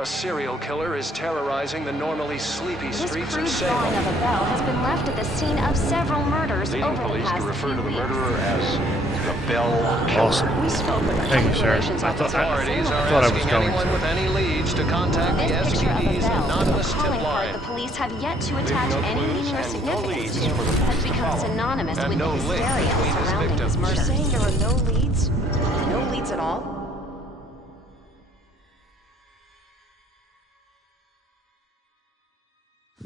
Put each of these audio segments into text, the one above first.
A serial killer is terrorizing the normally sleepy streets of This crude drawing Salem. of a bell has been left at the scene of several murders Leading over the police to past refer to the few murderer weeks. as the Bell Killer. Awesome. We spoke with the Thank you, public sir. relations I thought- officer at Authorities Salem. are thought I was asking going anyone to. with any leads to contact the This picture of a SPD's bell, anonymous a tip calling card line. the police have yet to attach any meaning or significance to, has become synonymous And with no the link hysteria between his surrounding victims. his murder. You're saying there are no leads? No leads at all?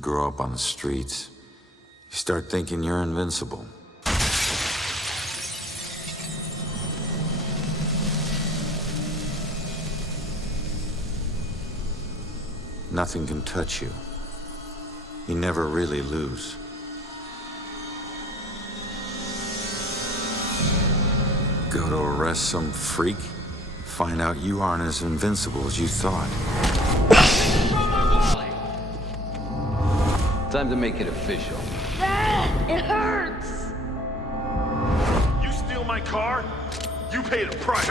Grow up on the streets, you start thinking you're invincible. Nothing can touch you. You never really lose. Go to arrest some freak, find out you aren't as invincible as you thought. Time to make it official. It hurts! You steal my car, you pay the price.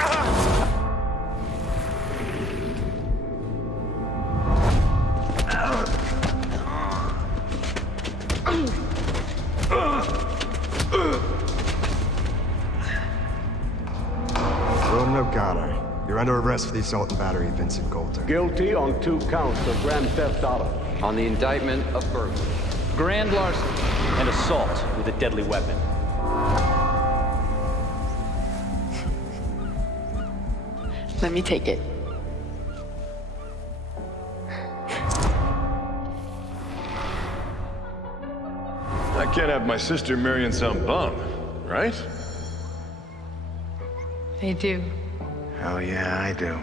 Ronan O'Connor, you're under arrest for the assault and battery of Vincent Coulter. Guilty on 2 counts of grand theft auto. On the indictment of burglary. Grand larceny and assault with a deadly weapon. Let me take it. I can't have my sister marrying some bum, right? They do. Hell yeah, I do.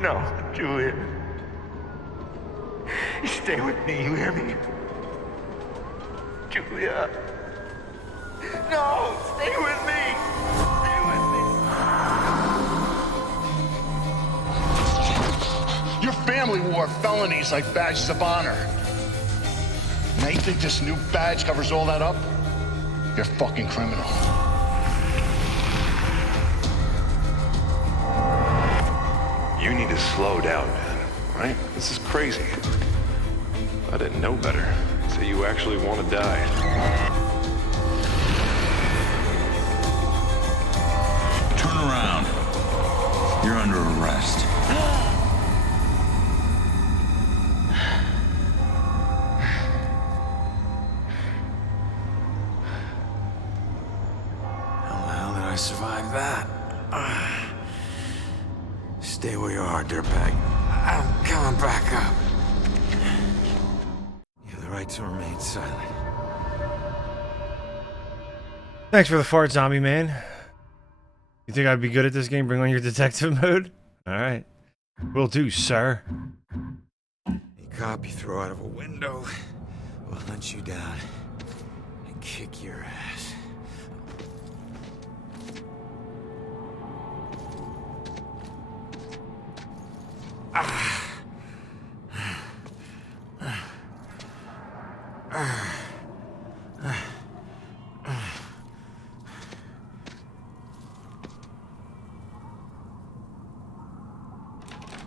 No, Julia. Stay with me, you hear me? Julia. No, stay with me. Stay with me. Your family wore felonies like badges of honor. Now you think this new badge covers all that up? You're a fucking criminal. You need to slow down, man. Right? This is crazy. I didn't know better. So you actually want to die. Turn around. You're under arrest. How the hell did I survive that? Stay where you are, dirtbag. I'm coming back up. You have the right to remain silent. Thanks for the fart, zombie man. You think I'd be good at this game? Bring on your detective mode? Alright. Will do, sir. Any cop you throw out of a window will hunt you down and kick your ass.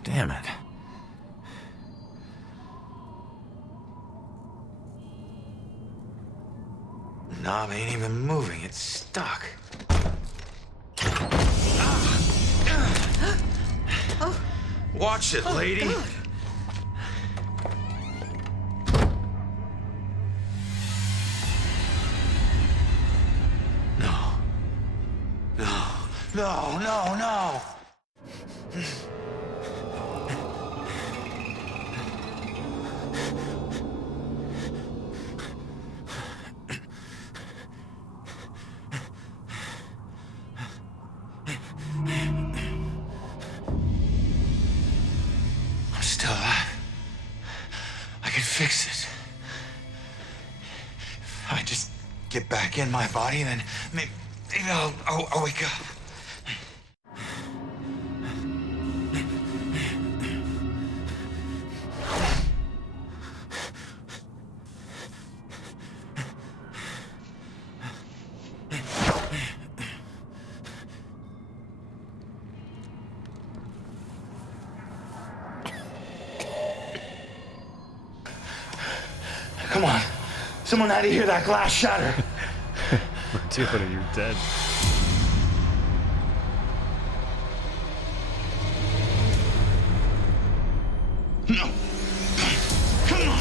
Damn it. The knob ain't even moving, it's stuck. Watch it, lady. God. No. No. No, no, no. I'm still alive. I can fix it. If I just get back in my body, then maybe I'll wake up. Come on. Someone had to hear that glass shatter. Dude, you're dead. No. Come on.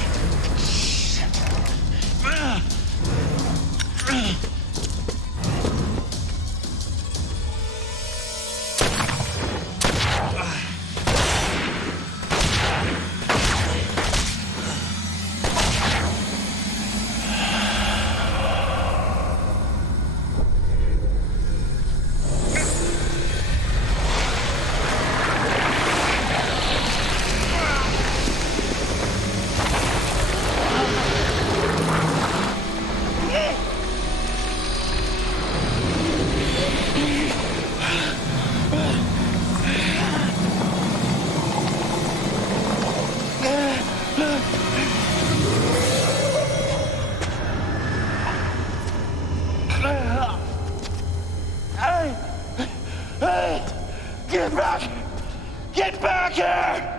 Get back! Get back here!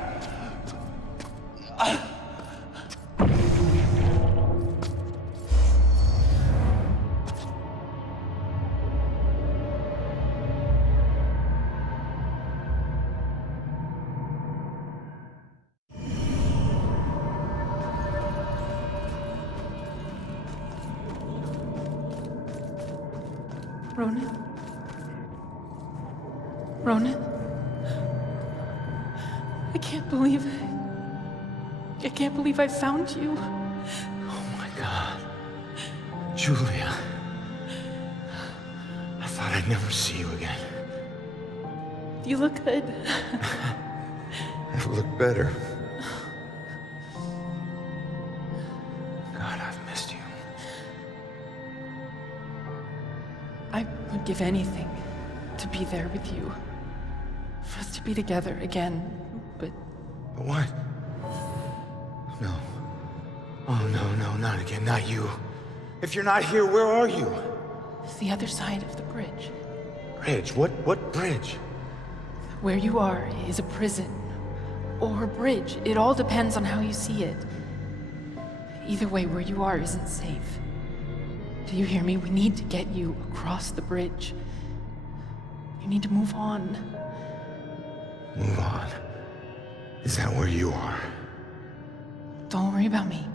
Ronan? Ronan? I can't believe it. I can't believe I found you. Oh my God. Julia. I thought I'd never see you again. You look good. Never looked better. God, I've missed you. I would give anything to be there with you. For us to be together again, but... But what? No. Oh, no, not again, not you. If you're not here, where are you? It's the other side of the bridge. Bridge? What bridge? Where you are is a prison. Or a bridge. It all depends on how you see it. Either way, where you are isn't safe. Do you hear me? We need to get you across the bridge. You need to move on. Move on? Is that where you are? Don't worry about me.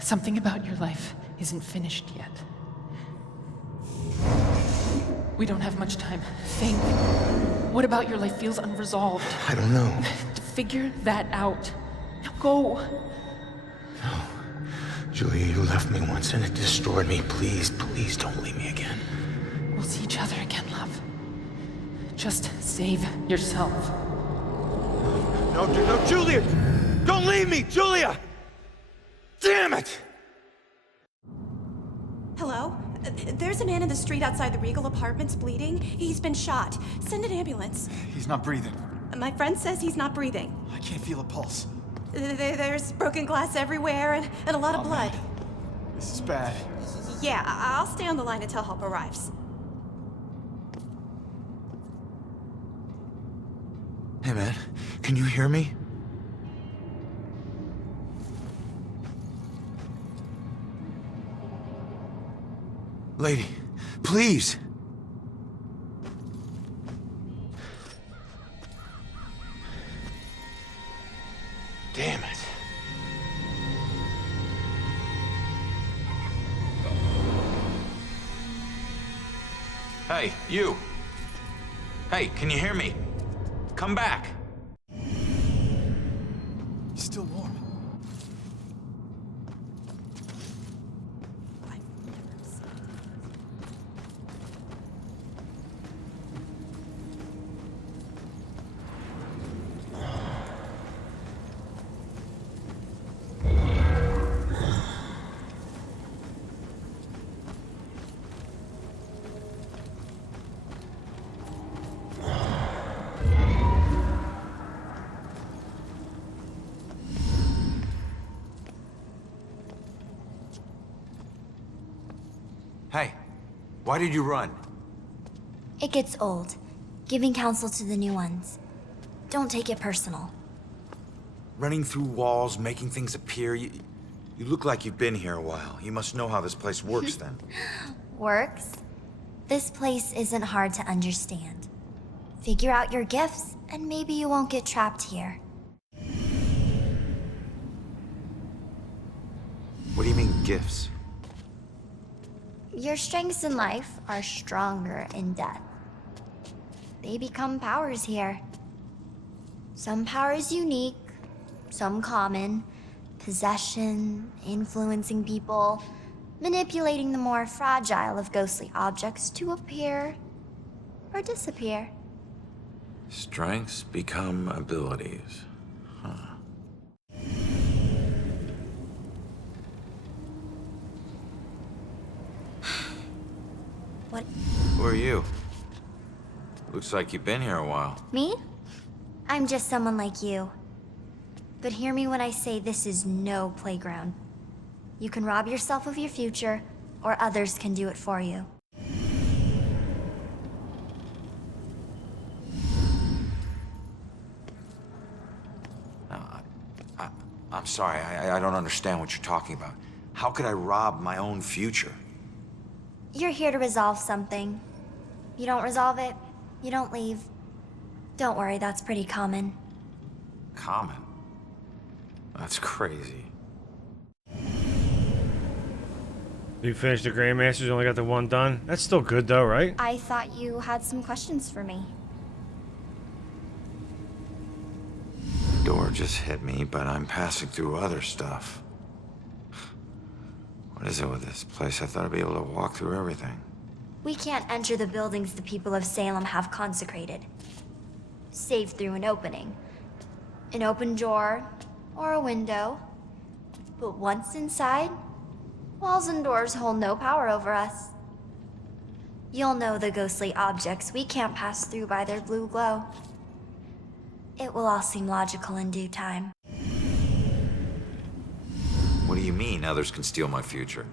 Something about your life isn't finished yet. We don't have much time. Think. What about your life feels unresolved? I don't know. To figure that out. Now go. No. Julia, you left me once and it destroyed me. Please don't leave me again. We'll see each other again, love. Just save yourself. No, Julia! Don't leave me, Julia! Damn it! Hello? There's a man in the street outside the Regal Apartments bleeding. He's been shot. Send an ambulance. He's not breathing. My friend says he's not breathing. I can't feel a pulse. There's broken glass everywhere and a lot of blood. Man. This is bad. Yeah, I'll stay on the line until help arrives. Hey, man, can you hear me? Lady, please! Damn it. Hey, you! Hey, can you hear me? Come back! He's still warm. Hey, why did you run? It gets old, giving counsel to the new ones. Don't take it personal. Running through walls, making things appear, You look like you've been here a while. You must know how this place works then. Works? This place isn't hard to understand. Figure out your gifts, and maybe you won't get trapped here. What do you mean, gifts? Your strengths in life are stronger in death. They become powers here. Some powers unique, some common. Possession, influencing people, manipulating the more fragile of ghostly objects to appear or disappear. Strengths become abilities. Huh. What? Who are you? Looks like you've been here a while. Me? I'm just someone like you. But hear me when I say this is no playground. You can rob yourself of your future, or others can do it for you. I'm sorry, I don't understand what you're talking about. How could I rob my own future? You're here to resolve something. You don't resolve it, you don't leave. Don't worry, that's pretty common. Common? That's crazy. You finished the Grandmasters, only got the one done? That's still good though, right? I thought you had some questions for me. The door just hit me, but I'm passing through other stuff. What is it with this place? I thought I'd be able to walk through everything. We can't enter the buildings the people of Salem have consecrated. Save through an opening. An open door, or a window. But once inside, walls and doors hold no power over us. You'll know the ghostly objects we can't pass through by their blue glow. It will all seem logical in due time. What do you mean others can steal my future?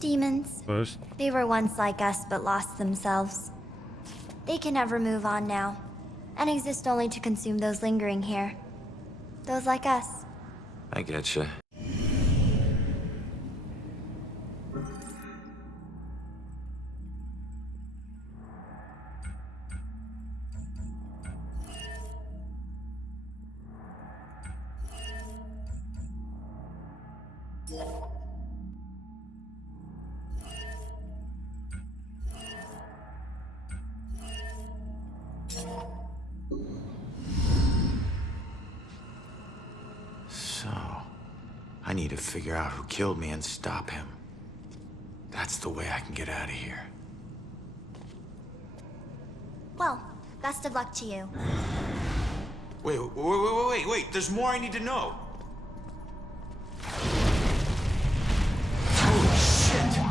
Demons. Close. They were once like us but lost themselves. They can never move on now, and exist only to consume those lingering here. Those like us. I getcha. So, I need to figure out who killed me and stop him. That's the way I can get out of here. Well, best of luck to you. Wait, there's more I need to know. Holy shit!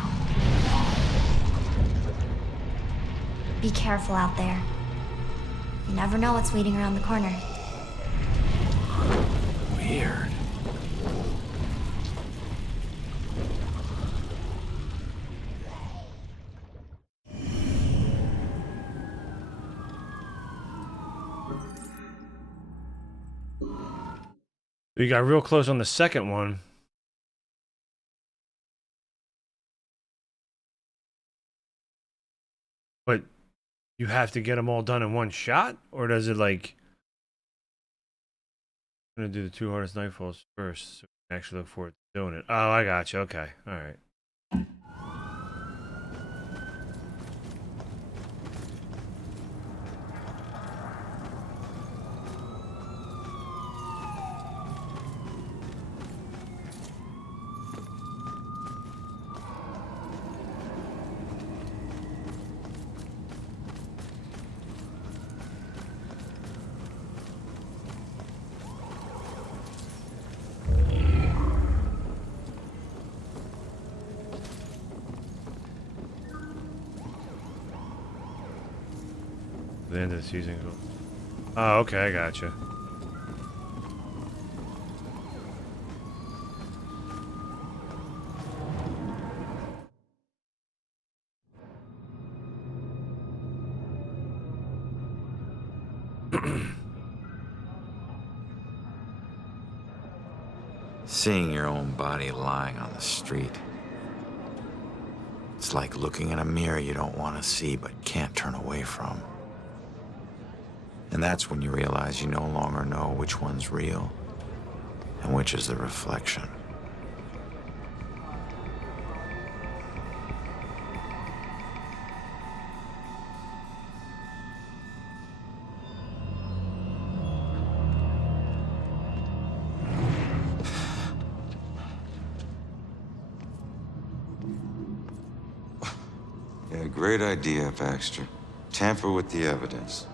Be careful out there. You never know what's waiting around the corner. Weird. You got real close on the second one. But you have to get them all done in one shot? Or does it like... I'm going to do the 2 hardest nightfalls first, so we can actually look forward to doing it. Oh, I got you. Okay. All right. The end of the season. Oh, okay, I gotcha. Seeing your own body lying on the street. It's like looking in a mirror you don't want to see but can't turn away from. And that's when you realize you no longer know which one's real and which is the reflection. Yeah, great idea, Baxter. Tamper with the evidence.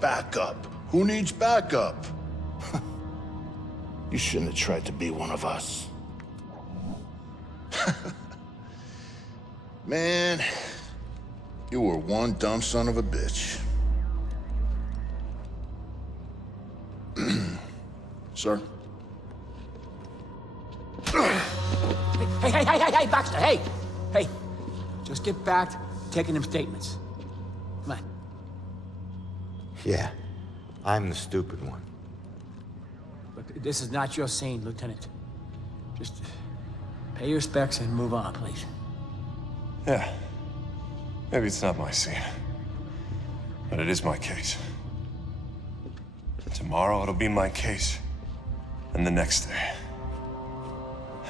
Backup. Who needs backup? You shouldn't have tried to be one of us. Man, you were one dumb son of a bitch. Sir? Hey, Baxter, hey! Hey, just get back to taking them statements. Come on. Yeah, I'm the stupid one. Look, this is not your scene, Lieutenant. Just pay your respects and move on, please. Yeah. Maybe it's not my scene. But it is my case. Tomorrow it'll be my case. And the next day.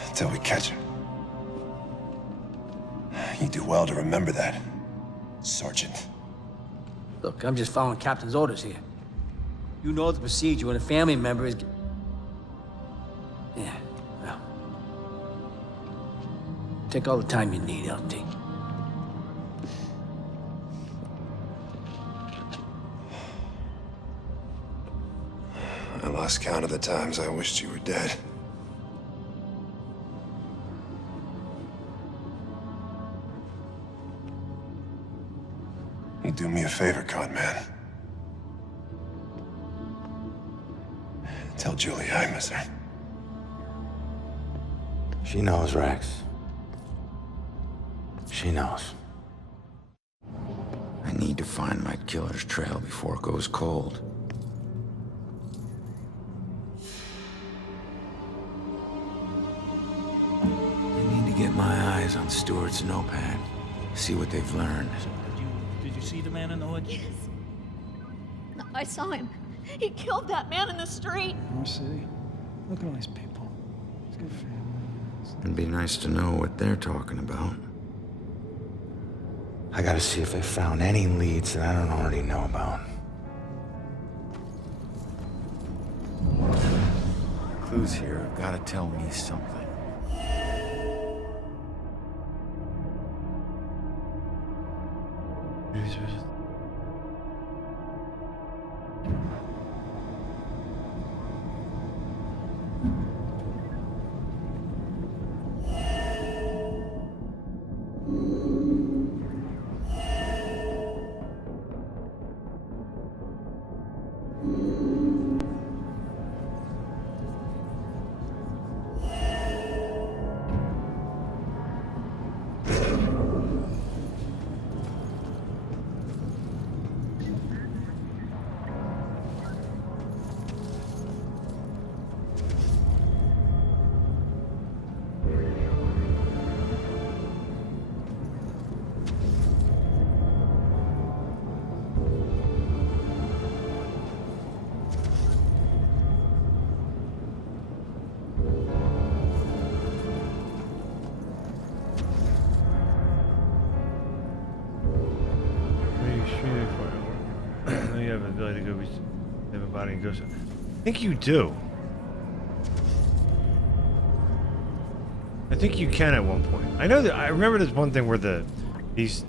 Until we catch him. You do well to remember that, Sergeant. Look, I'm just following Captain's orders here. You know the procedure when a family member is... Yeah, well... Take all the time you need, LT. I lost count of the times I wished you were dead. You do me a favor, con man. Tell Julie I miss her. She knows, Rex. She knows. I need to find my killer's trail before it goes cold. I need to get my eyes on Stewart's notepad. See what they've learned. Did you see the man in the hood? Yes. I saw him. He killed that man in the street. Oh, see? Look at all these people. It's good families. It'd be nice to know what they're talking about. I gotta see if they found any leads that I don't already know about. Clues here have gotta tell me something. I think you do. I think you can at one point. I know that. I remember there's one thing where these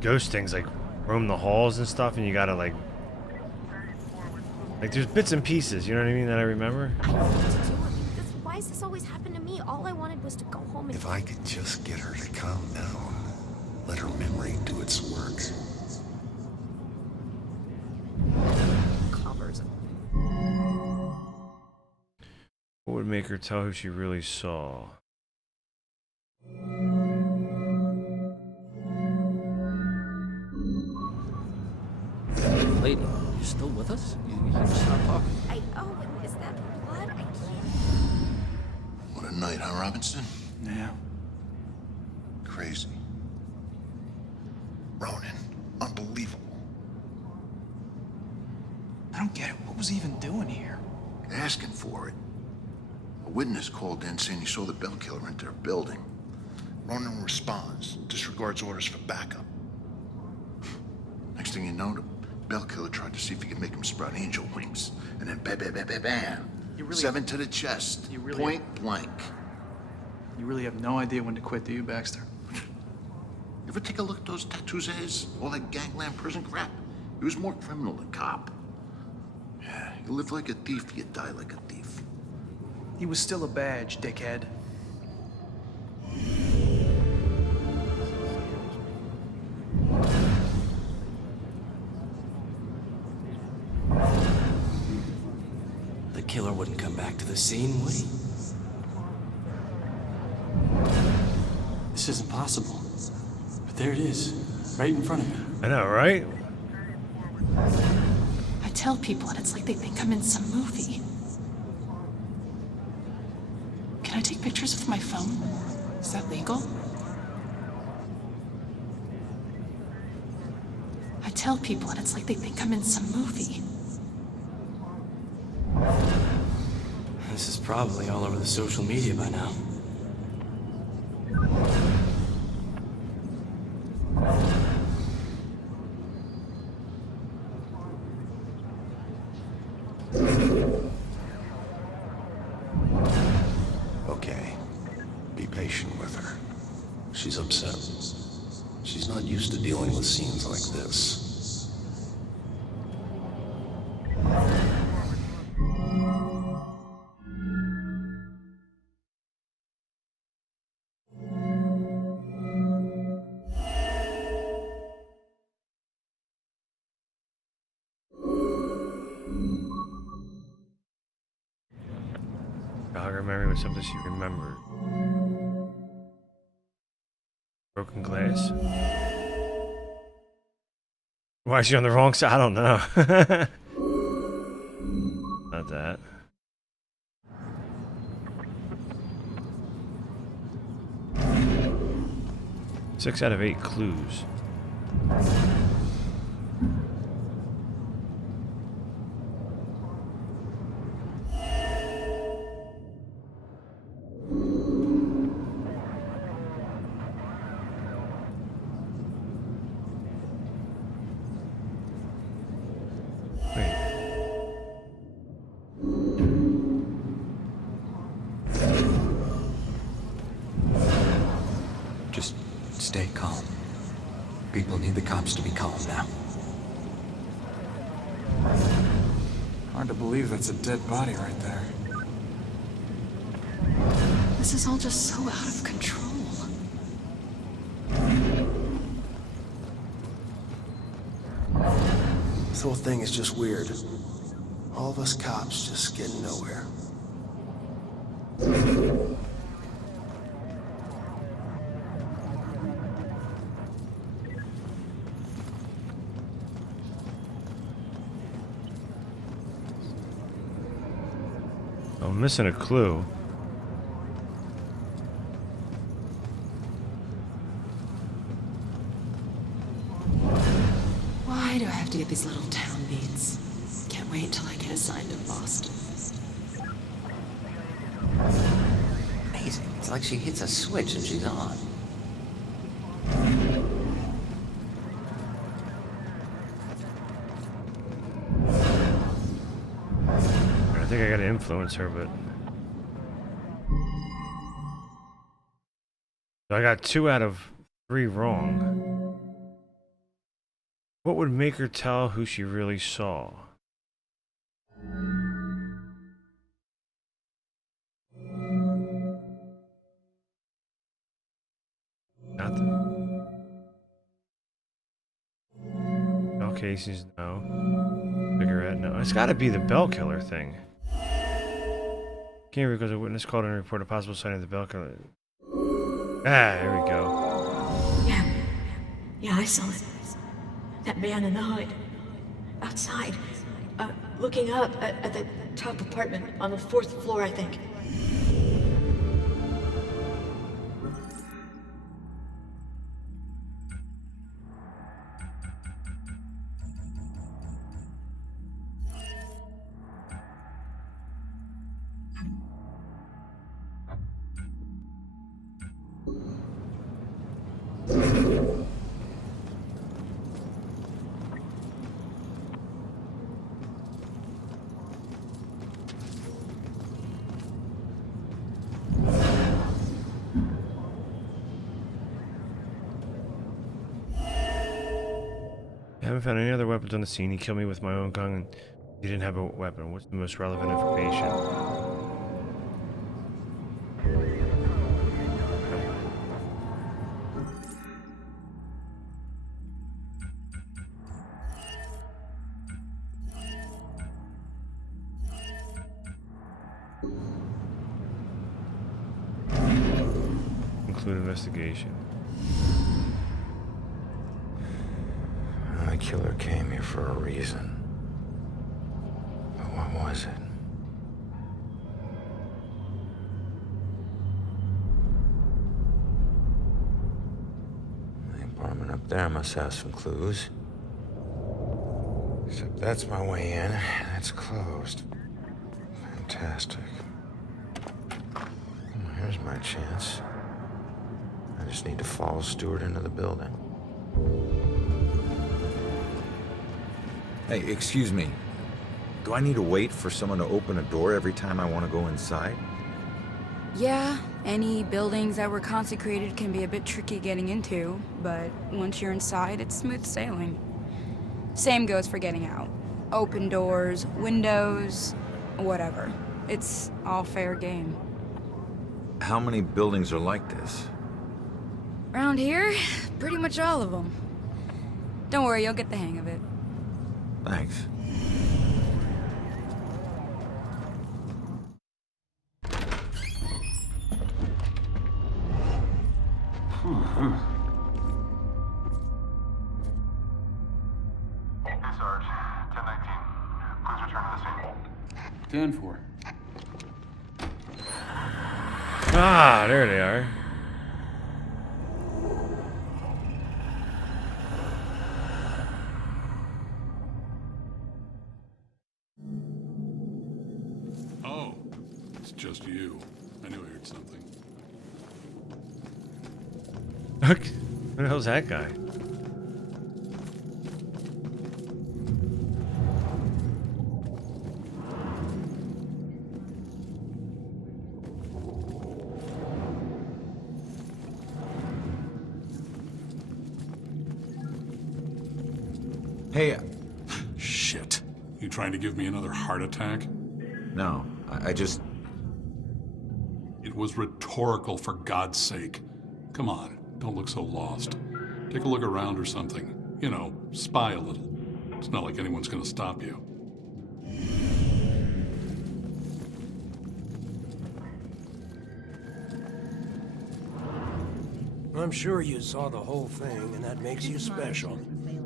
ghost things like roam the halls and stuff, and you gotta like there's bits and pieces. You know what I mean? That I remember. Why does this always happen to me? All I wanted was to go home and... If I could just get her to calm down, let her memory do its work. What would make her tell who she really saw? Lady, you still with us? You just stop talking. Oh, is that blood? I can't. What a night, huh, Robinson? Yeah. Crazy. Ronan, unbelievable. I don't get it. What was he even doing here? Asking for it. A witness called in saying he saw the bell killer enter a building. Ronan responds, disregards orders for backup. Next thing you know, the bell killer tried to see if he could make him sprout angel wings. And then bam, bam, bam, bam, bam. Really, 7 to the chest. Point blank. You really have no idea when to quit, do you, Baxter? You ever take a look at those tattoos of his? All that gangland prison crap? He was more criminal than cop. Yeah, you live like a thief, you die like a thief. He was still a badge, dickhead. The killer wouldn't come back to the scene, would he? This isn't possible. But there it is, right in front of me. I know, right? I tell people, and it's like they think I'm in some movie. Can I take pictures with my phone? Is that legal? I tell people, and it's like they think I'm in some movie. This is probably all over the social media by now. Okay. Be patient with her. She's upset. She's not used to dealing with scenes like this. Her memory was something she remembered. Broken glass? Why is she on the wrong side? I don't know. Not that. Six out of 8 clues. Just stay calm. People need the cops to be calm now. Hard to believe that's a dead body right there. This is all just so out of control. This whole thing is just weird. All of us cops just getting nowhere. I'm missing a clue. Why do I have to get these little town beats? Can't wait till I get assigned to Boston. Amazing. It's like she hits a switch and she's on. I think I gotta influence her, but... I got 2 out of 3 wrong. What would make her tell who she really saw? Nothing. Bell casings, no. Cigarette, no. It's gotta be the bell killer thing. Can't because a witness called in to report a possible sighting of the bell killer. Ah, there we go. Yeah, I saw it. That man in the hood. Outside. Looking up at the top apartment on the 4th floor, I think. I haven't found any other weapons on the scene. He killed me with my own gun and he didn't have a weapon. What's the most relevant information? Include investigation. The killer came here for a reason. But what was it? The apartment up there must have some clues. Except that's my way in. That's closed. Fantastic. Well, here's my chance. I just need to follow Stewart into the building. Hey, excuse me. Do I need to wait for someone to open a door every time I want to go inside? Yeah, any buildings that were consecrated can be a bit tricky getting into, but once you're inside, it's smooth sailing. Same goes for getting out. Open doors, windows, whatever. It's all fair game. How many buildings are like this? Around here, pretty much all of them. Don't worry, you'll get the hang of it. Thanks. Hey, Sarge. 1019. Please return to the scene. 10-4. Ah, there they are. Oh, it's just you. I knew I heard something. Look, who the hell's that guy? Hey, Shit. You trying to give me another heart attack? no, I just... It was rhetorical, for God's sake. Come on, don't look so lost. Take a look around or something. You know, spy a little. It's not like anyone's gonna stop you. I'm sure you saw the whole thing, and that makes you special.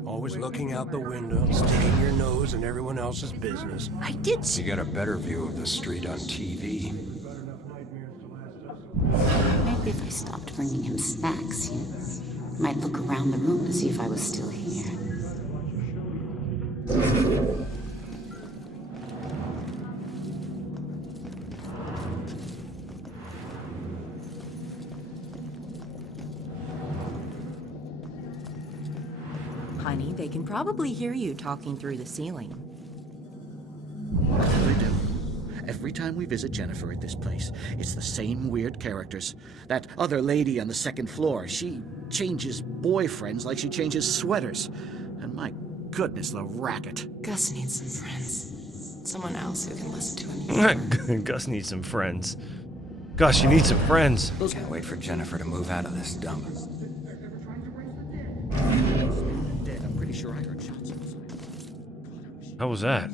Always looking out the window, sticking your nose in everyone else's business. I did You got a better view of the street on TV. Maybe if I stopped bringing him snacks, he might look around the room to see if I was still here. Honey, they can probably hear you talking through the ceiling. They do. Every time we visit Jennifer at this place, it's the same weird characters. That other lady on the 2nd floor, she changes boyfriends like she changes sweaters. And my goodness, the racket. Gus needs some friends. Someone else who can listen to him. Gus needs some friends. Gus, you need some friends. Can't wait for Jennifer to move out of this dump. Dead, I'm pretty sure I heard shots outside. How was that?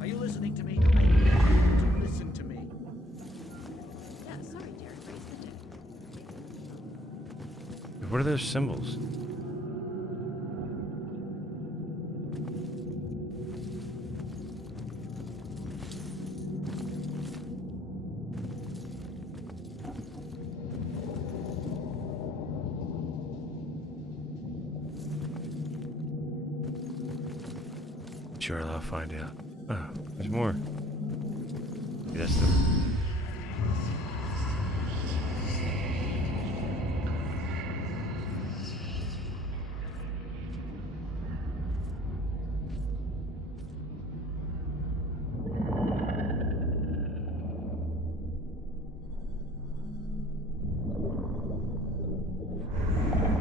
Are you listening to me? I need you to listen to me. Yeah, sorry, Jared. Raise the deck. What are those symbols? sure, I'll find out. Oh, there's more. Maybe that's the...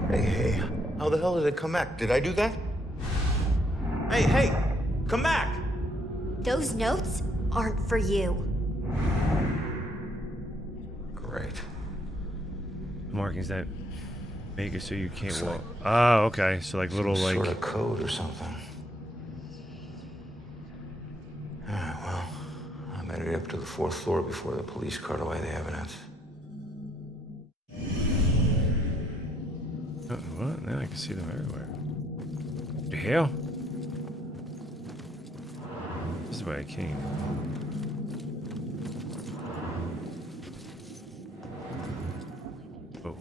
Hey, how the hell did it come back? Did I do that? Hey, come back! Those notes aren't for you. Great. Markings that make it so you can't walk. Oh, okay. So like little like sort of code or something. Alright, well, I made it up to the 4th floor before the police cart away the evidence. Oh, what? Now I can see them everywhere. The hell? This is where I came. Oh.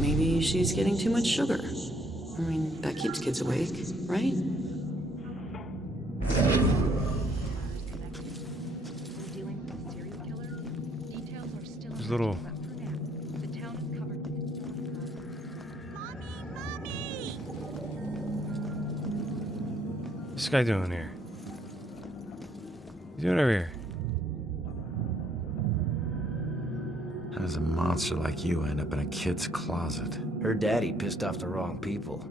Maybe she's getting too much sugar. I mean, that keeps kids awake, right? There's little... What's this guy doing here? What you doing over here? How does a monster like you end up in a kid's closet? Her daddy pissed off the wrong people.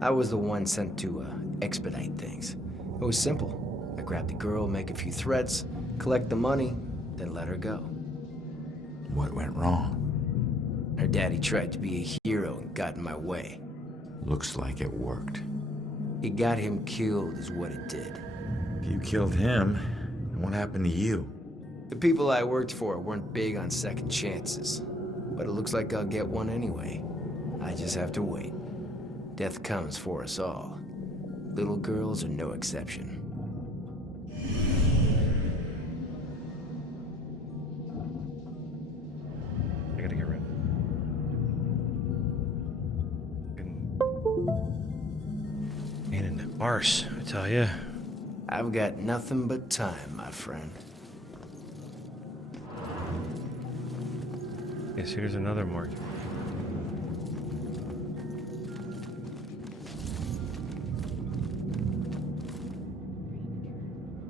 I was the one sent to expedite things. It was simple. I grabbed the girl, make a few threats, collect the money, then let her go. What went wrong? Her daddy tried to be a hero and got in my way. Looks like it worked. He got him killed is what it did. You killed him, and what happened to you? The people I worked for weren't big on second chances, but it looks like I'll get one anyway. I just have to wait. Death comes for us all. Little girls are no exception. I gotta get rid of it. And in the arse, I tell ya. I've got nothing but time, my friend. Yes, here's another mark.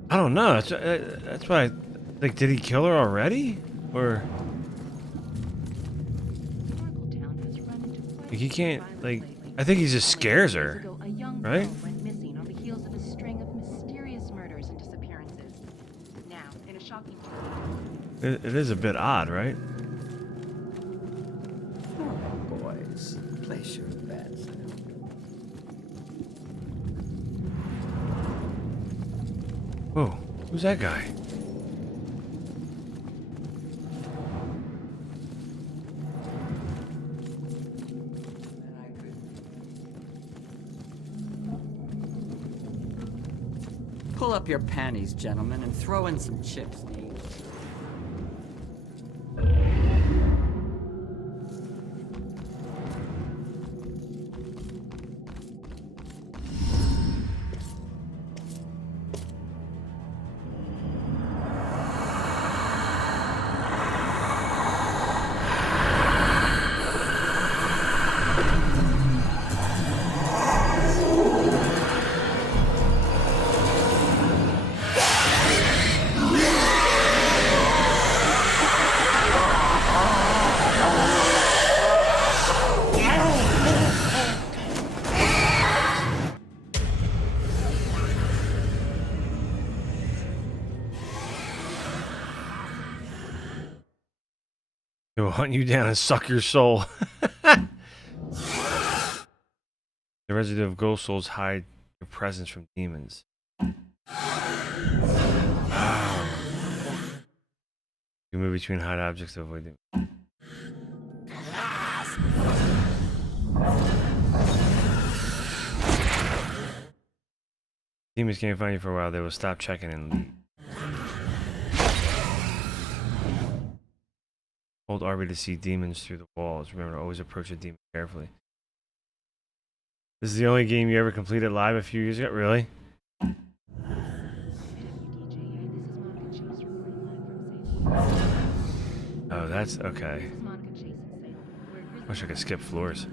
I don't know. That's why. Like, did he kill her already, or? Like, he can't. Like, I think he just scares her, right? Went missing on the heels of a string of mysterious murders and disappearances. Now, in a shocking turn. It is a bit odd, right? Boys, place your bets. Whoa, who's that guy? Pull up your panties, gentlemen, and throw in some chips, Nate. He'll hunt you down and suck your soul. The residue of ghost souls hide your presence from demons. Wow. You move between hide objects to avoid them. Demons can't find you for a while. They will stop checking and leave. Hold RB to see demons through the walls. Remember to always approach a demon carefully. This is the only game you ever completed live a few years ago? Really? Oh, that's okay. Wish I could skip floors.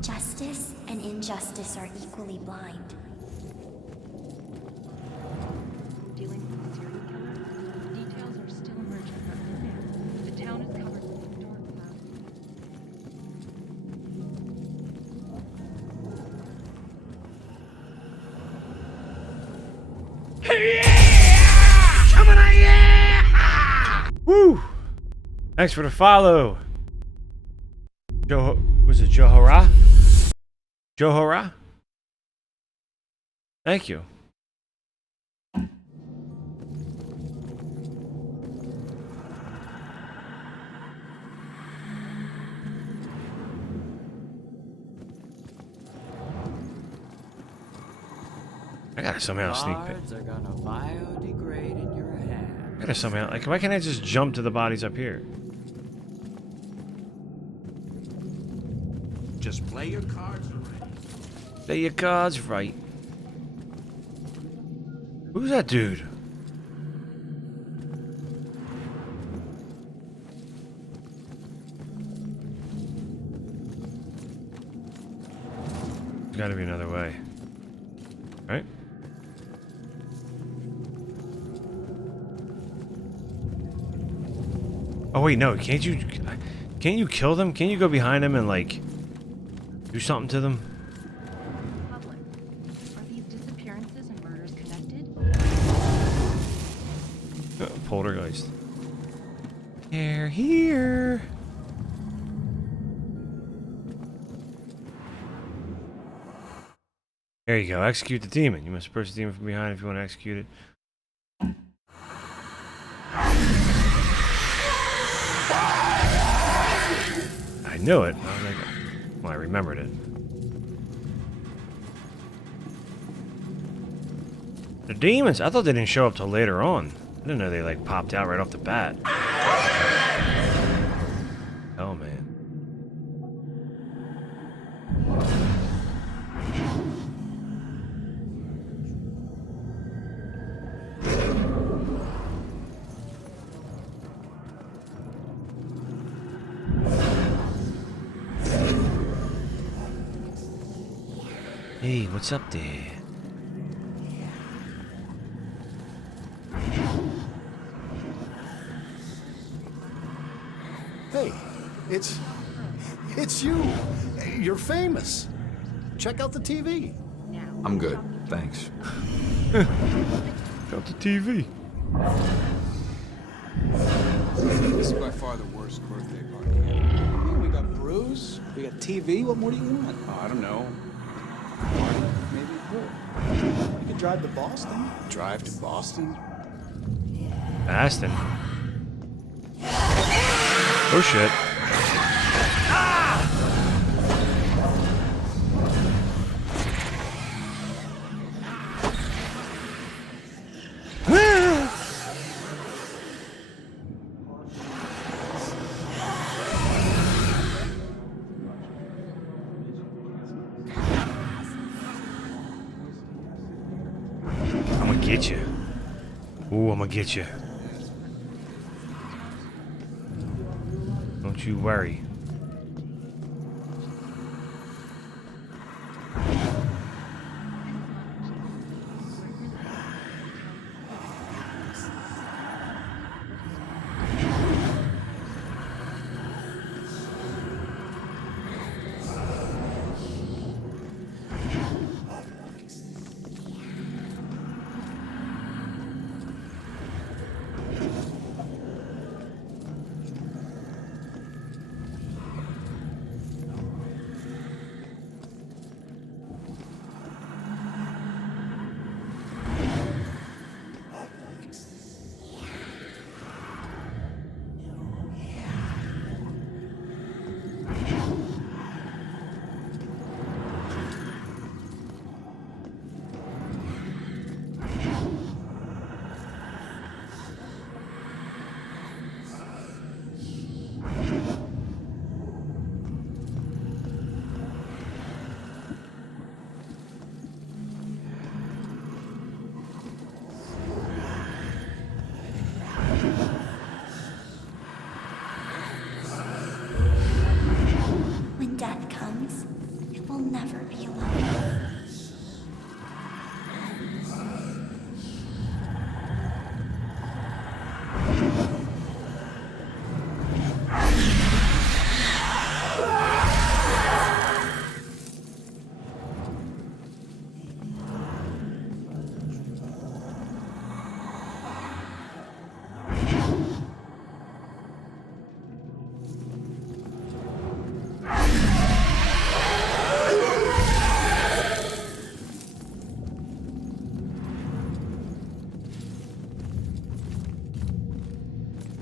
Justice and injustice are equally blind. Dealing with a serial killer? Details are still emerging, but for now, the town is covered with dark clouds. Woo! Thanks for the follow. Was it Johara? Johara? Thank you. I gotta somehow sneak peek. Cards are gonna biodegrade in your hand. I gotta somehow, like, why can't I just jump to the bodies up here? Just play your cards right. Play your cards right. Who's that dude? There's gotta be another way. Right? Oh wait, no, can't you kill them? Can't you go behind them and like do something to them? Public, are these disappearances and murders connected? Poltergeist. They're here. There you go. Execute the demon. You must approach the demon from behind if you want to execute it. I knew it. I was like, well, I remembered it. The demons. I thought they didn't show up till later on. I didn't know they like popped out right off the bat. Oh man. Hey, what's up there? Hey, it's you. You're famous. Check out the TV. I'm good, thanks. Got the TV. This is by far the worst birthday party ever. We got Bruce, we got TV. What more do you want? Oh, I don't know. Party? Maybe a pool. You could drive to Boston. Drive to Boston? Boston. Oh shit. I'm gonna get you. Ooh, I'm gonna get you. Don't you worry. never be alone.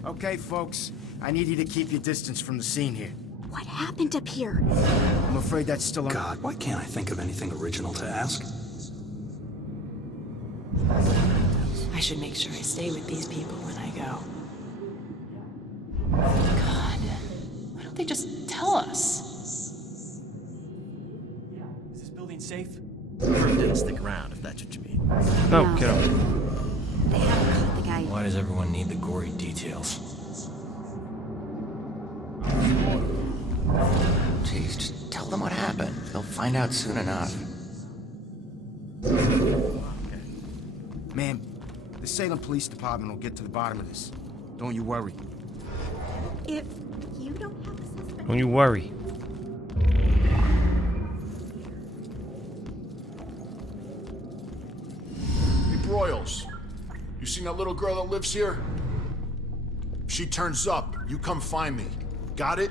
Okay, folks. I need you to keep your distance from the scene here. What happened up here? I'm afraid that's still on... God, why can't I think of anything original to ask? I should make sure I stay with these people when I go. God, why don't they just tell us? Is this building safe? Didn't stick around, if that's what you mean. No, get up. They haven't caught the guy. Why does everyone need the gory details? Jeez, just tell them what happened. They'll find out soon enough. Ma'am, the Salem Police Department will get to the bottom of this. Don't you worry. If you don't have a suspect... Don't you worry. Hey, Broyles. You seen that little girl that lives here? If she turns up, you come find me. Got it?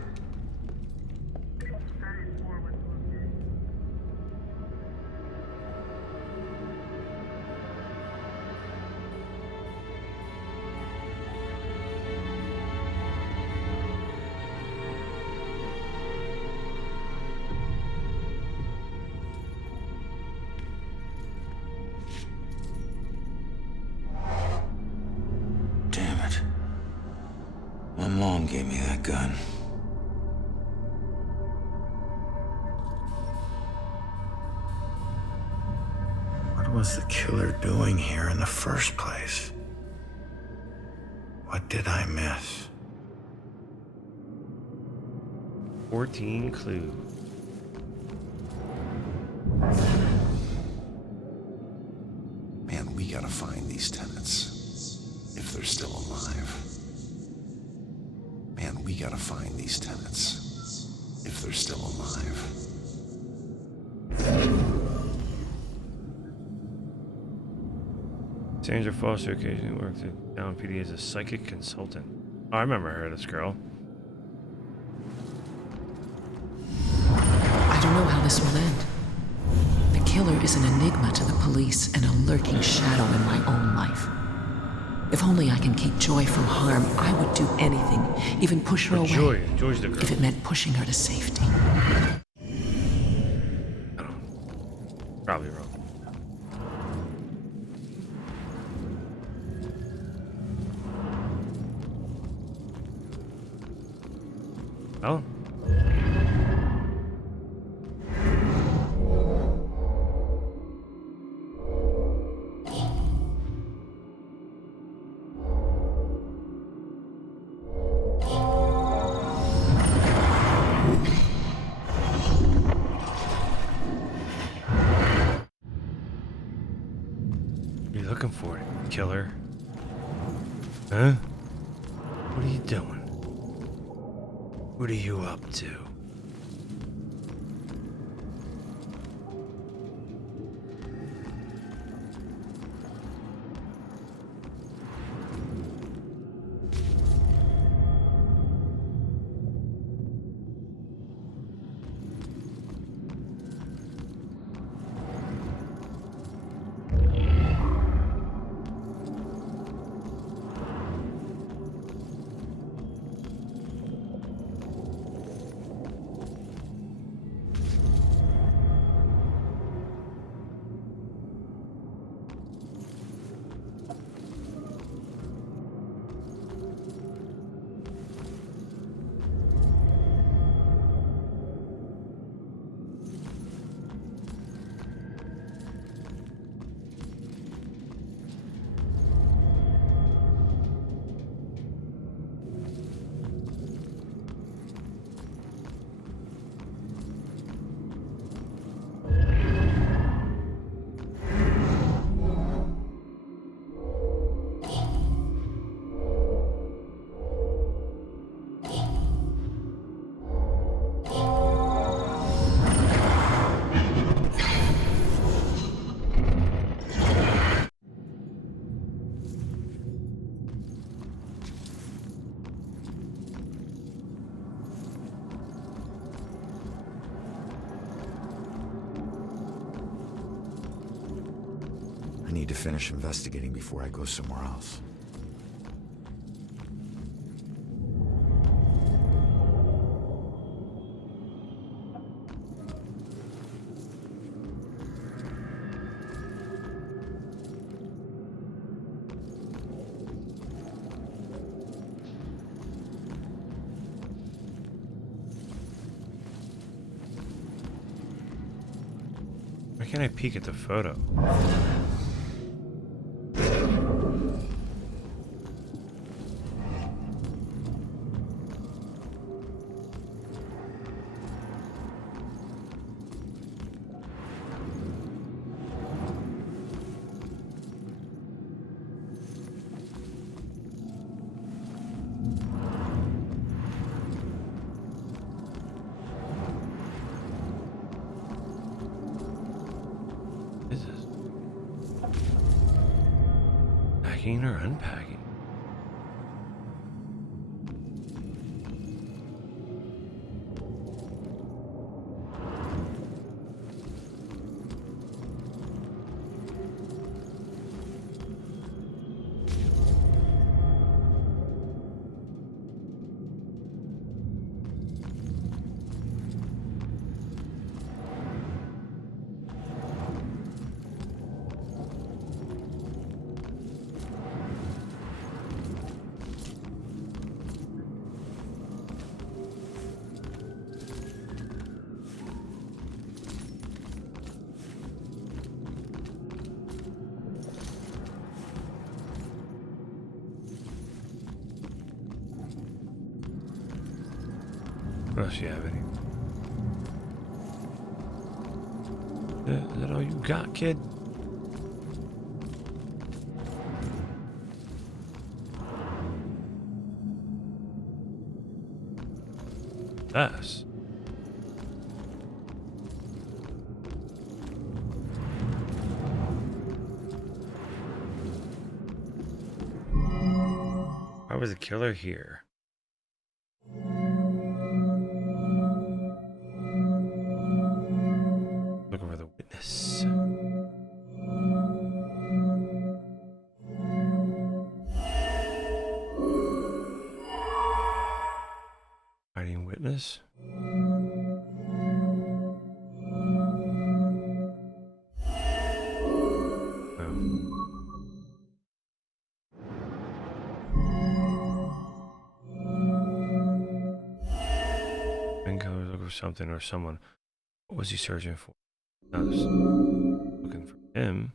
Damn it. My mom gave me that gun. What was the killer doing here in the first place? What did I miss? 14 clues. Man, we gotta find these tenants. If they're still alive. Man, we gotta find these tenants. If they're still alive. Sandra Foster occasionally worked at Down PD as a psychic consultant. Oh, I remember her, this girl. I don't know how this will end. The killer is an enigma to the police and a lurking shadow in my own life. If only I can keep Joy from harm, I would do anything, even push her away. Joy's the girl. If it meant pushing her to safety. I don't know. Probably wrong. Oh. What are you looking for, killer? Huh? What are you doing? What are you up to? need to finish investigating before I go somewhere else. Why can't I peek at the photo? Packing or unpacking? What else you have any? Is that all you got, kid? Us. Why was the killer here? Looking for the witness. Hiding witness. Looking for something or someone. What was he searching for? I was looking for him.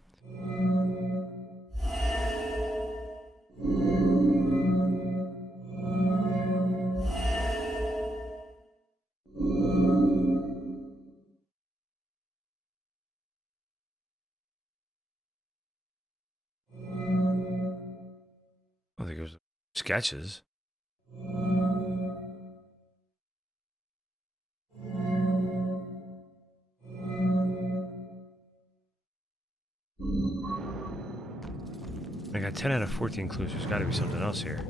I think it was sketches. I got 10 out of 14 clues. There's got to be something else here.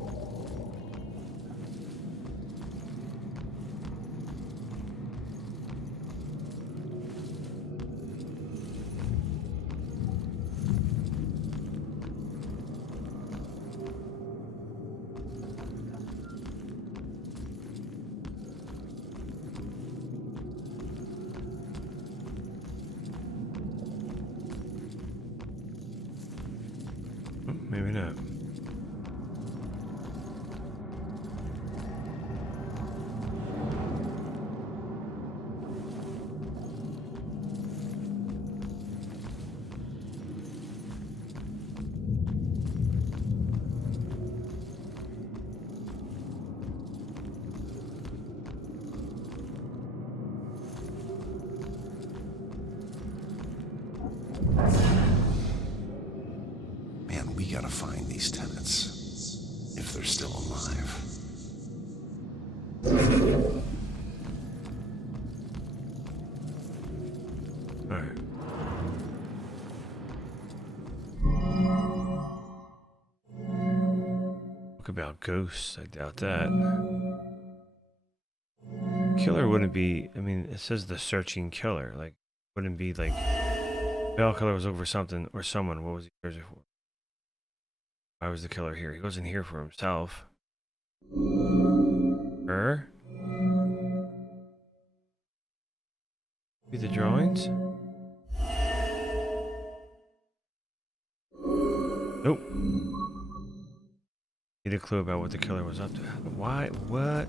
Maybe not. We gotta find these tenants, if they're still alive. Alright. Book about ghosts, I doubt that. Killer wouldn't be, I mean, it says the searching killer, like, wouldn't be like Bell killer was looking for something or someone. What was he searching for? Why was the killer here? He wasn't here for himself. Her? See the drawings? Nope. Need a clue about what the killer was up to. Why? What?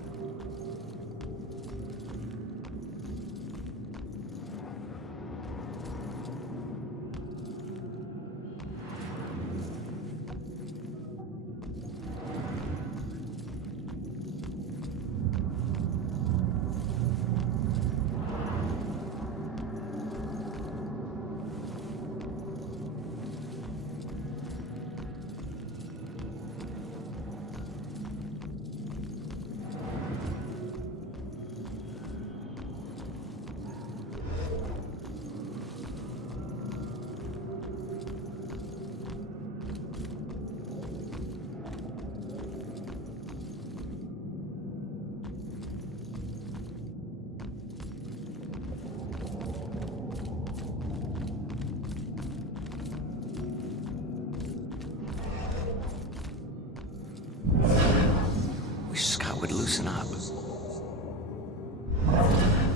Wish Scott would loosen up.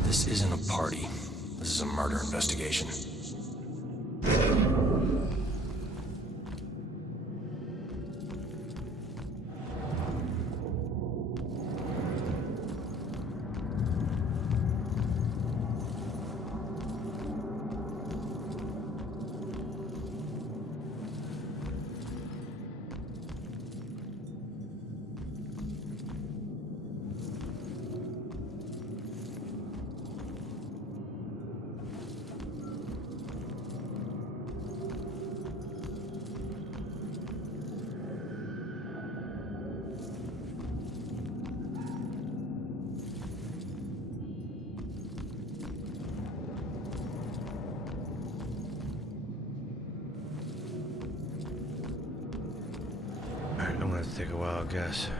This isn't a party. This is a murder investigation. Take a while, I guess.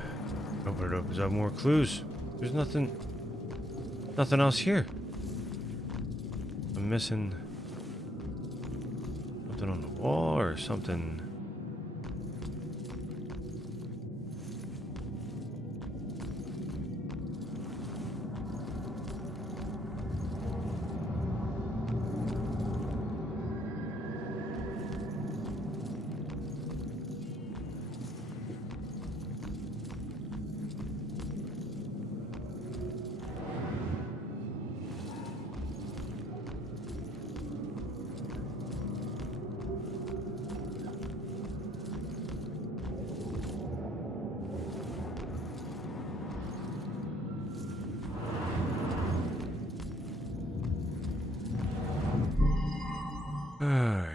Open it up. Is there more clues? There's nothing else here. I'm missing something on the wall or something. Alright.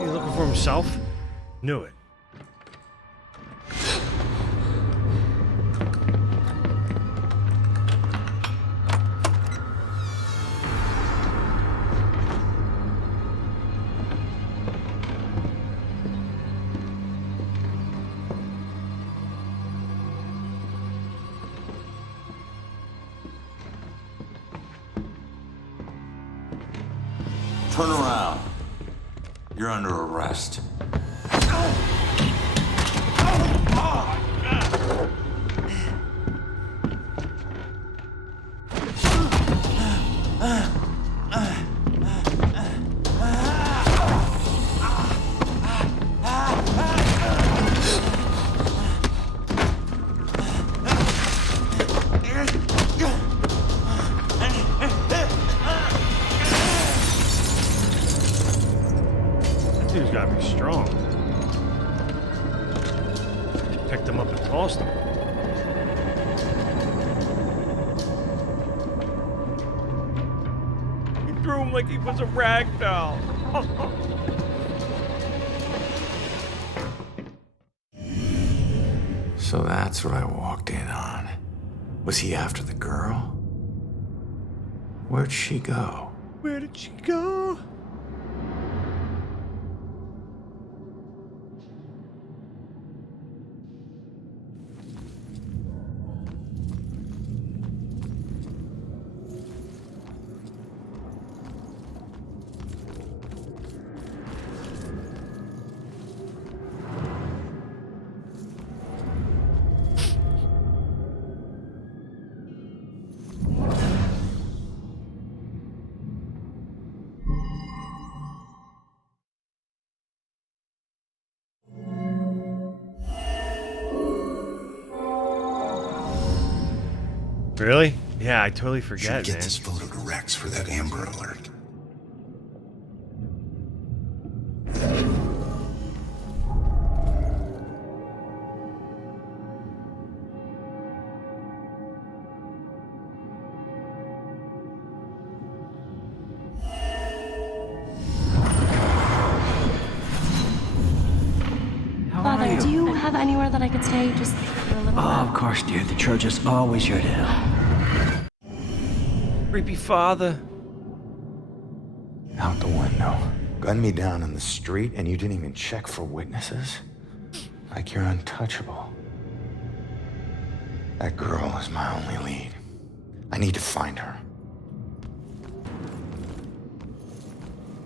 You looking for himself? Knew it. Turn around. You're under arrest. That dude's gotta be strong. like he was a rag doll. So that's what I walked in on. Was he after the girl? Where'd she go? Where did she go? Really? Yeah, I totally forget, Should get man. this photo to Rex for that Amber Alert. Father, do you have anywhere that I could stay just for a little while? Oh, of course, dear. The church is always here to help. Creepy father. Out the window. Gunned me down in the street and you didn't even check for witnesses? Like you're untouchable. That girl is my only lead. I need to find her.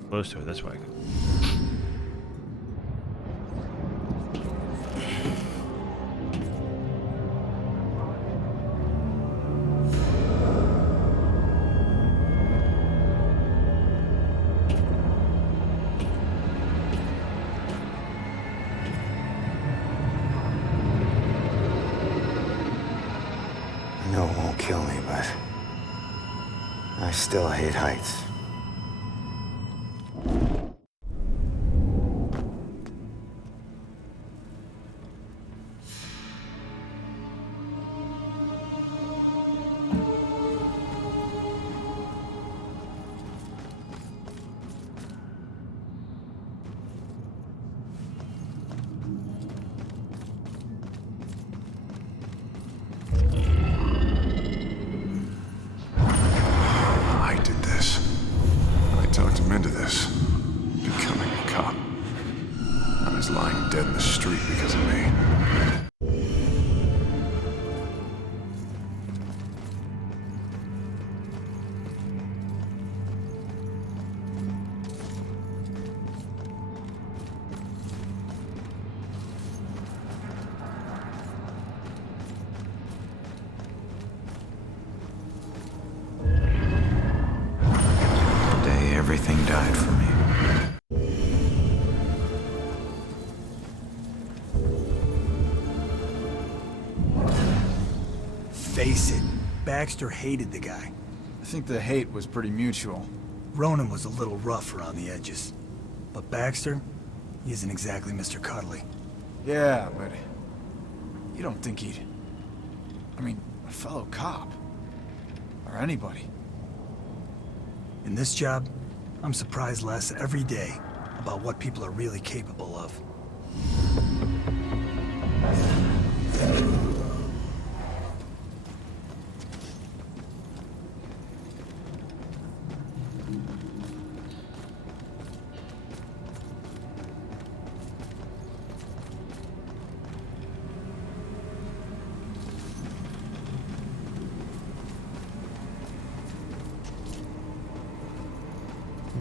Close to it, that's why I go. I know it won't kill me, but I still hate heights. I did this. I talked him into this. Becoming a cop. I was lying dead in the street because of me. The day everything died for me. Face it, Baxter hated the guy. I think the hate was pretty mutual. Ronan was a little rough around the edges. But Baxter, he isn't exactly Mr. Cuddly. Yeah, but you don't think he'd... I mean, a fellow cop. Or anybody. In this job, I'm surprised less every day about what people are really capable of.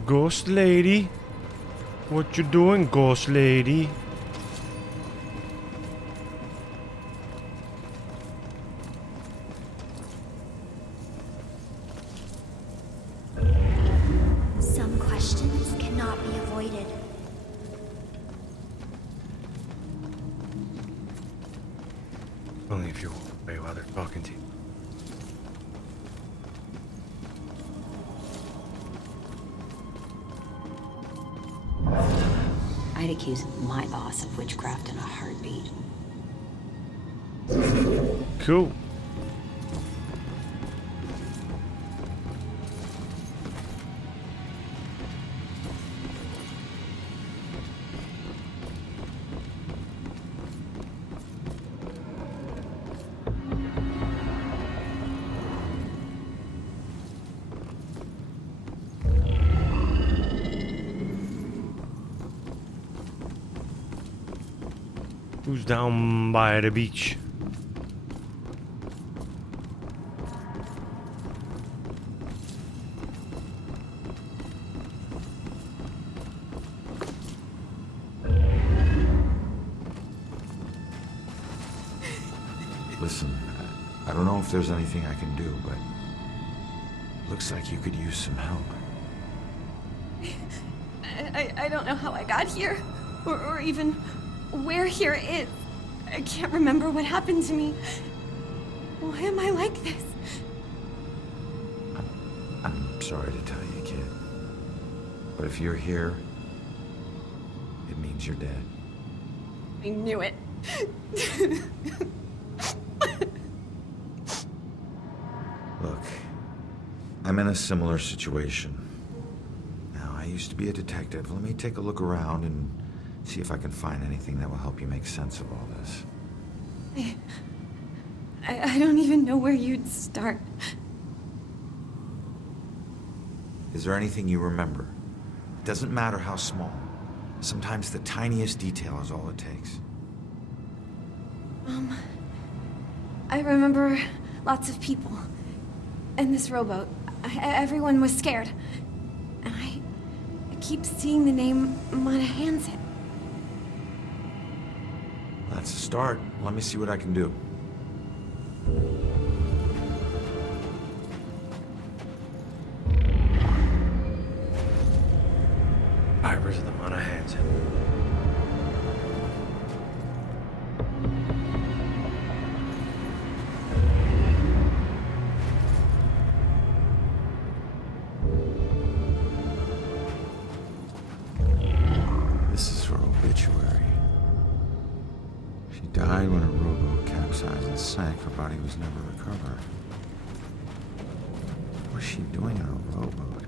Ghost lady? What you doing, ghost lady? Some questions cannot be avoided. Only if you walk away while they're talking to you. I'd accuse my boss of witchcraft in a heartbeat. Cool. Who's down by the beach? Listen, I don't know if there's anything I can do, but looks like you could use some help. I don't know how I got here, or even where here is. I can't remember what happened to me. Why am I like this? I'm sorry to tell you, kid. But if you're here, it means you're dead. I knew it. Look, I'm in a similar situation. Now, I used to be a detective. Let me take a look around and see if I can find anything that will help you make sense of all this. I don't even know where you'd start. Is there anything you remember? It doesn't matter how small. Sometimes the tiniest detail is all it takes. I remember lots of people. And this rowboat. Everyone was scared. And I keep seeing the name Monahan's. That's a start. Let me see what I can do. Ivers of the Monahans. This is her obituary. She died when a rowboat capsized and sank. Her body was never recovered. What was she doing in a rowboat?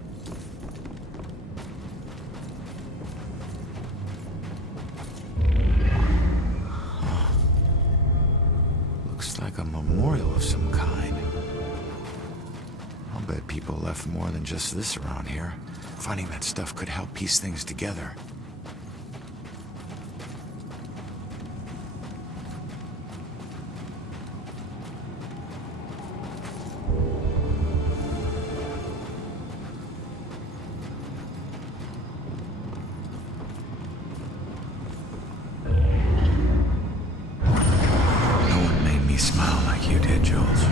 Looks like a memorial of some kind. I'll bet people left more than just this around here. Finding that stuff could help piece things together. No one made me smile like you did, Jules.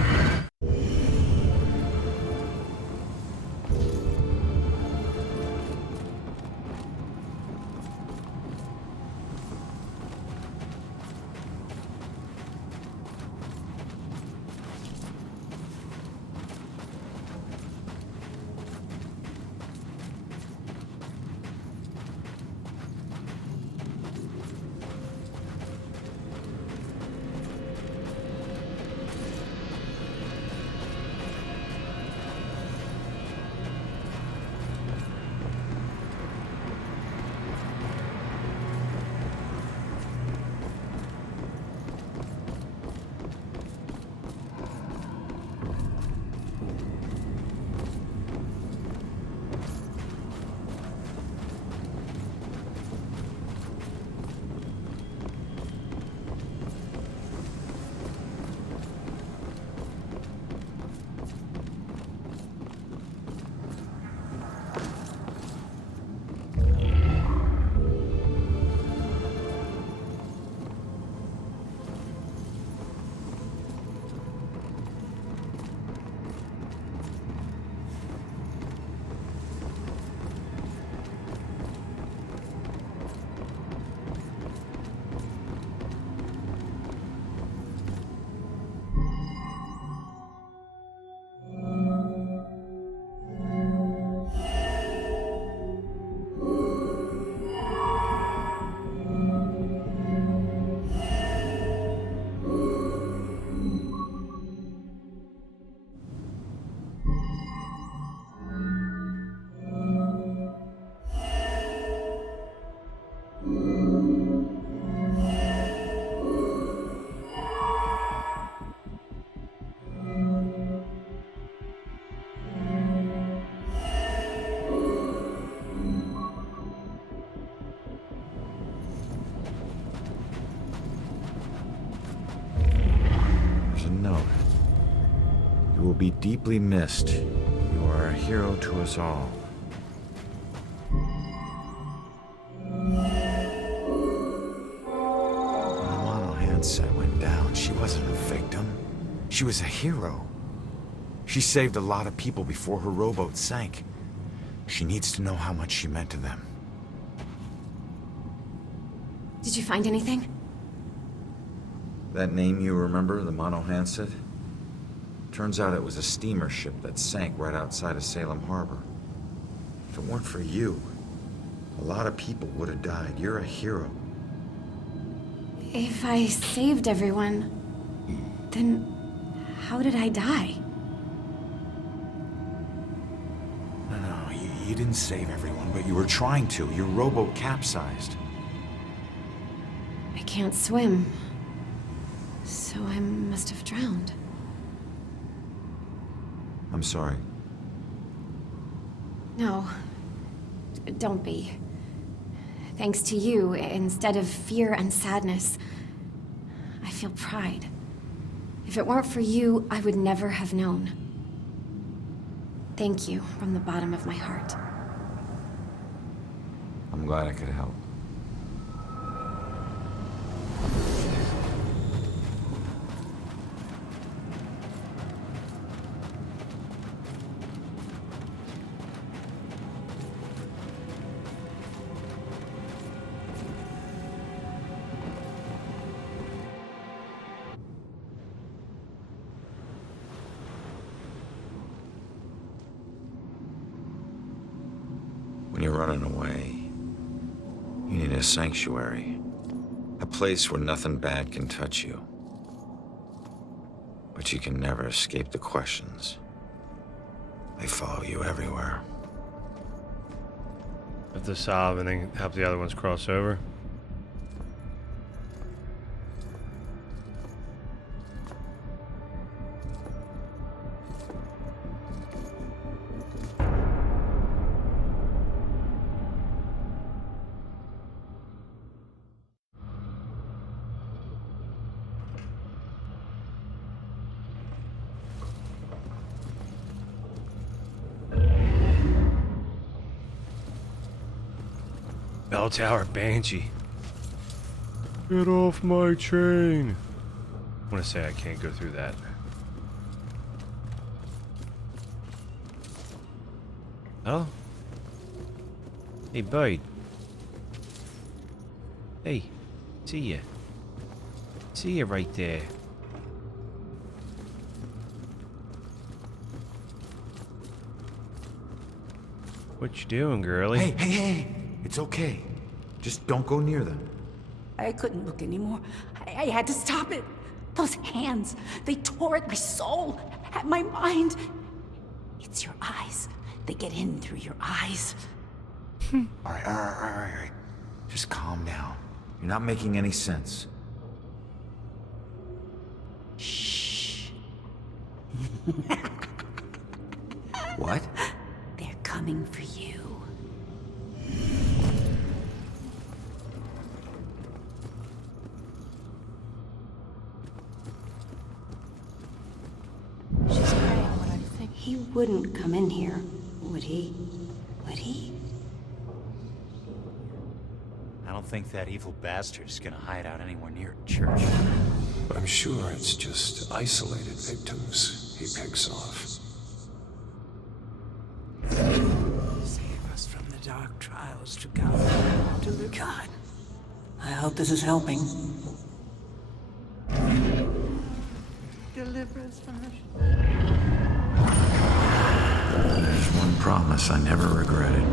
note. You will be deeply missed. You are a hero to us all. When the mono handset went down, she wasn't a victim. She was a hero. She saved a lot of people before her rowboat sank. She needs to know how much she meant to them. Did you find anything? That name you remember, the mono handset? Turns out it was a steamer ship that sank right outside of Salem Harbor. If it weren't for you, a lot of people would have died. You're a hero. If I saved everyone, then how did I die? No, you didn't save everyone, but you were trying to. Your rowboat capsized. I can't swim, so I must have drowned. I'm sorry. No, don't be. Thanks to you, instead of fear and sadness, I feel pride. If it weren't for you, I would never have known. Thank you from the bottom of my heart. I'm glad I could help. When you're running away, you need a sanctuary. A place where nothing bad can touch you. But you can never escape the questions. They follow you everywhere. Have to solve and then help the other ones cross over. Bell Tower Banshee. Get off my train. I want to say I can't go through that. Oh? Hey, bud. Hey, see ya. See ya right there. What you doing, girlie? Hey! It's okay. Just don't go near them. I couldn't look anymore. I had to stop it. Those hands, they tore at my soul, at my mind. It's your eyes. They get in through your eyes. All right. Just calm down. You're not making any sense. Shh. What? They're coming for you. He wouldn't come in here, would he? Would he? I don't think that evil bastard's gonna hide out anywhere near a church. I'm sure it's just isolated victims he picks off. Save us from the dark trials to come. To the God. I hope this is helping. Deliver us from the... There's one promise I never regretted.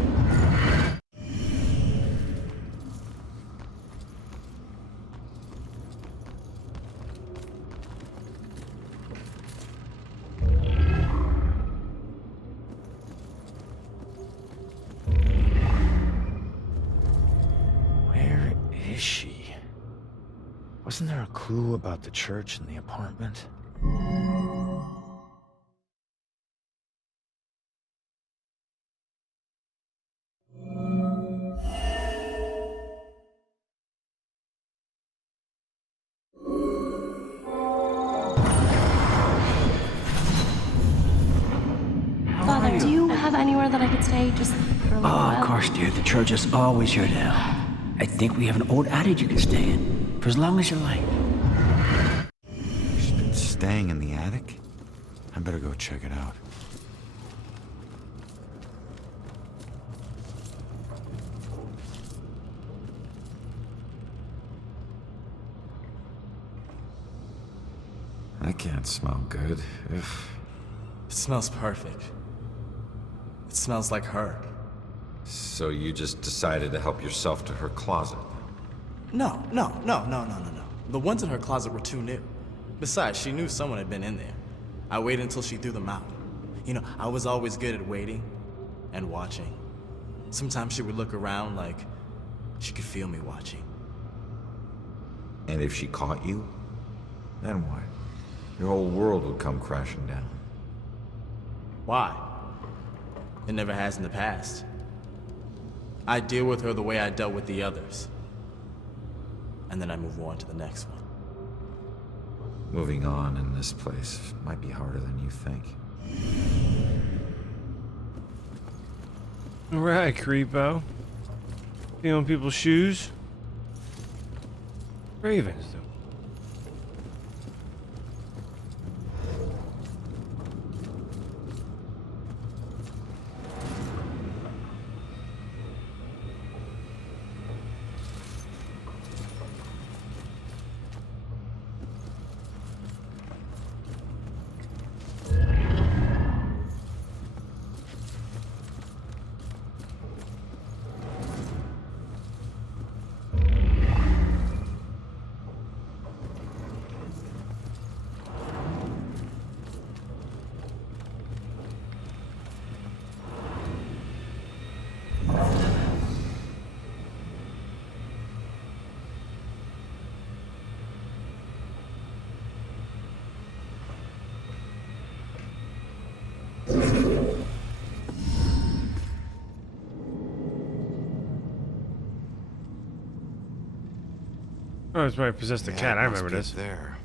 Where is she? Wasn't there a clue about the church in the apartment? have anywhere that I could stay just for a little while? Of course, dear. The church is always here to help. I think we have an old attic you can stay in for as long as you like. She's been staying in the attic? I better go check it out. That can't smell good. Ugh. It smells perfect. It smells like her. So you just decided to help yourself to her closet? No. The ones in her closet were too new. Besides, she knew someone had been in there. I waited until she threw them out. You know, I was always good at waiting and watching. Sometimes she would look around like she could feel me watching. And if she caught you, then what? Your whole world would come crashing down. Why? It never has in the past. I deal with her the way I dealt with the others. And then I move on to the next one. Moving on in this place might be harder than you think. Alright, creepo. Stealing people's shoes. Ravens, though. Oh, it's probably possessed the cat. I remember this. There.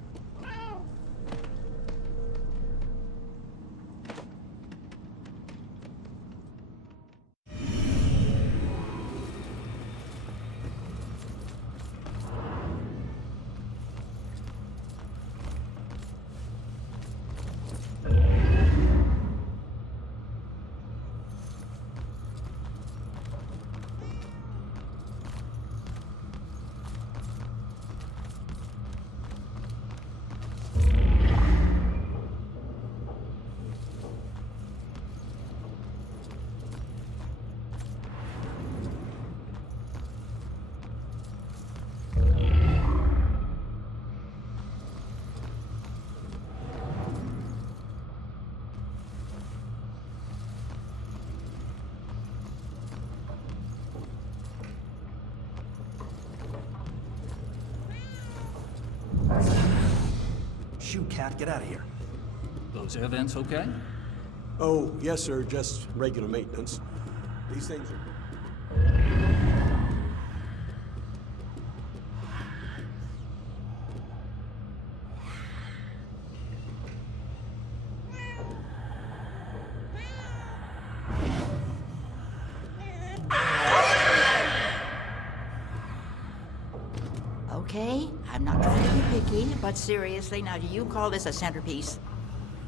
Shoot, cat, get out of here. Those air vents okay? Oh, yes, sir. Just regular maintenance. These things are... Okay, I'm not trying to be picky, but seriously, now do you call this a centerpiece?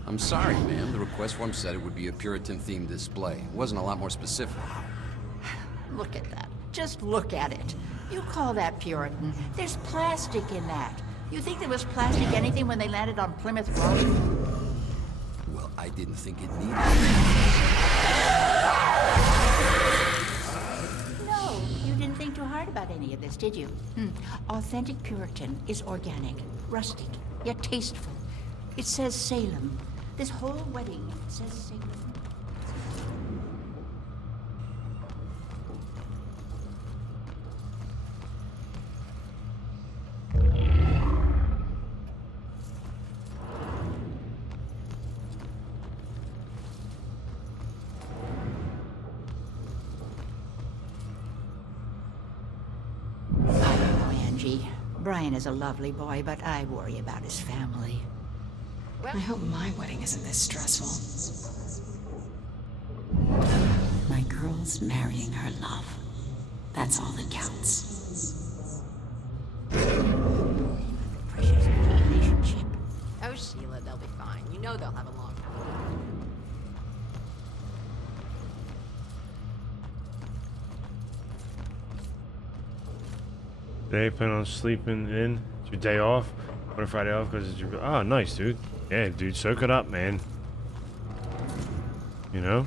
I'm sorry, ma'am. The request form said it would be a Puritan-themed display. It wasn't a lot more specific. Look at that. Just look at it. You call that Puritan? There's plastic in that. You think there was plastic anything when they landed on Plymouth Rock? Well, I didn't think it needed. No, you didn't think too hard about any of this, did you? Authentic Puritan is organic, rustic, yet tasteful. It says Salem. This whole wedding says Salem. Brian is a lovely boy, but I worry about his family. I hope my wedding isn't this stressful. girl's marrying her love. That's all that counts. Precious relationship. Oh, Sheila, they'll be fine. You know they'll have a long time. Today, plan on sleeping in. It's your day off. Want a Friday off because it's your. Oh, nice, dude. Yeah, dude, soak it up, man. You know?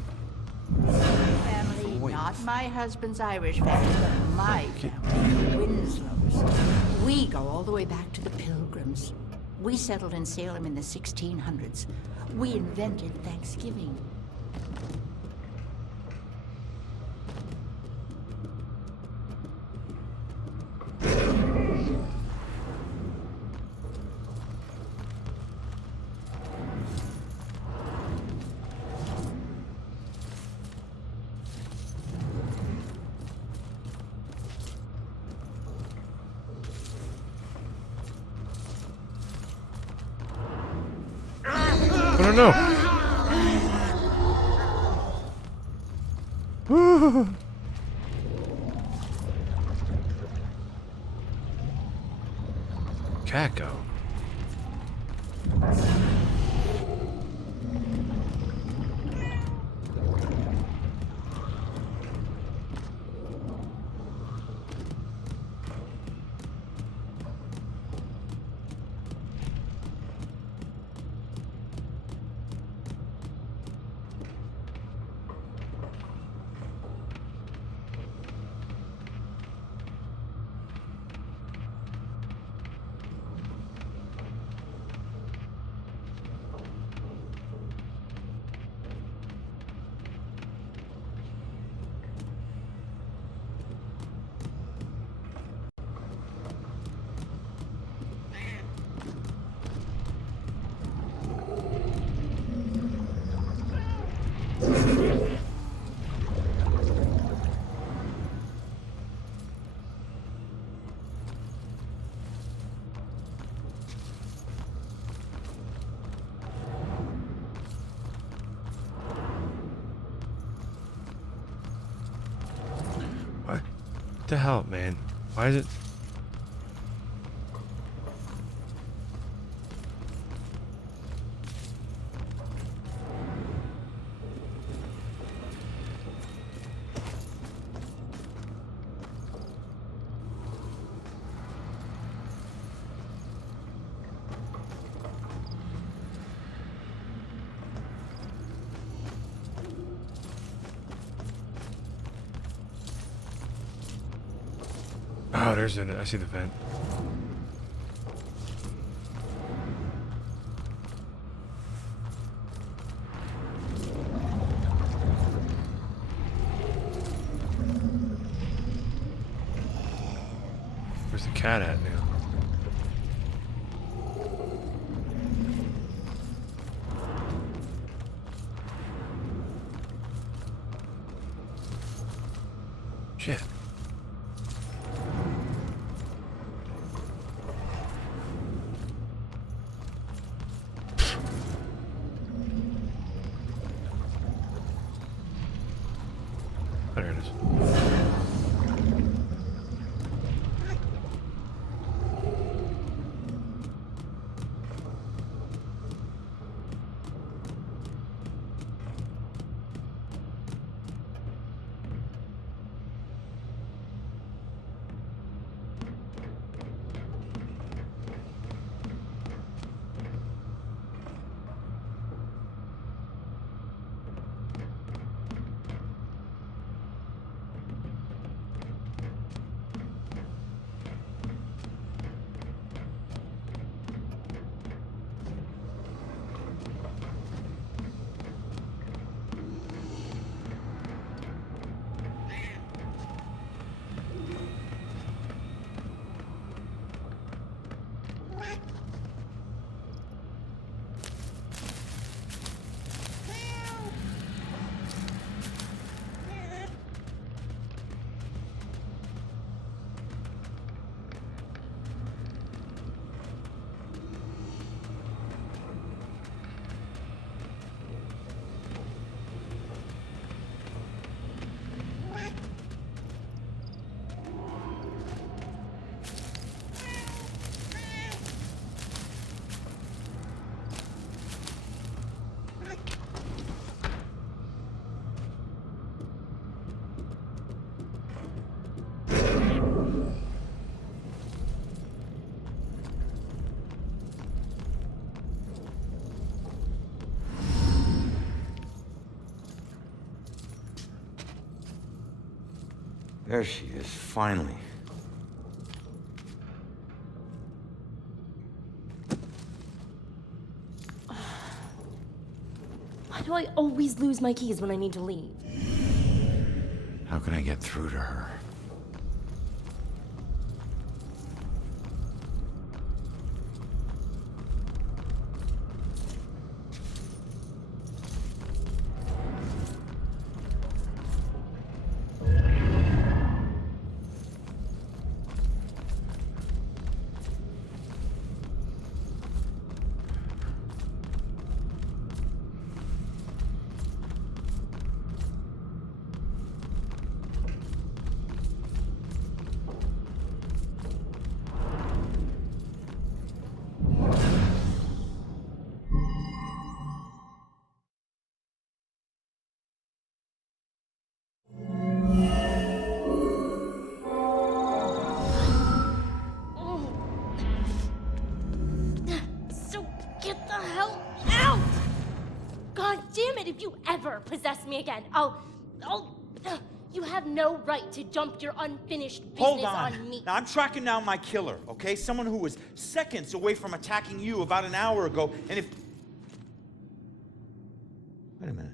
Family, not my husband's Irish family, but my family, Winslows. We go all the way back to the Pilgrims. We settled in Salem in the 1600s. We invented Thanksgiving. I don't know. Caco. What the hell, man? Why is it? Oh, there's it. I see the vent. Where's the cat at now? Shit. There it is. There she is, finally. Why do I always lose my keys when I need to leave? How can I get through to her? If you ever possess me again, you have no right to dump your unfinished business on me. Now, I'm tracking down my killer, okay? Someone who was seconds away from attacking you about an hour ago, and if... Wait a minute.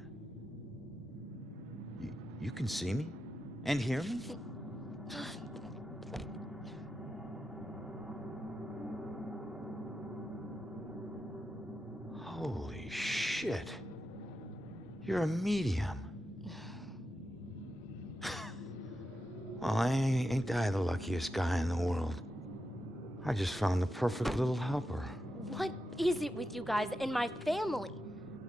You can see me? And hear me? Holy shit. You're a medium. Well, ain't I the luckiest guy in the world? I just found the perfect little helper. What is it with you guys and my family?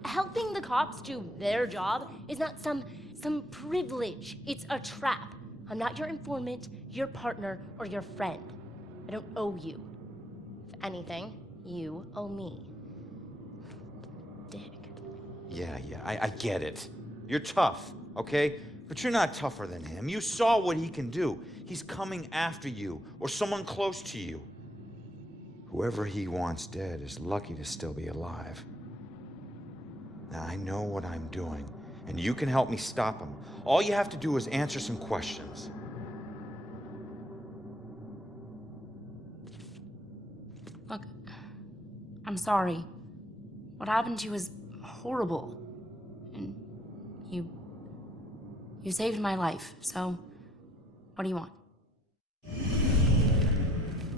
Helping the cops do their job is not some privilege. It's a trap. I'm not your informant, your partner, or your friend. I don't owe you. If anything, you owe me. Yeah, I get it. You're tough, okay? But you're not tougher than him. You saw what he can do. He's coming after you, or someone close to you. Whoever he wants dead is lucky to still be alive. Now, I know what I'm doing, And you can help me stop him. All you have to do is answer some questions. Look, I'm sorry. What happened to you is horrible. And you saved my life, so what do you want?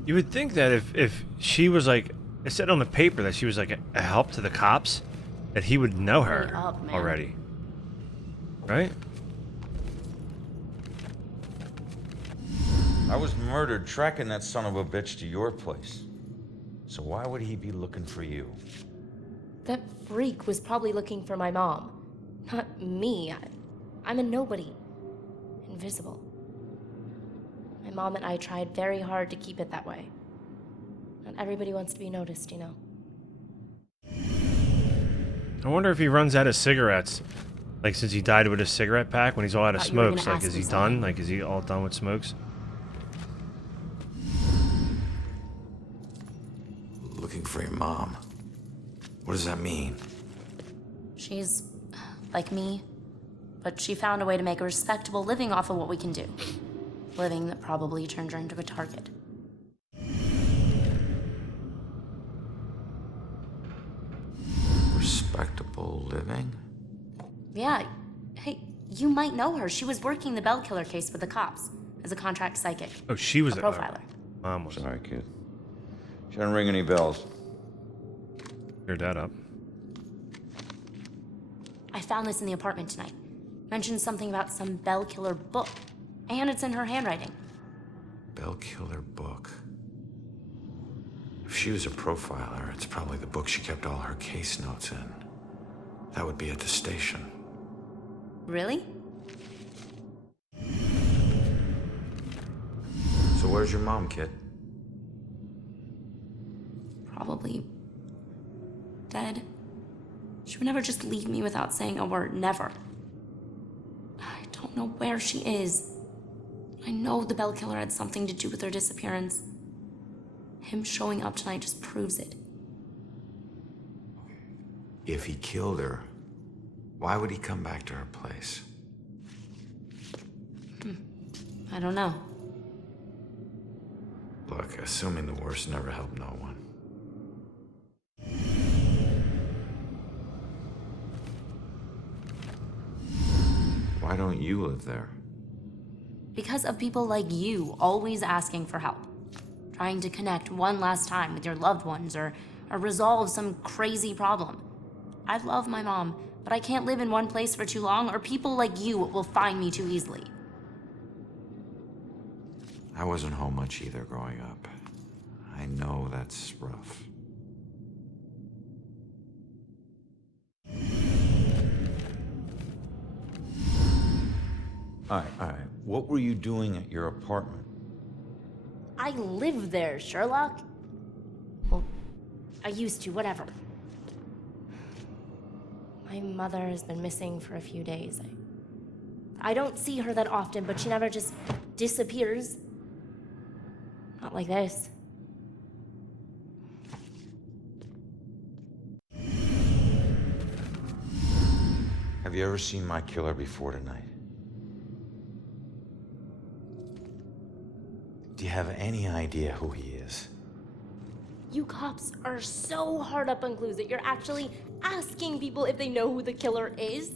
You would think that if she was like, it said on the paper that she was like a help to the cops, that he would know her already. Right? I was murdered tracking that son of a bitch to your place. So why would he be looking for you? That freak was probably looking for my mom. Not me. I'm a nobody. Invisible. My mom and I tried very hard to keep it that way. Not everybody wants to be noticed, you know. I wonder if he runs out of cigarettes. Like, since he died with a cigarette pack, when he's all out of smokes, like, is he done? Like, is he all done with smokes? Looking for your mom. What does that mean? She's like me, but she found a way to make a respectable living off of what we can do. Living that probably turned her into a target. Respectable living? Yeah. Hey, you might know her. She was working the Bell Killer case with the cops as a contract psychic. Oh, she was a profiler. Mom was. Sorry, kid. She didn't ring any bells. Cleared that up. I found this in the apartment tonight. Mentioned something about some Bell Killer book. And it's in her handwriting. Bell Killer book. If she was a profiler, it's probably the book she kept all her case notes in. That would be at the station. Really? So where's your mom, kid? Probably dead. She would never just leave me without saying a word. Never. I don't know where she is. I know the Bell Killer had something to do with her disappearance. Him showing up tonight just proves it. If he killed her, why would he come back to her place? I don't know. Look, assuming the worst never helped no one. Why don't you live there? Because of people like you always asking for help. Trying to connect one last time with your loved ones or resolve some crazy problem. I love my mom, but I can't live in one place for too long or people like you will find me too easily. I wasn't home much either growing up. I know that's rough. All right. What were you doing at your apartment? I live there, Sherlock. Well, I used to, whatever. My mother has been missing for a few days. I don't see her that often, but she never just disappears. Not like this. Have you ever seen my killer before tonight? Do you have any idea who he is? You cops are so hard up on clues that you're actually asking people if they know who the killer is.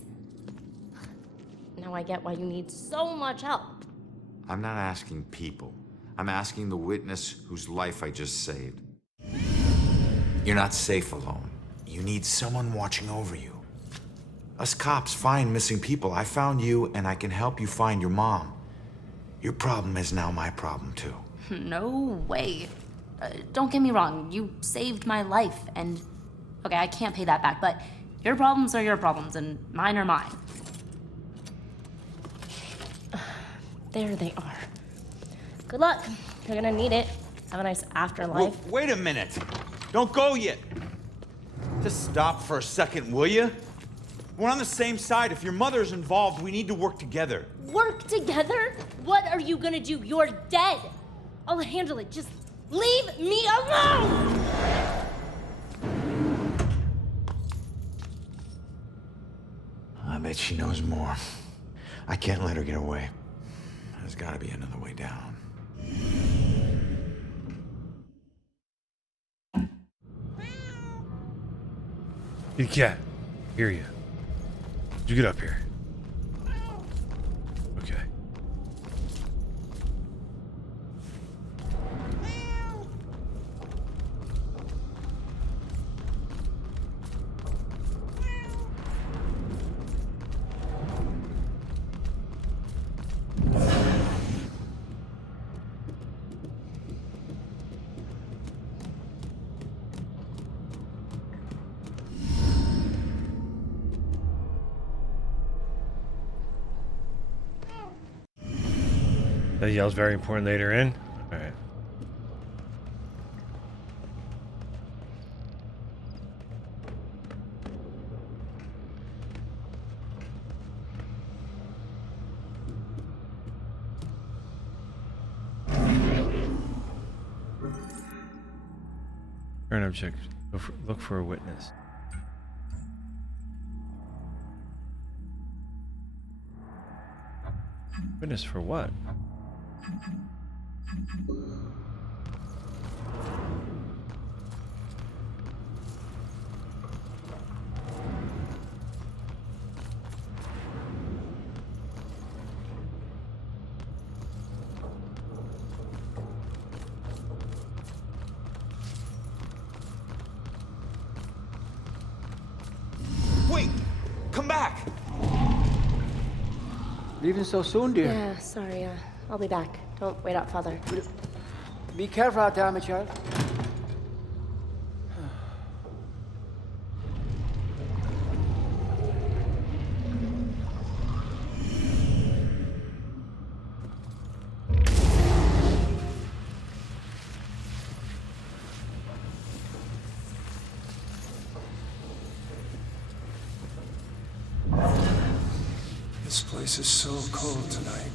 Now I get why you need so much help. I'm not asking people. I'm asking the witness whose life I just saved. You're not safe alone. You need someone watching over you. Us cops find missing people. I found you, and I can help you find your mom. Your problem is now my problem, too. No way. Don't get me wrong, you saved my life, and... Okay, I can't pay that back, but your problems are your problems, and mine are mine. There they are. Good luck. You're gonna need it. Have a nice afterlife. Whoa, wait a minute. Don't go yet. Just stop for a second, will you? We're on the same side. If your mother's involved, we need to work together. Work together? What are you gonna do? You're dead. I'll handle it. Just leave me alone! I bet she knows more. I can't let her get away. There's gotta be another way down. Kitty cat, hear you. Did you get up here? Okay. That yell's very important later in. All right. Turn object. Look for a witness. Witness for what? Wait! Come back! Leaving so soon, dear? Yeah, sorry. I'll be back. Don't wait out, Father. Be careful out there, my child. This place is so cold tonight.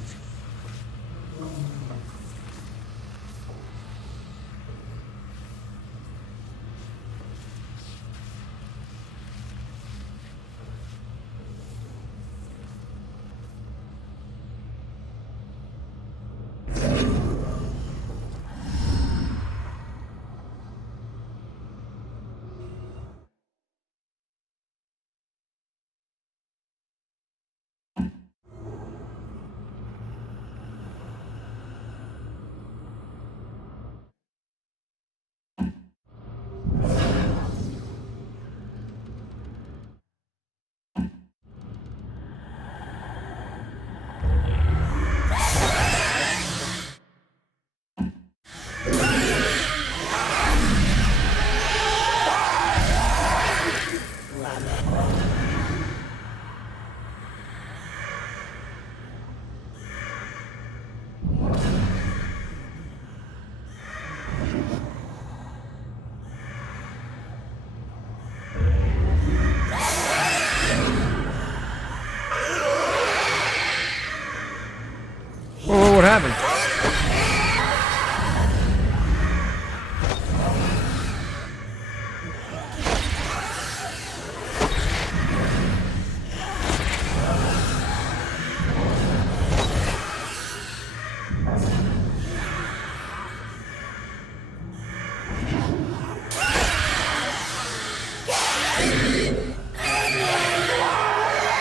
grabbing.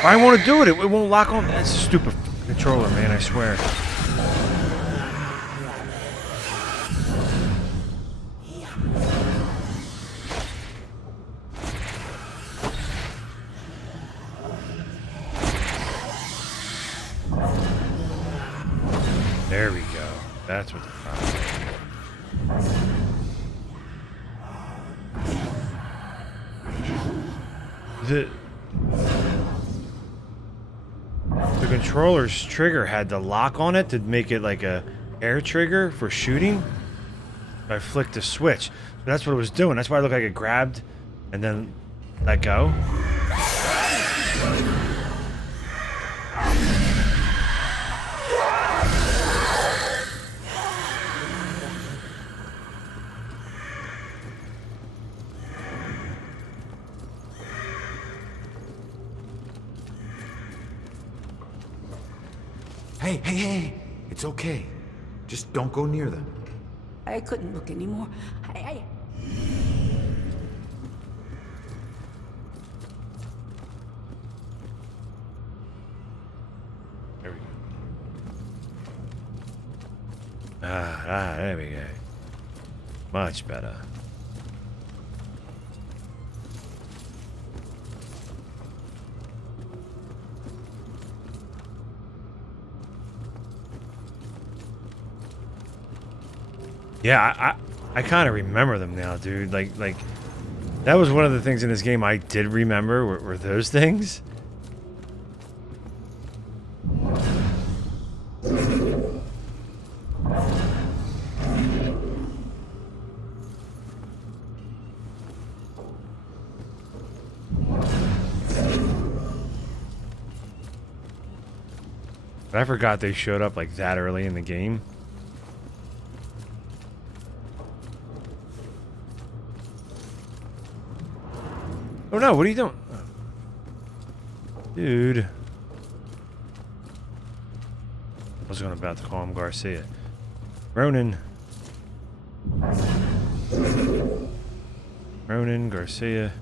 I want to do it. It won't lock on. That's a stupid controller, man. I swear. There we go. That's what the problem is. The controller's trigger had the lock on it to make it like a air trigger for shooting. I flicked the switch. So that's what it was doing. That's why it looked like it grabbed and then let go. Hey, it's okay. Just don't go near them. I couldn't look anymore. There we go. There we go. Much better. Yeah, I kind of remember them now, dude. Like that was one of the things in this game I did remember were those things. But I forgot they showed up like that early in the game. Oh no, what are you doing? Dude. I was about to call him Garcia. Ronan. Ronan, Garcia.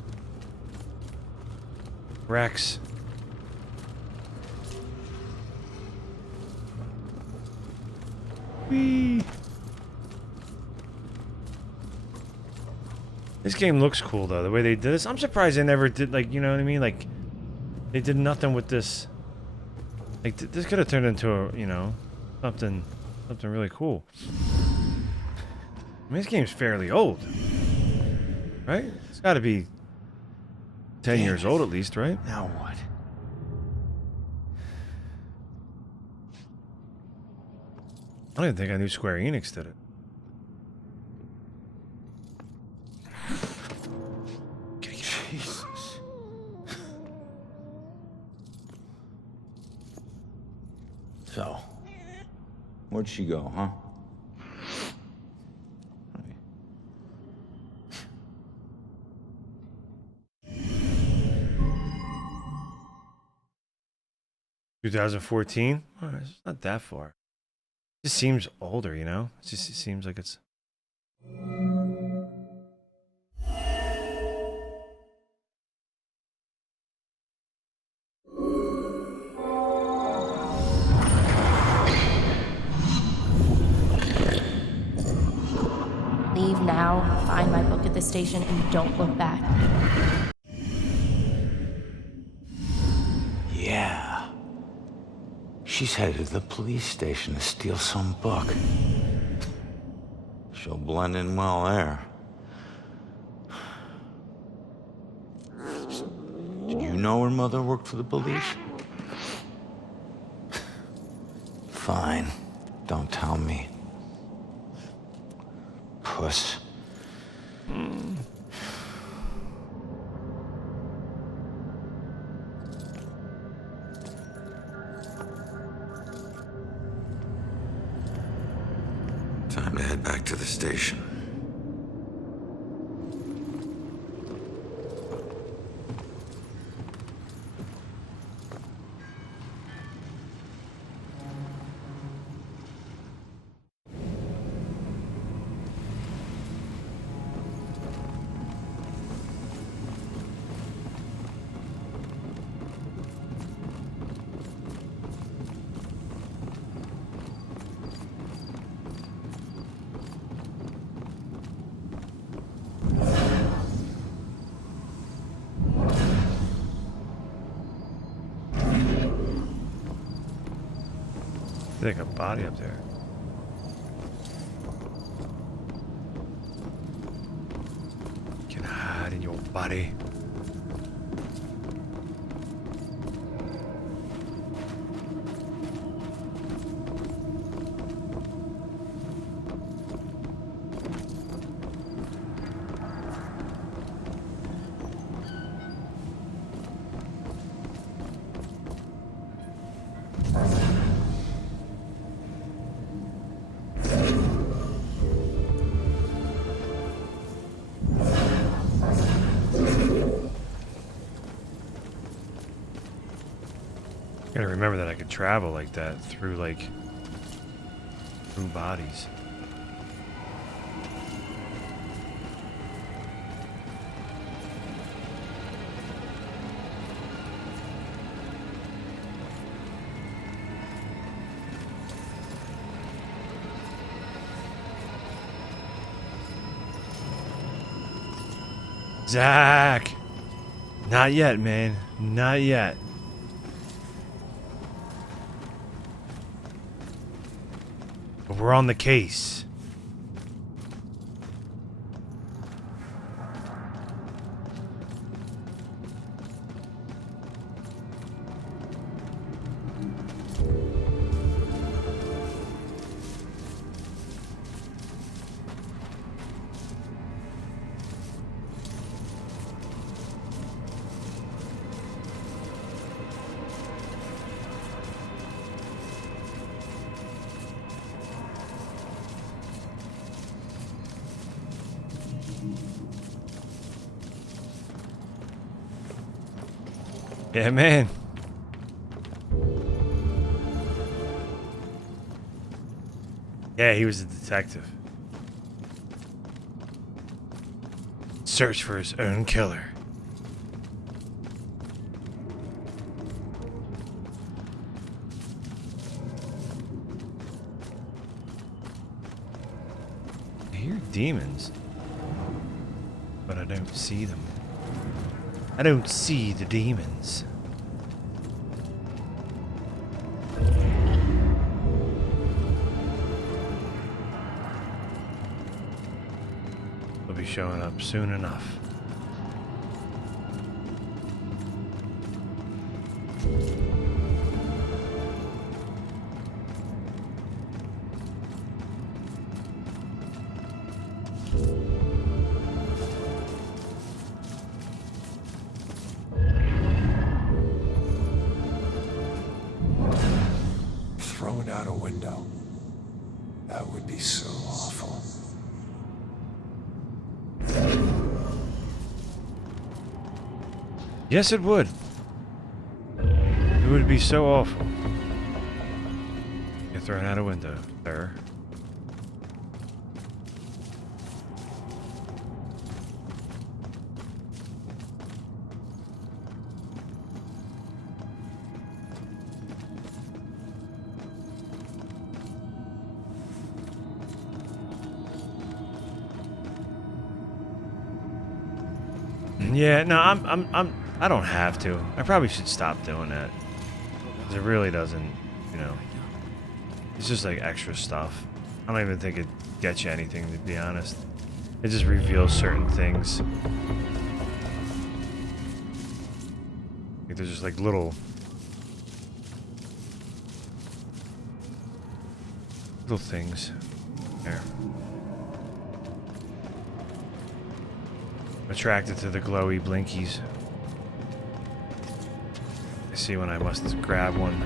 Rex. Whee! This game looks cool though, the way they did this. I'm surprised they never did, like, you know what I mean? Like, they did nothing with this. Like, this could have turned into a, you know, something really cool. I mean, this game's fairly old, right? It's got to be 10 years old at least, right? Now what? I don't even think I knew Square Enix did it. Jesus. So, where'd she go, huh? 2014? Oh, it's not that far. It just seems older, you know? It seems like it's... Leave now, find my book at the station, and don't look back. Yeah. She's headed to the police station to steal some book. She'll blend in well there. Did you know her mother worked for the police? Fine. Don't tell me. Puss. Time to head back to the station. There's like a body up there. You can hide in your body. Gotta remember that I could travel like that through bodies. Zach! Not yet, man. Not yet. But we're on the case. Yeah, man. Yeah, he was a detective. Search for his own killer. I hear demons, but I don't see them. I don't see the demons. They'll be showing up soon enough. Thrown out a window. That would be so awful. Yes, it would. It would be so awful. Get thrown out a window, sir. Yeah, no, I don't have to. I probably should stop doing that. 'Cause it really doesn't, you know. It's just like extra stuff. I don't even think it gets you anything, to be honest. It just reveals certain things. Like there's just like little things there. Attracted to the glowy blinkies. I see when I must grab one.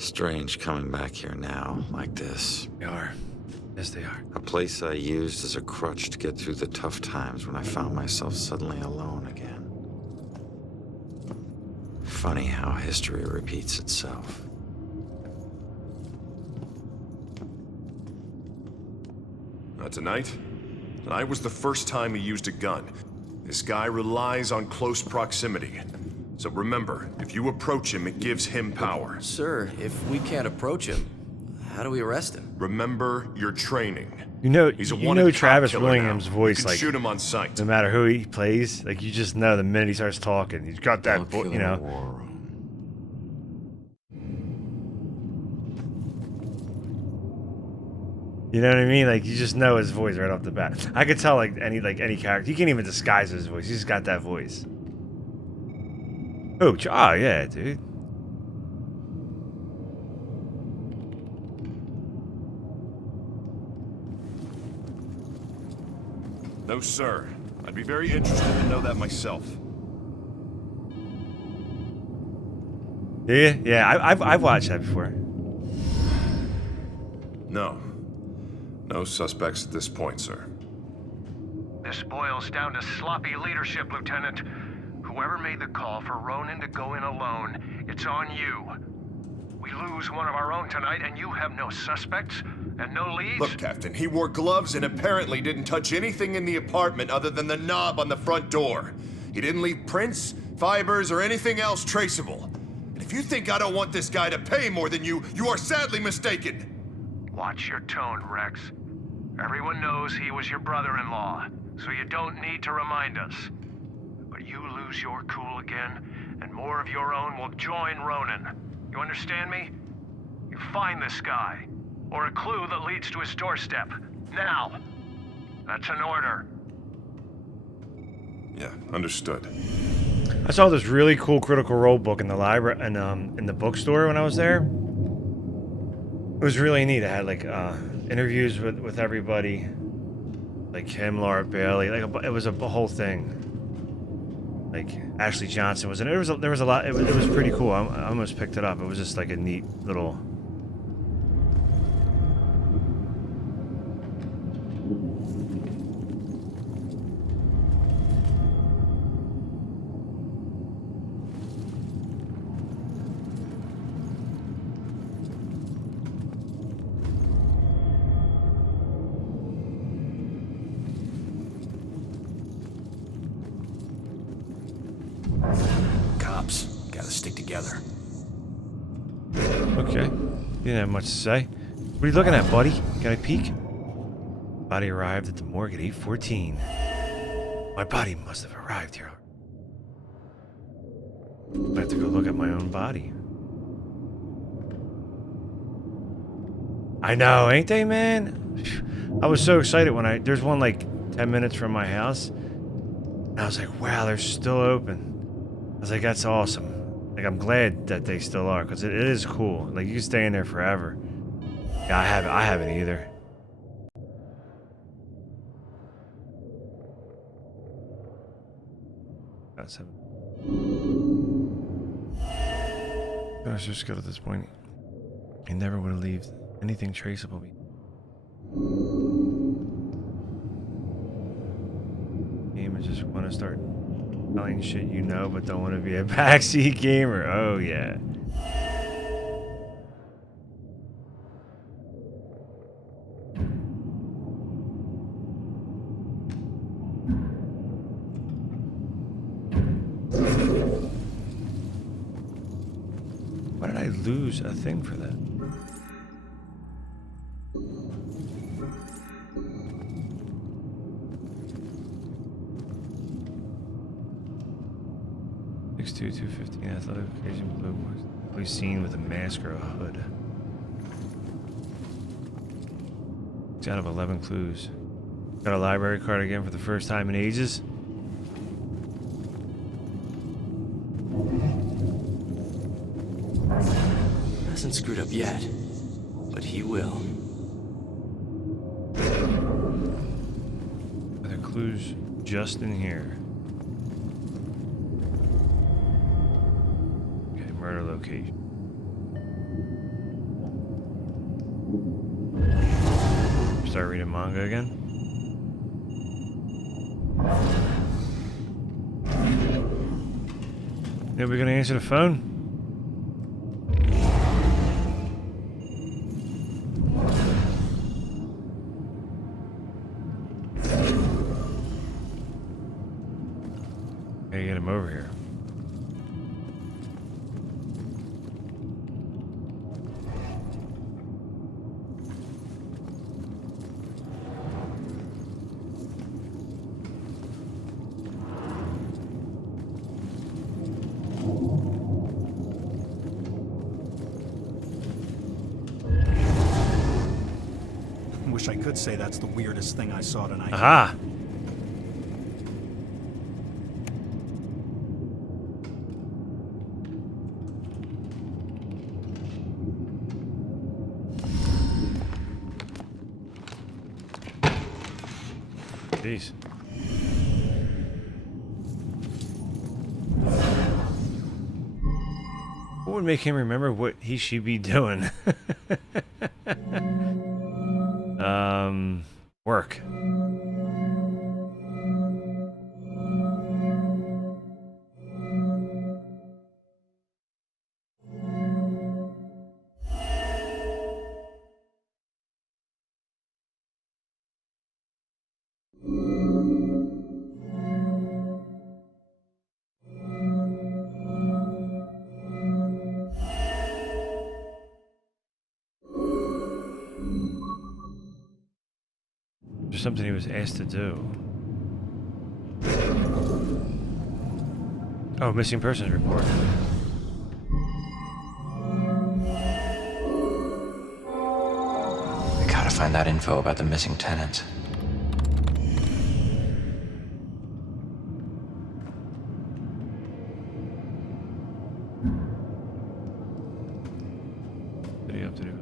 Strange coming back here now, like this. They are. Yes, they are. A place I used as a crutch to get through the tough times when I found myself suddenly alone again. Funny how history repeats itself. Tonight? Tonight was the first time he used a gun. This guy relies on close proximity. So remember, if you approach him, it gives him power. Sir, if we can't approach him, how do we arrest him? Remember your training. You know, He's a you wanted know cop Travis killer Williams' now. voice, You can like, shoot him on sight. no matter who he plays, like, you just know the minute he starts talking. He's got that voice, you know. You know what I mean? Like, you just know his voice right off the bat. I could tell, like any character. You can't even disguise his voice. He's just got that voice. Oh, yeah, dude. No, sir. I'd be very interested to know that myself. Do you? Yeah, I've watched that before. No. No suspects at this point, sir. This boils down to sloppy leadership, Lieutenant. Whoever made the call for Ronan to go in alone, it's on you. We lose one of our own tonight, and you have no suspects and no leads? Look, Captain, he wore gloves and apparently didn't touch anything in the apartment other than the knob on the front door. He didn't leave prints, fibers, or anything else traceable. And if you think I don't want this guy to pay more than you, you are sadly mistaken. Watch your tone, Rex. Everyone knows he was your brother-in-law, so you don't need to remind us. But you lose your cool again, and more of your own will join Ronan. You understand me? You find this guy, or a clue that leads to his doorstep. Now! That's an order. Yeah, understood. I saw this really cool Critical Role book in the library and in the bookstore when I was there. It was really neat. It had like interviews with everybody, like him, Laura Bailey. Like it was a whole thing. Like Ashley Johnson was in it. There was a lot. It was pretty cool. I almost picked it up. It was just like a neat little. Cops gotta stick together. Okay. You didn't have much to say. What are you looking at, buddy? Can I peek? Body arrived at the morgue at 8:14. My body must have arrived here. I have to go look at my own body. I know, ain't they, man? I was so excited when there's one like 10 minutes from my house. And I was like, wow, they're still open. I was like, that's awesome. Like, I'm glad that they still are, because it is cool. Like, you can stay in there forever. Yeah, I haven't either. That's him. Gosh, just good at this point. He never would have left anything traceable. Game is just want to start telling shit you know, but don't want to be a backseat gamer. Oh yeah. Why did I lose a thing for that? Six-2, 215 athletic occasion blue was always seen with a mask or a hood. 6 out of 11 clues. Got a library card again for the first time in ages. Hasn't screwed up yet, but he will. Are there clues just in here? Okay, murder location. start reading manga again. Nobody gonna answer the phone? Gotta get him over here. Wish I could say that's the weirdest thing I saw tonight. Aha! Jeez. What would make him remember what he should be doing? Work. There's something he was asked to do. Oh, missing persons report. We gotta find that info about the missing tenants. What do you have to do?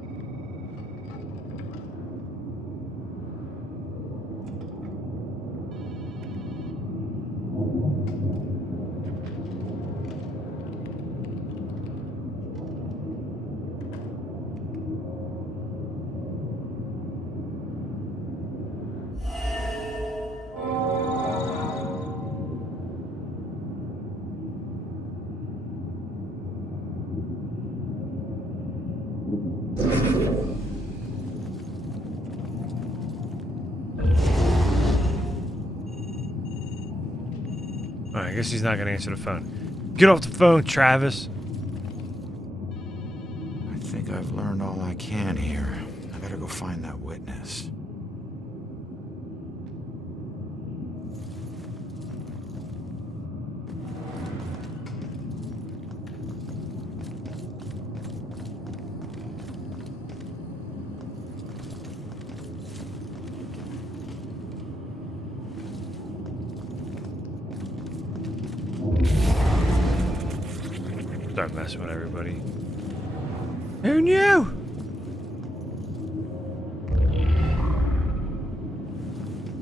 I guess he's not going to answer the phone. Get off the phone, Travis. I think I've learned all I can here. I better go find that witness. Start messing with everybody. Who knew?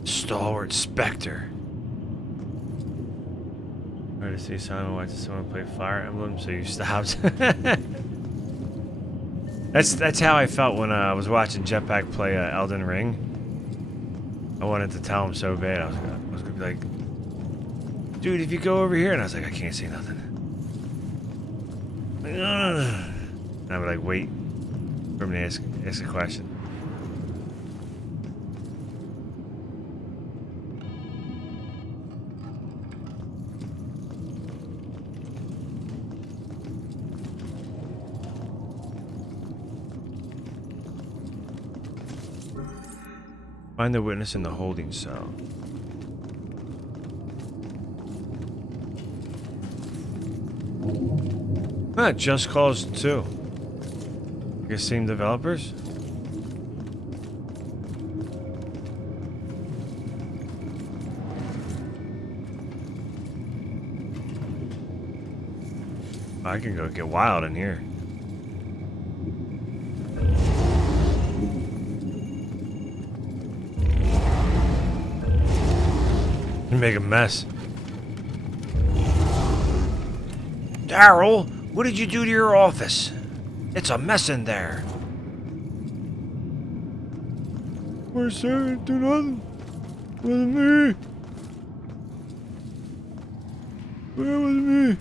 Stalwart Spectre. Ready to see Simon watches someone play Fire Emblem, so you stopped. That's how I felt when I was watching Jetpack play Elden Ring. I wanted to tell him so bad. I was gonna be like, dude, if you go over here, and I was like, I can't say nothing. And I would like wait for him to ask a question. Find the witness in the holding cell. Ah, Just Cause 2. I guess same developers? I can go get wild in here. And make a mess. Daryl, what did you do to your office? It's a mess in there. Poor sir, do nothing. With me. Where was me?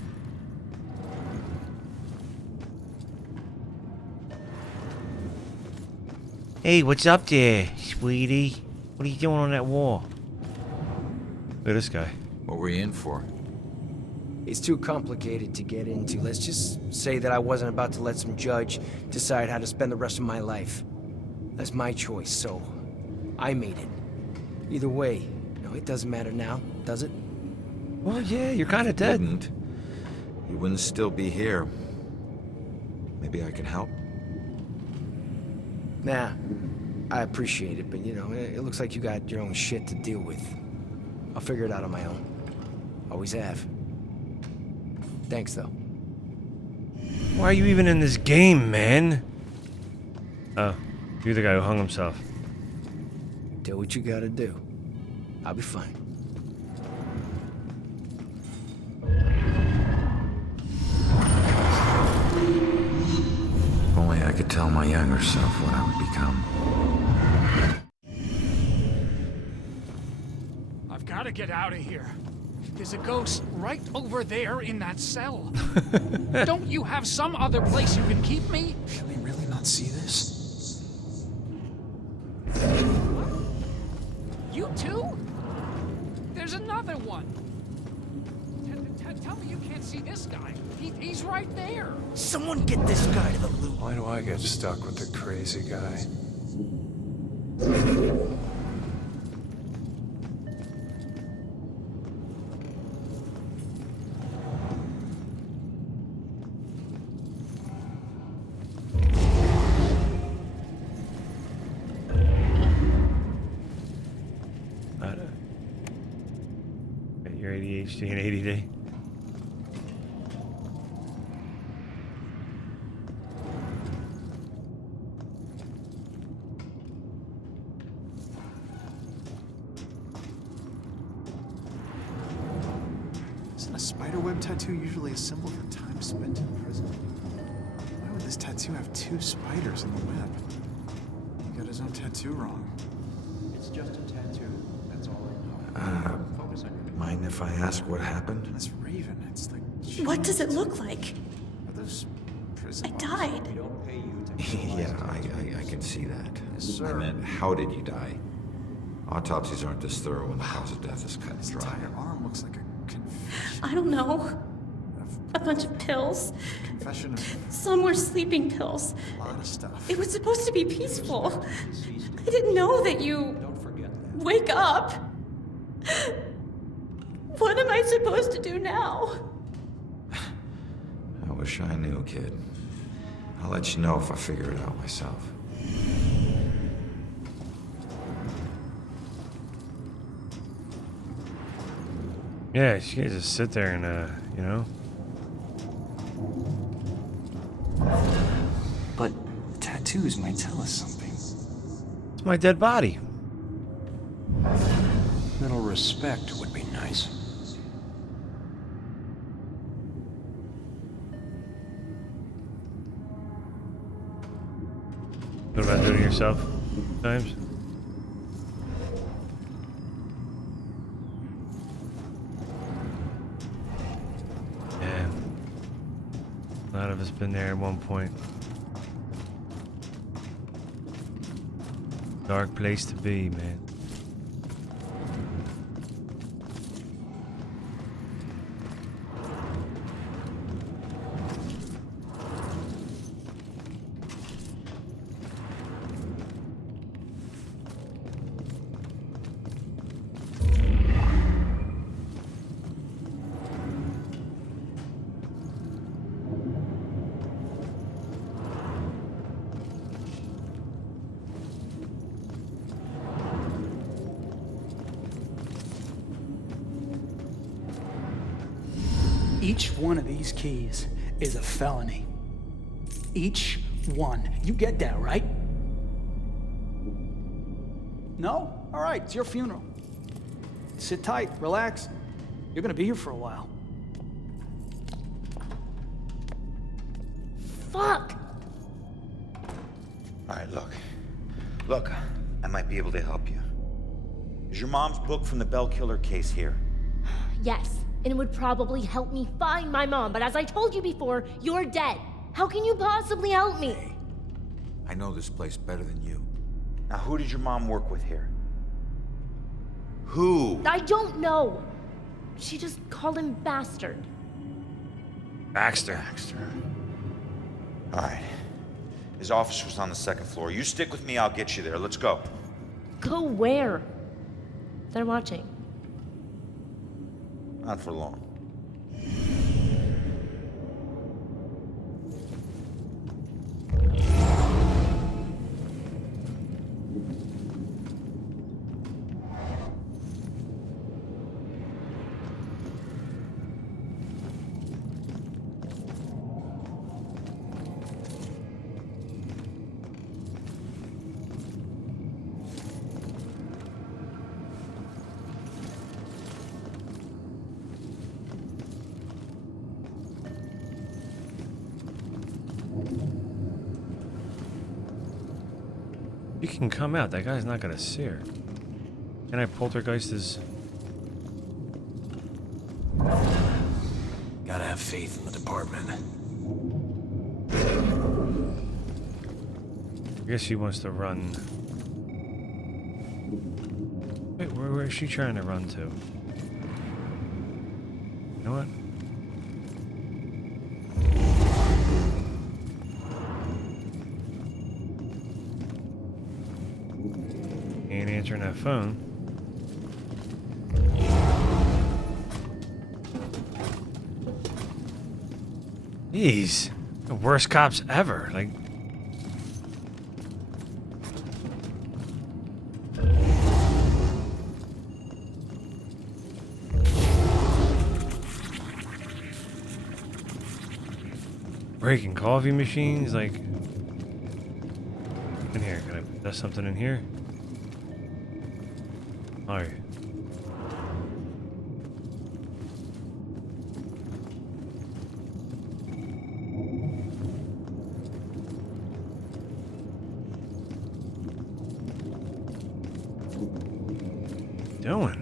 Hey, what's up there, sweetie? What are you doing on that wall? Look at this guy. What were you in for? It's too complicated to get into. Let's just say that I wasn't about to let some judge decide how to spend the rest of my life. That's my choice, so I made it. Either way, it doesn't matter now, does it? Well, yeah, you're kind of dead. You wouldn't still be here. Maybe I can help? Nah, I appreciate it, but it looks like you got your own shit to deal with. I'll figure it out on my own. Always have. Thanks, though. Why are you even in this game, man? Oh, you're the guy who hung himself. Do what you gotta do. I'll be fine. If only I could tell my younger self what I would become. I've got to get out of here. There's a ghost right over there in that cell. Don't you have some other place you can keep me? Can they really not see this? You too? There's another one. Tell me you can't see this guy. He's right there. Someone get this guy to the loop. Why do I get stuck with the crazy guy? Your ADHD and ADD. Isn't a spiderweb tattoo usually a symbol for time spent in prison? Why would this tattoo have two spiders in the web? He got his own tattoo wrong. It's just a tattoo. That's all I know. Focus on your... Mind if I ask what happened? That's Raven. It's like... What does it look like? Are those prison I died. We don't pay you to... Yeah, I can see that. Yes, sir. I meant, how did you die? Autopsies aren't this thorough when the cause of death is cut and His dry. entire arm looks like a confession. I don't know. A bunch of pills. Confession of Some were sleeping pills. a lot of stuff. It was supposed to be peaceful. I didn't know that you Don't forget that. wake up. What am I supposed to do now? I wish I knew, kid. I'll let you know if I figure it out myself. Yeah, she can just sit there and, But tattoos might tell us something. It's my dead body. Little respect would be nice. What about doing it yourself times? Yeah. A lot of us been there at one point. Dark place to be, man. Each one of these keys is a felony. Each one. You get that, right? No? All right, it's your funeral. Sit tight, relax. You're gonna be here for a while. Fuck! All right, look. Look, I might be able to help you. Is your mom's book from the Bell Killer case here? Yes, and it would probably help me find my mom, but as I told you before, you're dead. How can you possibly help me? Hey, I know this place better than you. Now, who did your mom work with here? Who? I don't know. She just called him Bastard. Baxter. All right. His office was on the second floor. You stick with me, I'll get you there. Let's go. Go where? They're watching. Not for long. You can come out. That guy's not gonna see her. Can I poltergeist his... Gotta have faith in the department. I guess she wants to run. Wait, where is she trying to run to? You know what? Ain't answering that phone. Jeez, the worst cops ever. Like, breaking coffee machines. Like, in here, can I put something in here? All right. Doing?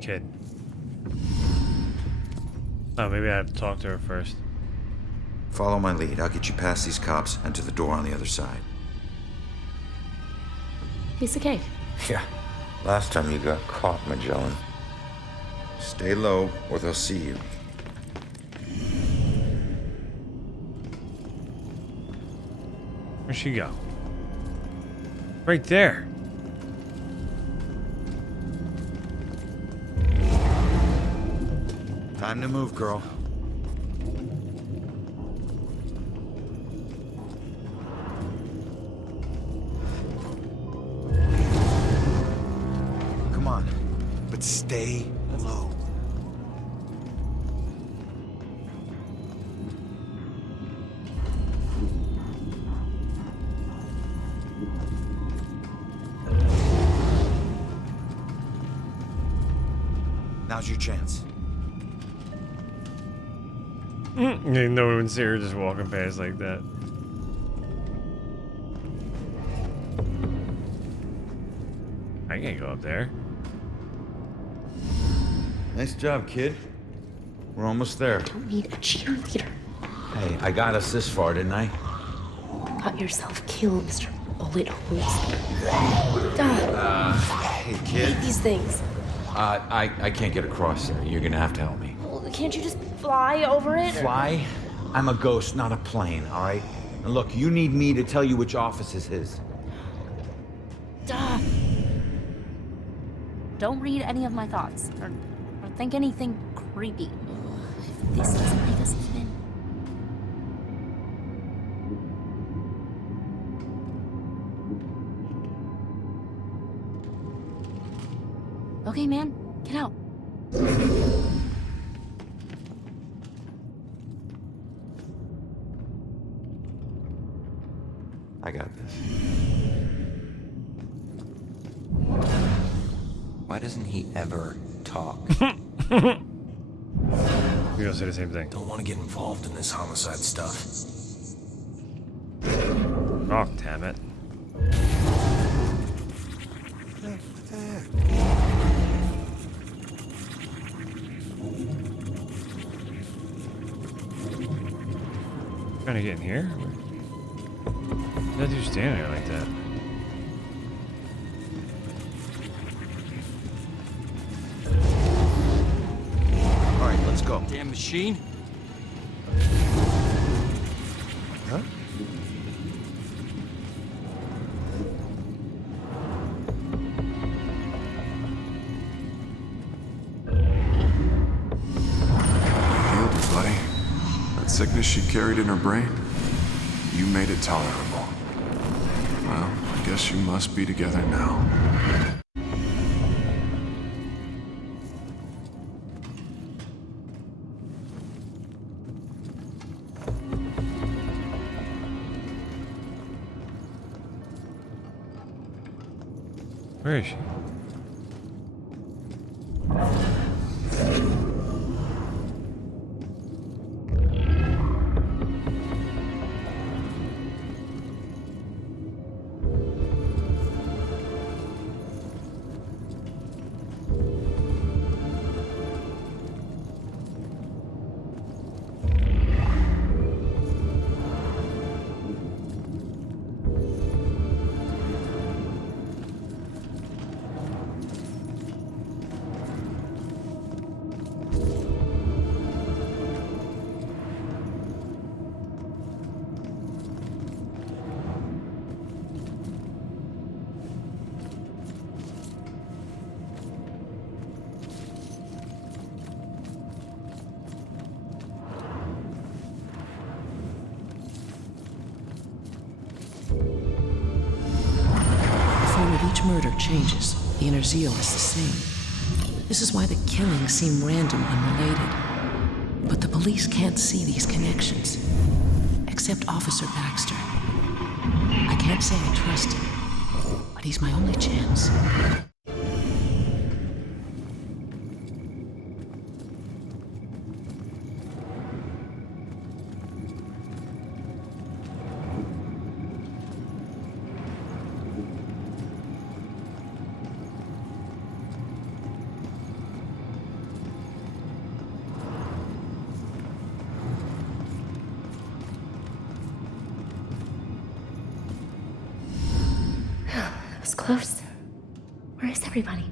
Kid. Oh, maybe I have to talk to her first. Follow my lead. I'll get you past these cops and to the door on the other side. Piece of cake. Yeah. Last time you got caught, Magellan. Stay low, or they'll see you. Where'd she go? Right there. Time to move, girl. Come on, but stay low. Now's your chance. No one would see her just walking past like that. I can't go up there. Nice job, kid. We're almost there. Don't need a cheerleader. Hey, I got us this far, didn't I? Got yourself killed, Mr. Bullet Holes. Hey, kid. Hate these things. I can't get across there. You're gonna have to help me. Well, can't you just fly over it? Fly? I'm a ghost, not a plane, all right? And look, you need me to tell you which office is his. Duh. Don't read any of my thoughts, or think anything creepy. If this doesn't make us fit in. Okay, man, get out. I got this. Why doesn't he ever talk? You're gonna say the same thing. Don't want to get involved in this homicide stuff. Oh, damn it. Trying to get in here? That dude's standing there like that. All right, let's go. Damn machine. Huh? Healed her, buddy. That sickness she carried in her brain, you made it tolerable. Well, I guess you must be together now. Where is she? Each murder changes. The inner zeal is the same. This is why the killings seem random, unrelated. But the police can't see these connections. Except Officer Baxter. I can't say I trust him, but he's my only chance. Close. Where is everybody?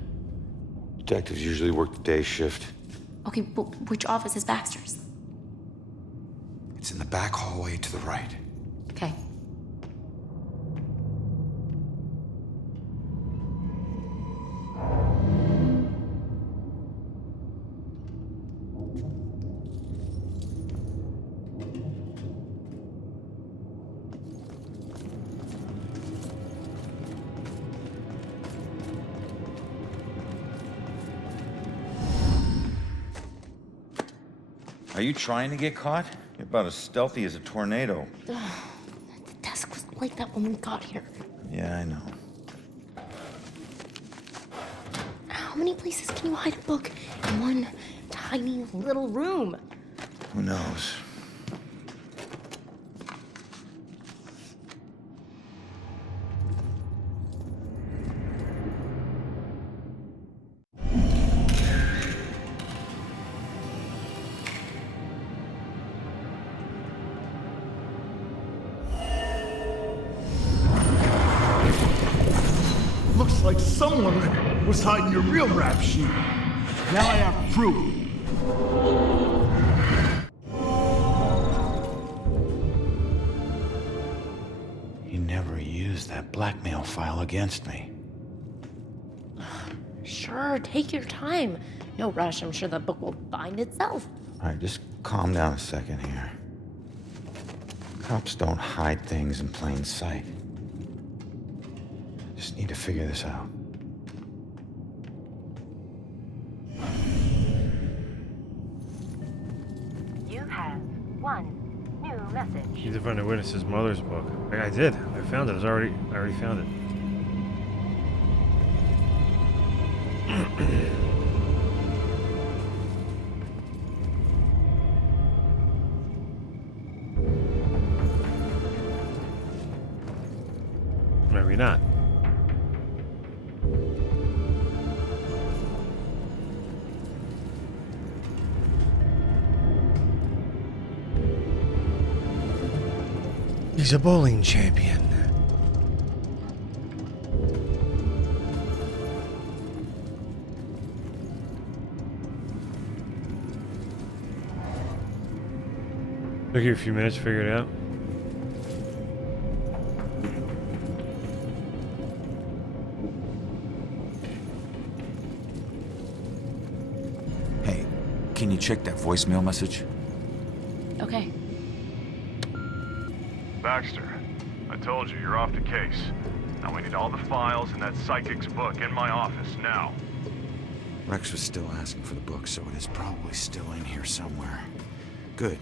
Detectives usually work the day shift. Okay, but which office is Baxter's? It's in the back hallway to the right. Okay. Are you trying to get caught? You're about as stealthy as a tornado. The desk was like that when we got here. Yeah, I know. How many places can you hide a book in one tiny little room? Who knows? Looks like someone was hiding your real rap sheet. Now I have proof. He never used that blackmail file against me. Sure, take your time. No rush, I'm sure the book will find itself. All right, just calm down a second here. Cops don't hide things in plain sight. Just need to figure this out. You have 1 New message. You did find a witness's mother's book. I did. I found it. I already found it. Maybe not. He's a bowling champion. Took you a few minutes to figure it out. Hey, can you check that voicemail message? Okay. Baxter, I told you, you're off the case. Now we need all the files in that psychic's book in my office, now. Rex was still asking for the book, so it is probably still in here somewhere. Good.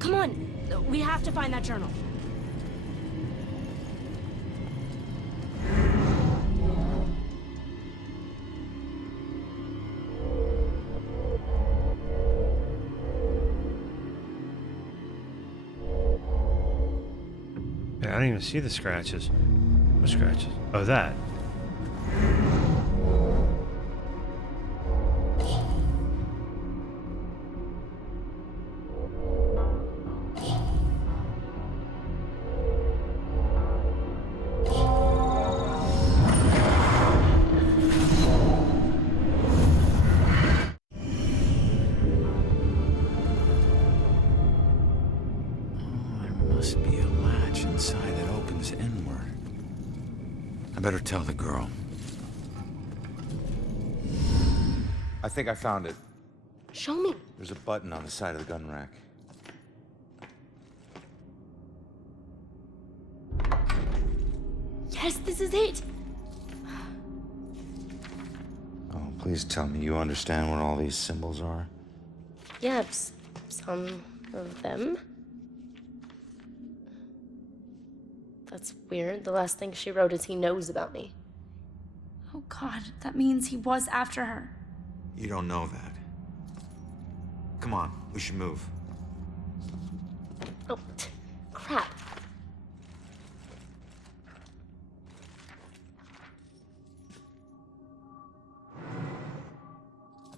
Come on, we have to find that journal. Yeah, I don't even see the scratches. What scratches? Oh, that. Must be a latch inside that opens inward. I better tell the girl. I think I found it. Show me. There's a button on the side of the gun rack. Yes, this is it. Oh, please tell me you understand what all these symbols are. Yeah, some of them. That's weird. The last thing she wrote is he knows about me. Oh God, that means he was after her. You don't know that. Come on, we should move. Oh, crap.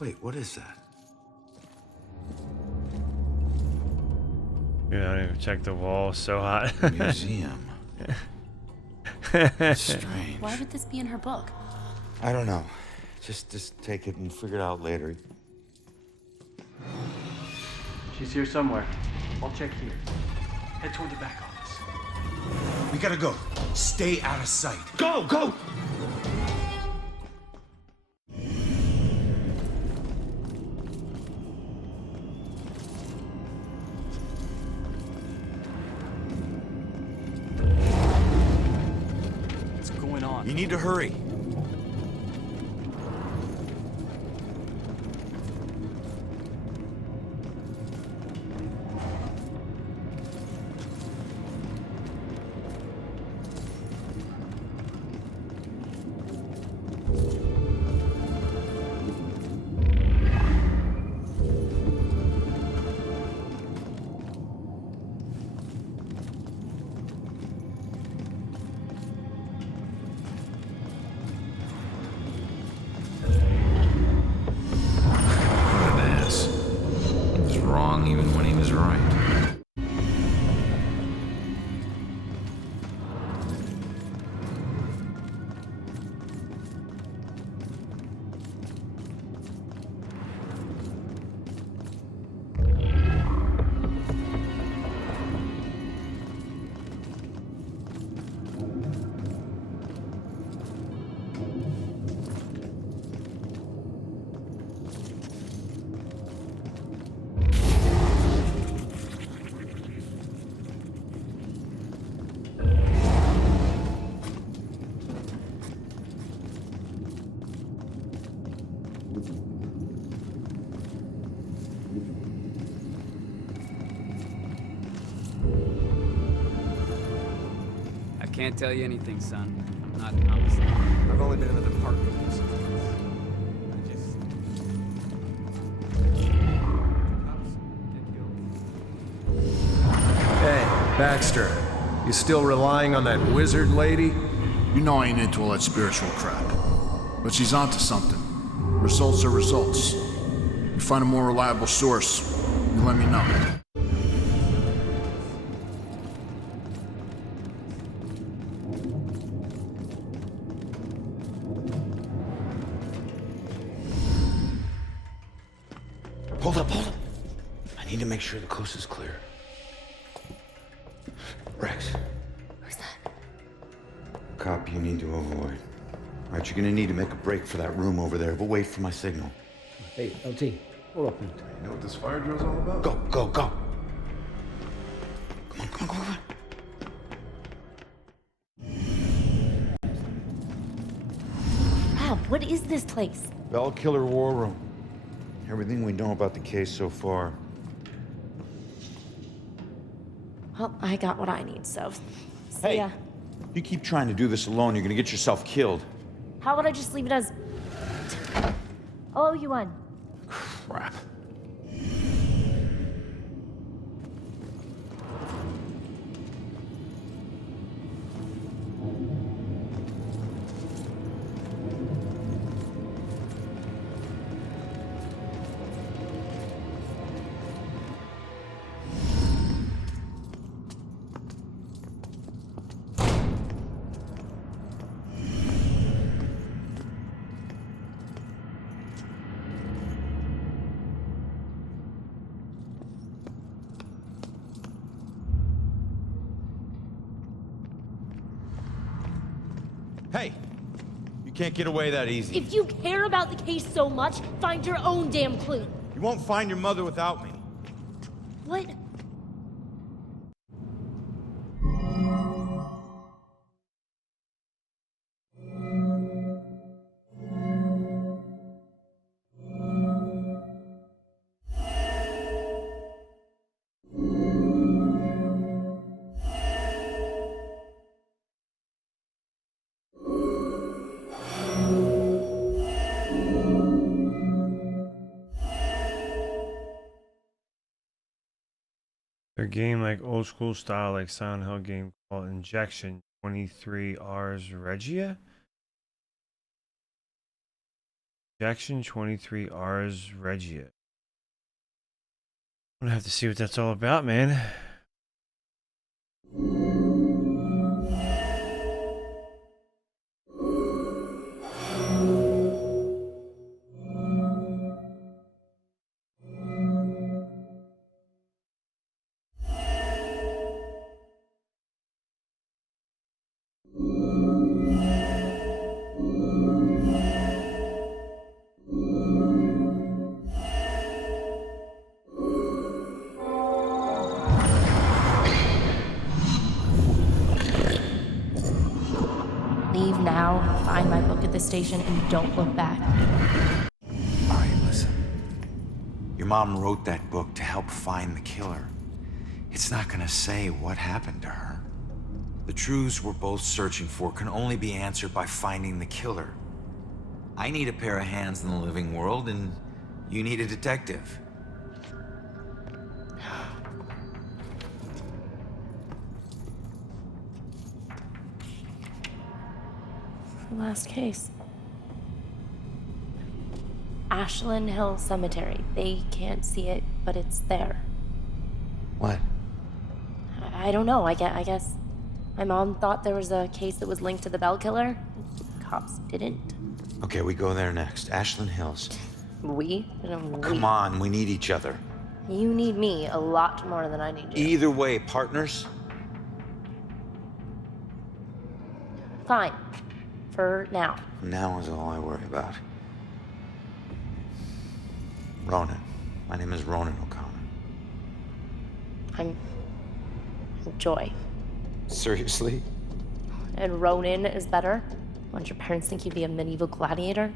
Wait, what is that? Yeah, I don't even check the wall. So hot. Museum. That's strange. Why would this be in her book? I don't know. Just take it and figure it out later. She's here somewhere. I'll check here. Head toward the back office. We gotta go. Stay out of sight. Go, go! What's going on? You need to hurry. I can't tell you anything, son. Not honestly. I've only been in the department. Hey, Baxter. You still relying on that wizard lady? You know I ain't into all that spiritual crap. But she's onto something. Results are results. You find a more reliable source, you let me know. Hold up. I need to make sure the coast is clear. Rex. Who's that? Cop you need to avoid. All right, you're gonna need to make a break for that room over there, but wait for my signal. Hey, LT, hold up. You know what this fire drill's all about? Go. Come on. Rob, what is this place? Bell Killer War Room. Everything we know about the case so far. Well, I got what I need, so see Hey. ya. You keep trying to do this alone, you're gonna get yourself killed. How about I just leave it as... I'll owe you one. Crap. Hey, you can't get away that easy. If you care about the case so much, find your own damn clue. You won't find your mother without me. What? A game like old school style, like Silent Hill game called Injection 23 Ars Regia. Injection 23 Ars Regia. I'm gonna have to see what that's all about, man. Leave now, find my book at the station, and don't look back. All right, listen. Your mom wrote that book to help find the killer. It's not gonna say what happened to her. The truths we're both searching for can only be answered by finding the killer. I need a pair of hands in the living world, and you need a detective. The last case. Ashland Hill Cemetery. They can't see it, but it's there. What? I don't know. I guess my mom thought there was a case that was linked to the Bell Killer. Cops didn't. Okay, we go there next. Ashland Hills. We? Come on, we need each other. You need me a lot more than I need you. Either way, partners. Fine. For now. Now is all I worry about. Ronan. My name is Ronan O'Connor. I'm Joy. Seriously? And Ronan is better? Don't your parents think you'd be a medieval gladiator?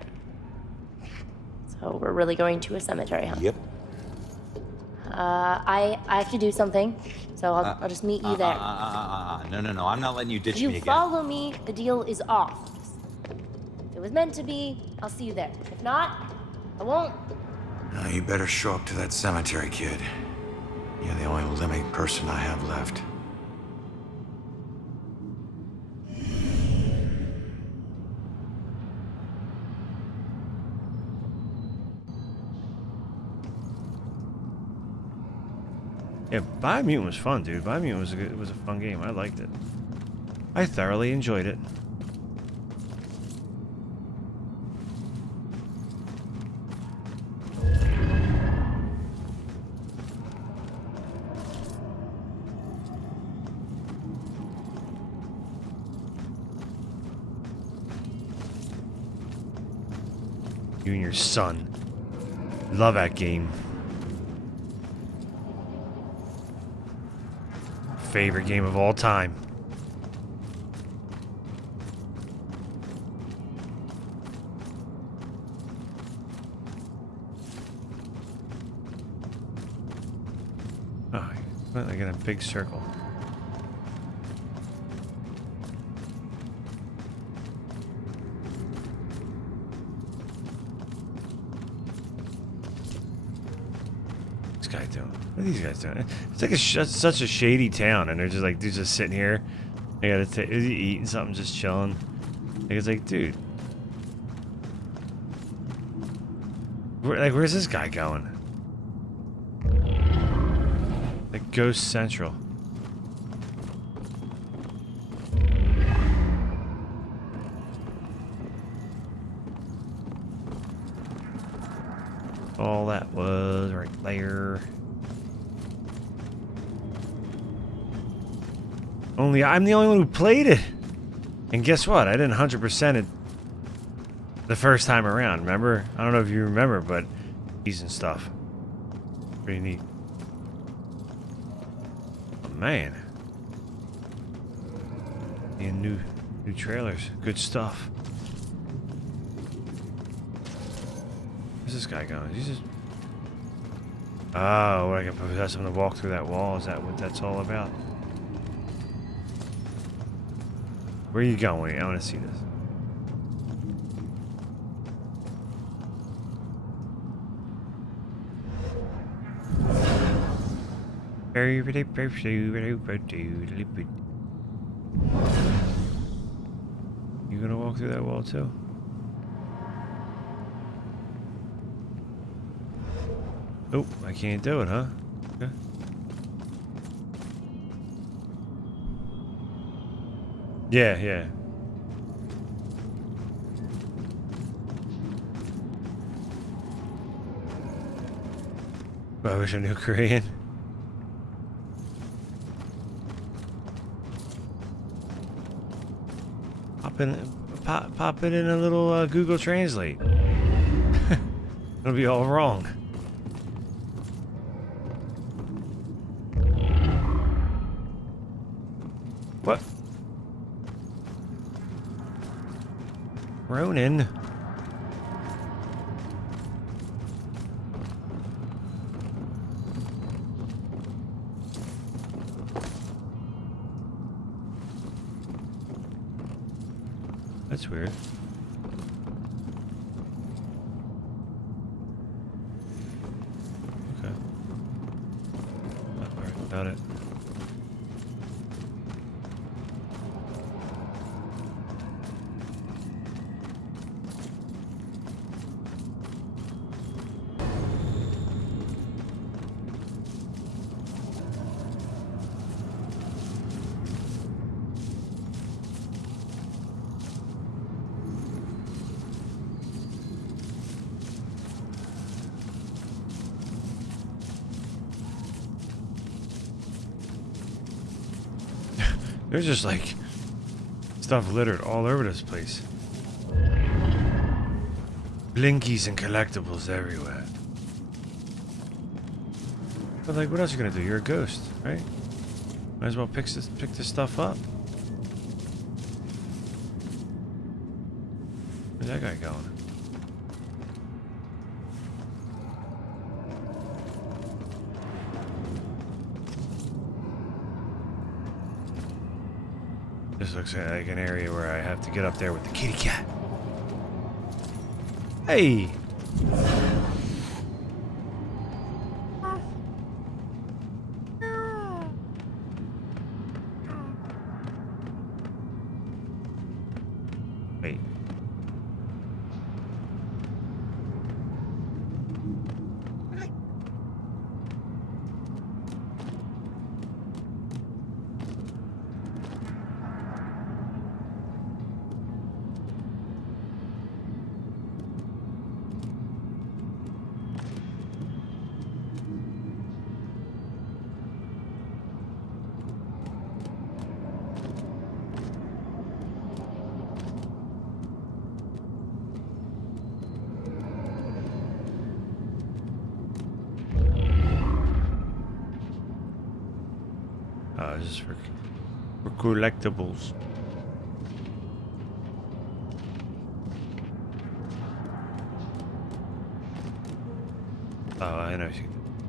So So we're really going to a cemetery, huh? Yep. I have to do something, so I'll just meet you there. No. I'm not letting you ditch If you me again. follow me, the deal is off. If it was meant to be, I'll see you there. If not, I won't. You better show up to that cemetery, kid. You're the only living person I have left. Yeah, Biomutant was fun, dude. Biomutant was a fun game. I liked it. I thoroughly enjoyed it. You and your son. Love that game. Favorite game of all time. Oh, went like in a big circle. Guy doing? What are these guys doing? It's like such a shady town, and they're just sitting here. They gotta take. Is he eating something? Just chilling. Like, it's like, dude, where's this guy going? Like Ghost Central. All that was right there. I'm the only one who played it. And guess what? I didn't 100% it the first time around, remember? I don't know if you remember, but keys and stuff. Pretty neat. Oh, man. And new trailers. Good stuff. Where's this guy going? He's just... Oh, I can possess him to walk through that wall. Is that what that's all about? Where are you going? I want to see this. You gonna walk through that wall too? Oh, I can't do it, huh? Okay. Yeah. I wish I knew Korean. Pop it in a little Google Translate. It'll be all wrong. What? Ronan. That's weird. Okay. Not worried about it. There's just like stuff littered all over this place. Blinkies and collectibles everywhere. But like, what else are you gonna do? You're a ghost, right? Might as well pick this stuff up. Where's that guy going? This looks like an area where I have to get up there with the kitty cat. Hey! Wait. This is for collectibles. Oh, I know.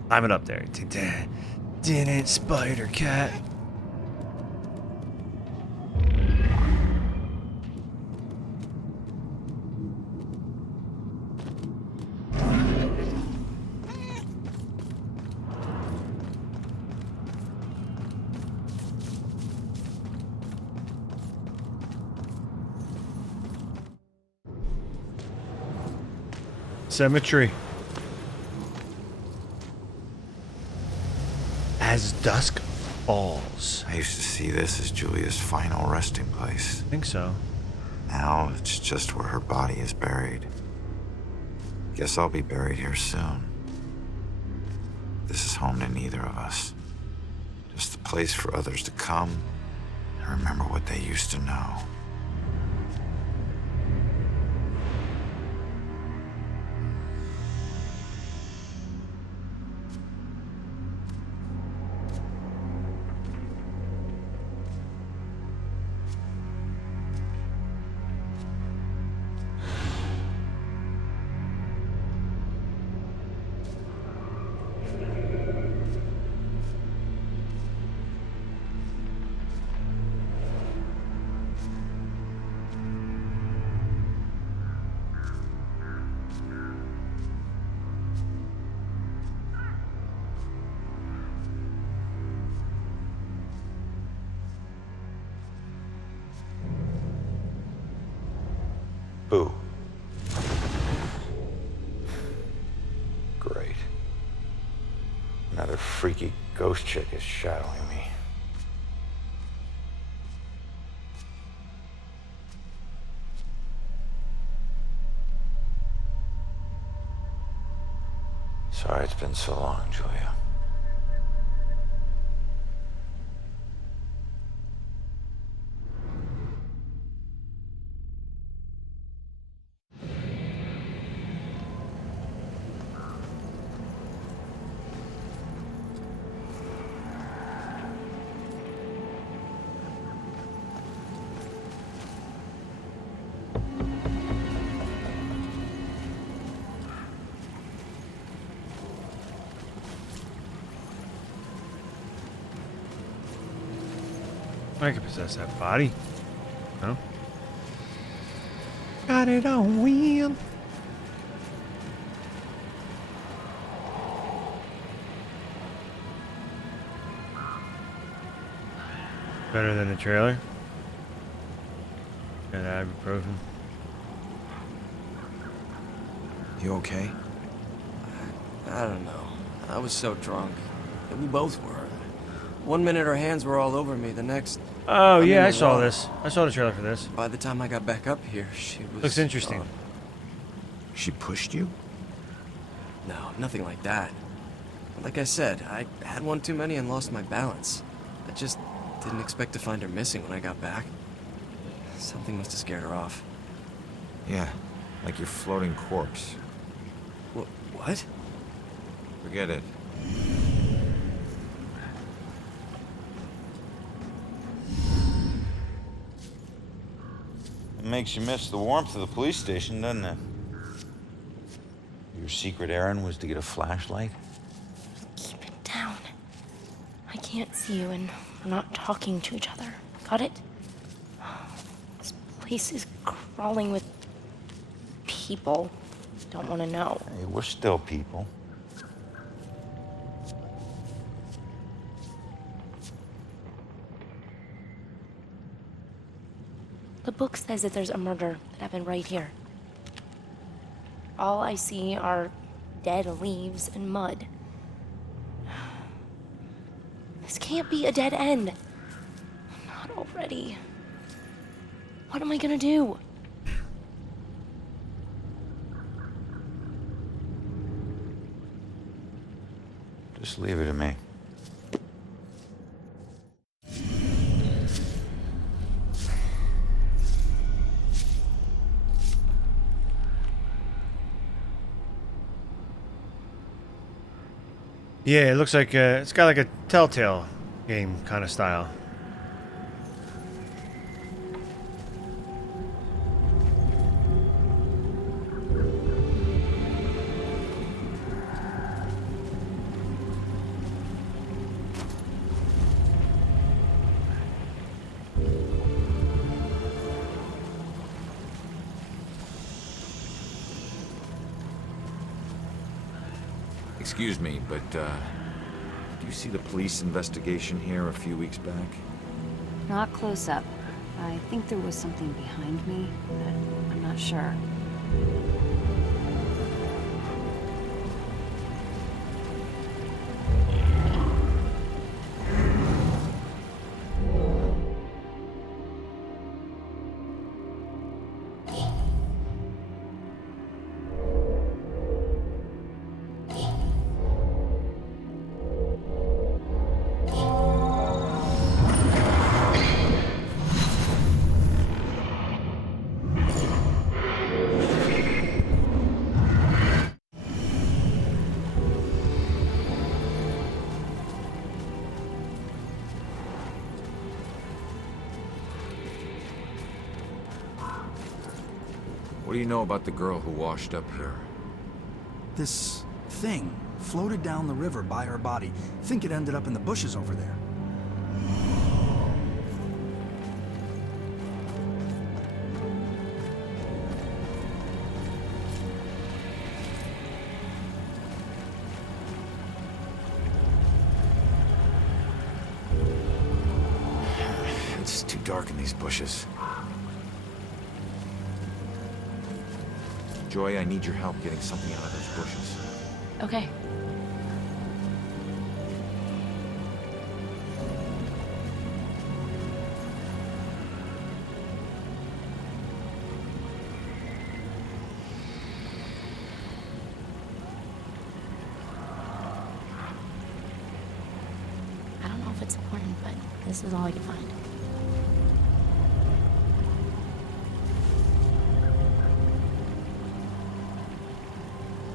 Climb it up there. Didn't spider cat. Cemetery. As dusk falls. I used to see this as Julia's final resting place. I think so. Now it's just where her body is buried. Guess I'll be buried here soon. This is home to neither of us. Just a place for others to come and remember what they used to know. Boo. Great. Another freaky ghost chick is shadowing me. Sorry it's been so long, Julia. I could possess that body. No? Got it on wheel. Better than the trailer. Got ibuprofen. You okay? I don't know. I was so drunk. We both were. One minute her hands were all over me, the next... Oh, yeah, I saw this. I saw the trailer for this. By the time I got back up here, she was... Looks interesting. gone. She pushed you? No, nothing like that. Like I said, I had one too many and lost my balance. I just didn't expect to find her missing when I got back. Something must have scared her off. Yeah, like your floating corpse. What? Forget it. It makes you miss the warmth of the police station, doesn't it? Your secret errand was to get a flashlight? Keep it down. I can't see you and we're not talking to each other. Got it? place is crawling with people. Don't want to know. Hey, we're still people. The book says that there's a murder that happened right here. All I see are dead leaves and mud. This can't be a dead end. Not already. What am I gonna do? Just leave it to me. Yeah, it looks like it's got like a Telltale game kind of style. Excuse me, but, do you see the police investigation here a few weeks back? Not close up. I think there was something behind me, but I'm not sure. What do you know about the girl who washed up here? This thing floated down the river by her body. Think it ended up in the bushes over there. It's too dark in these bushes. Joy, I need your help getting something out of those bushes. Okay. I don't know if it's important, but this is all I can find.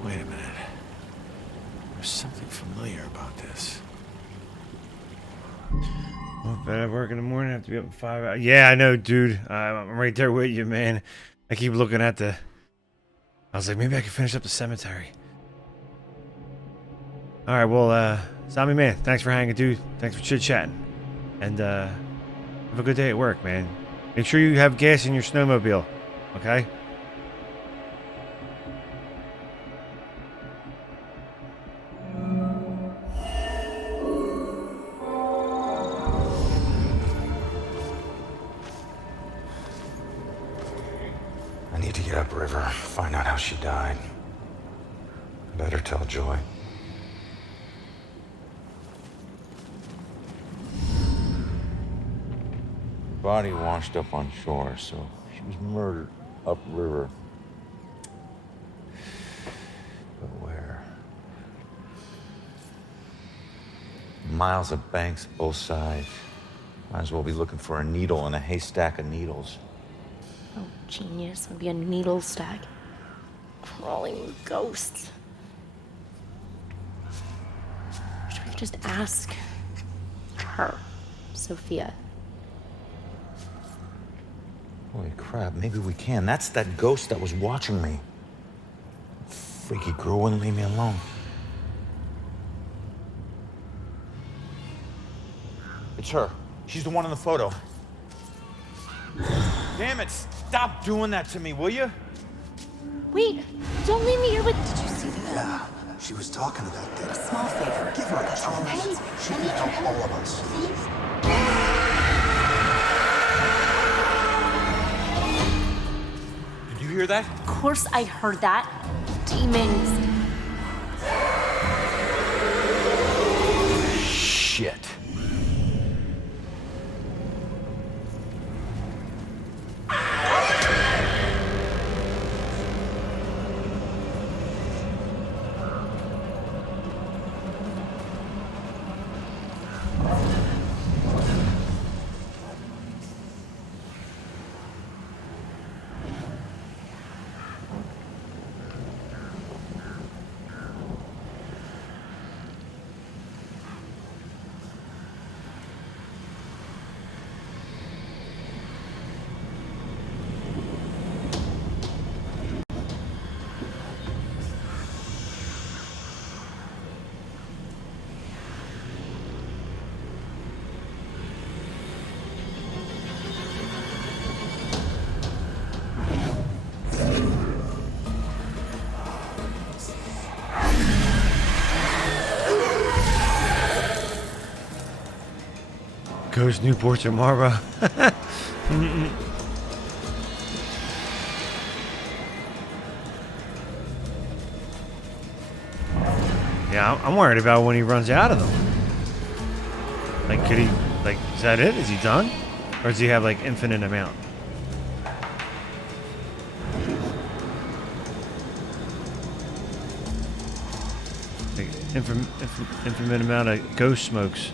Wait a minute. There's something familiar about this. Well, better work in the morning. I have to be up in 5 hours. Yeah, I know, dude. I'm right there with you, man. I keep looking at the... I was like, maybe I can finish up the cemetery. Alright, well, Zombie Man, thanks for hanging, dude. Thanks for chit-chatting. And, have a good day at work, man. Make sure you have gas in your snowmobile, okay? I need to get upriver, find out how she died. Better tell Joy. Body washed up on shore, so she was murdered upriver. But where? Miles of banks both sides. Might as well be looking for a needle in a haystack of needles. Oh, genius. It'll be a needle stack. Crawling ghosts. Should we just ask her, Sophia? Holy crap, maybe we can. That's that ghost that was watching me. Freaky girl wouldn't leave me alone. It's her. She's the one in the photo. Damn it! Stop doing that to me, will you? Wait, don't leave me here with... Did you see that? Yeah, she was talking to that dead. A small favor. Give her a chance. She can help all of us. Did you hear that? Of course I heard that. Demons. Shit. Ghost Newports and Marlboro. Yeah, I'm worried about when he runs out of them. Like, could he, like, is that it? Is he done? Or does he have, like, infinite amount? Like, infinite amount of ghost smokes.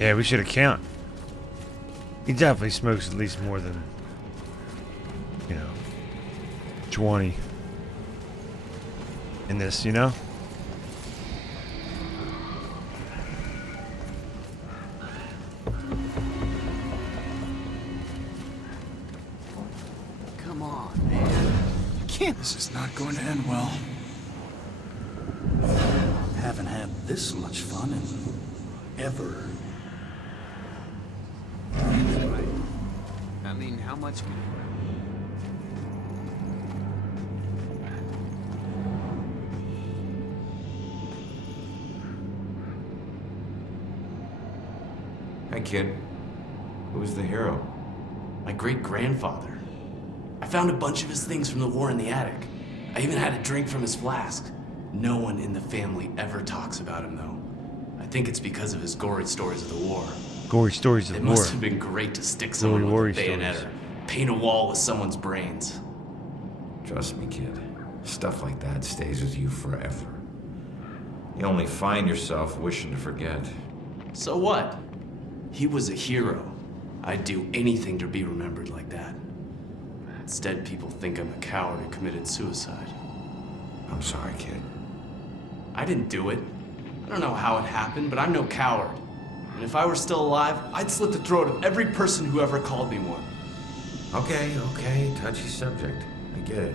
Yeah, we should account. He definitely smokes at least more than, 20 in this, Come on, man. You can't. This is not going to end well. Haven't had this much fun in ever. I mean, how much can Hey, kid. Who's the hero? My great-grandfather. I found a bunch of his things from the war in the attic. I even had a drink from his flask. No one in the family ever talks about him, though. I think it's because of his gory stories of the war. Gory stories of the war. It must have been great to stick someone with a bayonet or paint a wall with someone's brains. Trust me, kid. Stuff like that stays with you forever. You only find yourself wishing to forget. So what? He was a hero. I'd do anything to be remembered like that. Instead, people think I'm a coward who committed suicide. I'm sorry, kid. I didn't do it. I don't know how it happened, but I'm no coward. And if I were still alive, I'd slit the throat of every person who ever called me one. Okay, touchy subject. I get it.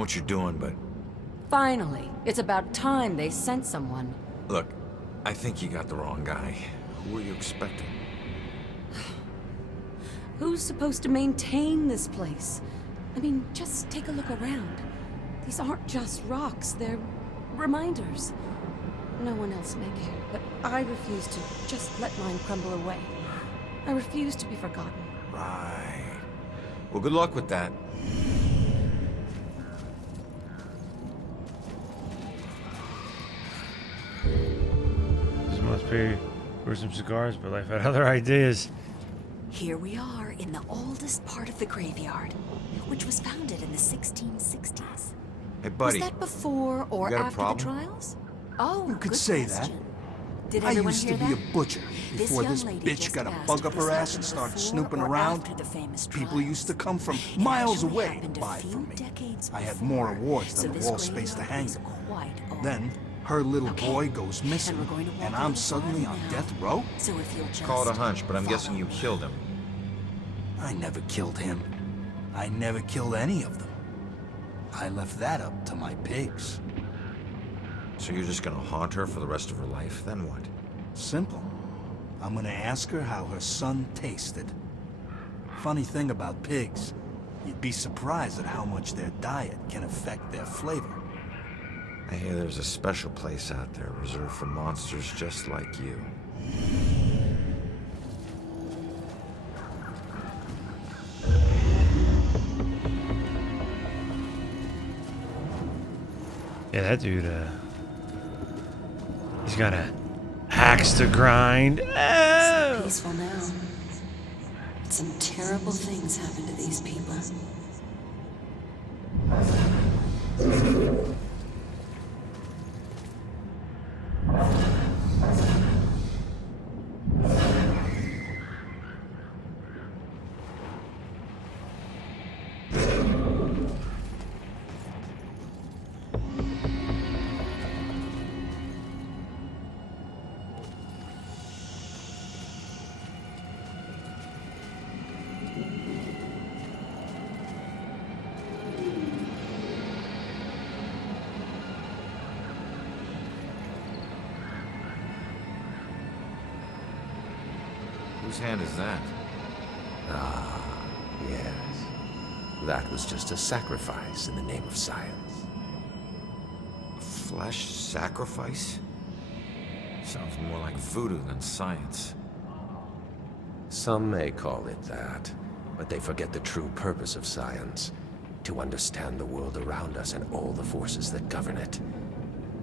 what you're doing, but Finally, it's about time they sent someone. look, I think you got the wrong guy. Who were you expecting? Who's supposed to maintain this place? I mean, just take a look around. These aren't just rocks, they're reminders. No one else may care, but I refuse to just let mine crumble away. I refuse to be forgotten. Right. Well, good luck with that. This must be for some cigars, but I've had other ideas. Here we are in the oldest part of the graveyard, which was founded in the 1660s. Hey, buddy. Was that before or You got a after the problem? trials? Oh, You could good say question. that. Did I everyone used hear to be that? a butcher before young this lady bitch just got a asked bug if up this her ass happened and started before snooping or around. after the famous People used to come from It miles actually away happened to a buy few from me. decades I had before. more awards So than a this wall space to graveyard hang is them. quite old. Then, her little Okay. boy goes missing, And we're going to walk and over I'm the suddenly on garden now. death row? So if you'll just Call it a hunch, but I'm follow guessing you me. killed him. I never killed him. I never killed any of them. I left that up to my pigs. So you're just gonna haunt her for the rest of her life? Then what? Simple. I'm gonna ask her how her son tasted. Funny thing about pigs, you'd be surprised at how much their diet can affect their flavor. I hear there's a special place out there reserved for monsters just like you. Yeah, that dude, he's got a axe to grind. Oh! It's peaceful now. Some terrible things happen to these people. Whose hand is that? Ah, yes. That was just a sacrifice in the name of science. Flesh sacrifice? Sounds more like voodoo than science. Some may call it that, but they forget the true purpose of science. To understand the world around us and all the forces that govern it.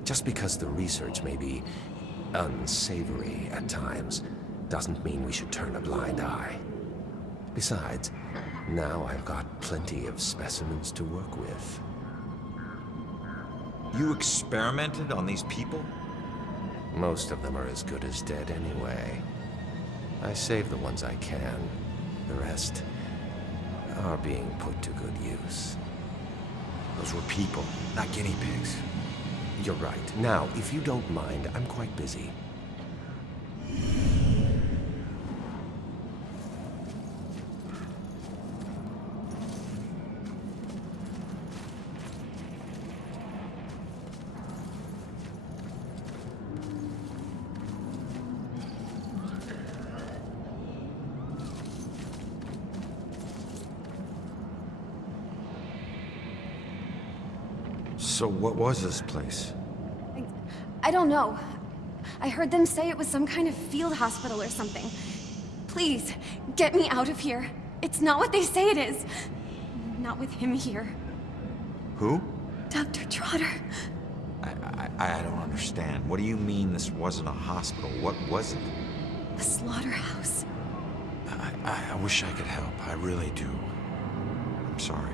Just because the research may be unsavory at times, doesn't mean we should turn a blind eye. Besides, now I've got plenty of specimens to work with. You experimented on these people? Most of them are as good as dead anyway. I save the ones I can. The rest are being put to good use. Those were people, not guinea pigs. You're right. Now, if you don't mind, I'm quite busy. So what was this place? I don't know. I heard them say it was some kind of field hospital or something. Please, get me out of here. It's not what they say it is. Not with him here. Who? Dr. Trotter. I don't understand. What do you mean this wasn't a hospital? What was it? A slaughterhouse. I wish I could help. I really do. I'm sorry.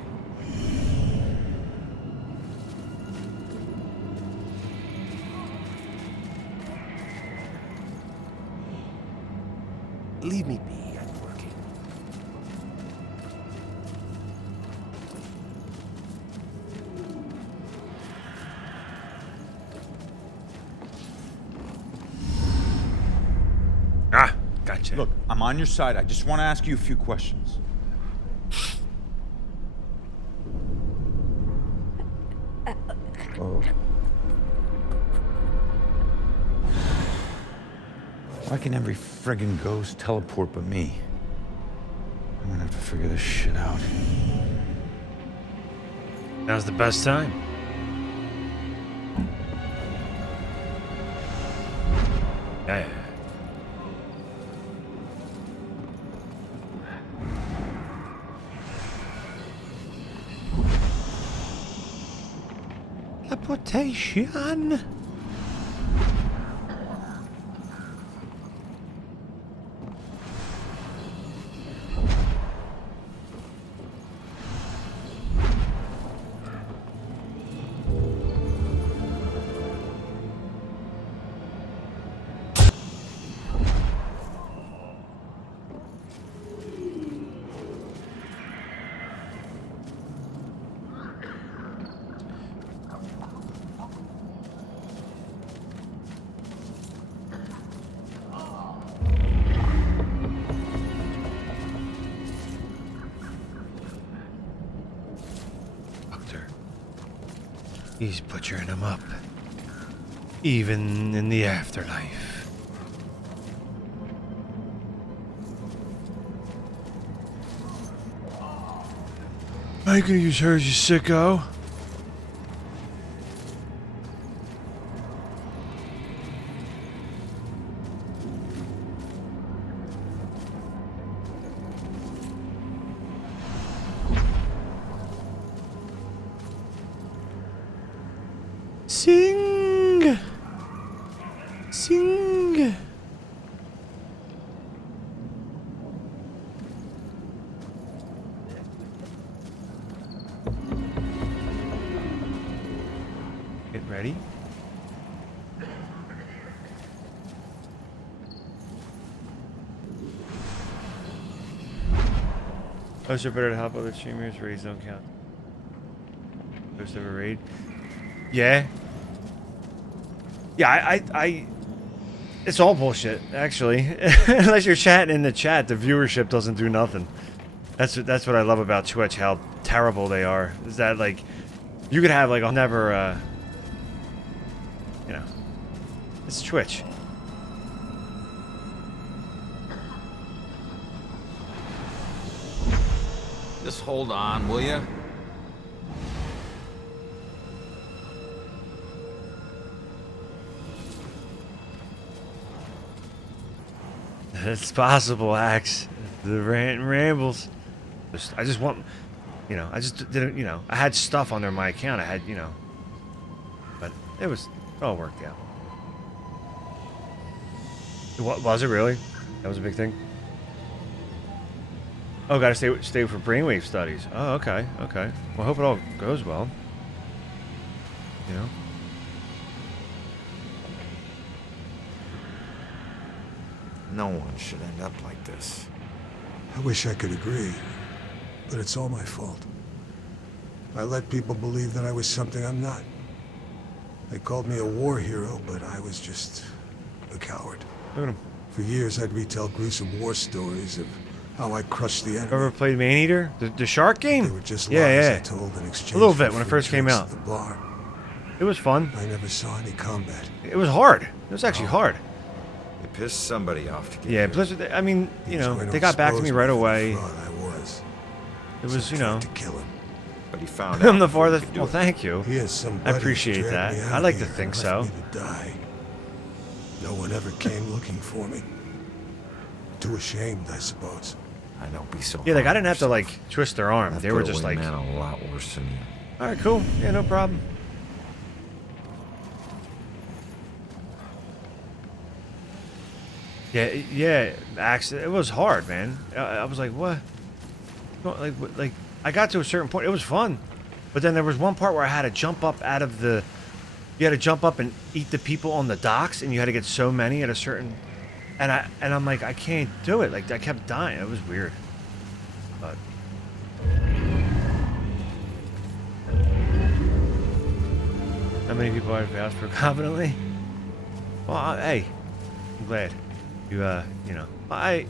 Leave me be, I'm working. Ah, gotcha. Look, I'm on your side. I just want to ask you a few questions. Why can every friggin' ghost teleport but me? I'm gonna have to figure this shit out. Now's the best time. Yeah. Teleportation. He's butchering them up. Even in the afterlife. I ain't gonna use her, you sicko. Sing! Sing! Get ready. Oh, so better to help other streamers. Raids don't count. Ghost of a raid. Yeah. Yeah, I it's all bullshit, actually. Unless you're chatting in the chat, the viewership doesn't do nothing. That's what I love about Twitch, how terrible they are. Is that, like, you could have, like, I'll never, you know, it's Twitch. Just hold on, will ya? It's possible, Axe. The rant and rambles. I just want, you know, I just didn't, you know, I had stuff under my account. I had, you know, but it all worked out. What was it really? That was a big thing. Oh, gotta stay for brainwave studies. Oh, okay, okay. Well, I hope it all goes well. You know. No one should end up like this. I wish I could agree, but it's all my fault. I let people believe that I was something I'm not. They called me a war hero, but I was just a coward. Look at him. For years, I'd retell gruesome war stories of how I crushed the enemy. Ever played Maneater? The shark game? They were just yeah, lies yeah. I told in exchange a little bit for when it free first came drinks out. at the bar. It was fun. I never saw any combat. It was hard. It was actually hard. You pissed somebody off to get Yeah, here. Blizzard. I mean, you know, they got back to me right away. It was, you know. To kill him. But he found I'm out the before he farthest. could do Well, it. thank you. He has I somebody appreciate who that. dragged me I out like of to here think and so. left me to die. No one ever came looking for me. Too ashamed, I suppose. I don't be so. Yeah, like I hard didn't on have to yourself. like twist their arm. I've They put were just away like, men a lot worse than you. all right, cool. Yeah, no problem. Yeah, yeah. It was hard, man. I was like, what? Like, I got to a certain point. It was fun, but then there was one part where I had to jump up out of the. You had to jump up and eat the people on the docks, and you had to get so many at a certain. And I'm like, I can't do it. Like I kept dying. It was weird. But. How many people I've asked for confidently? Well, hey, I'm glad. You know, I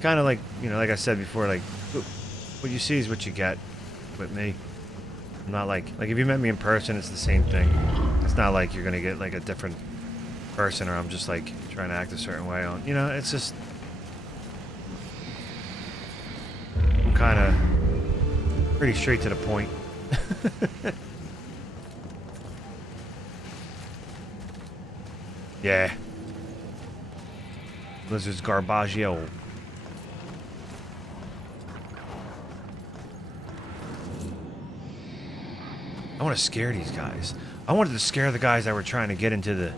kind of like, you know, like I said before, like, what you see is what you get with me. I'm not like if you met me in person, it's the same thing. It's not like you're gonna get like a different person, or I'm just like trying to act a certain way on. You know, it's just I'm kind of pretty straight to the point. Yeah. Blizzard's Garbaggio. I want to scare these guys. I wanted to scare the guys that were trying to get into the...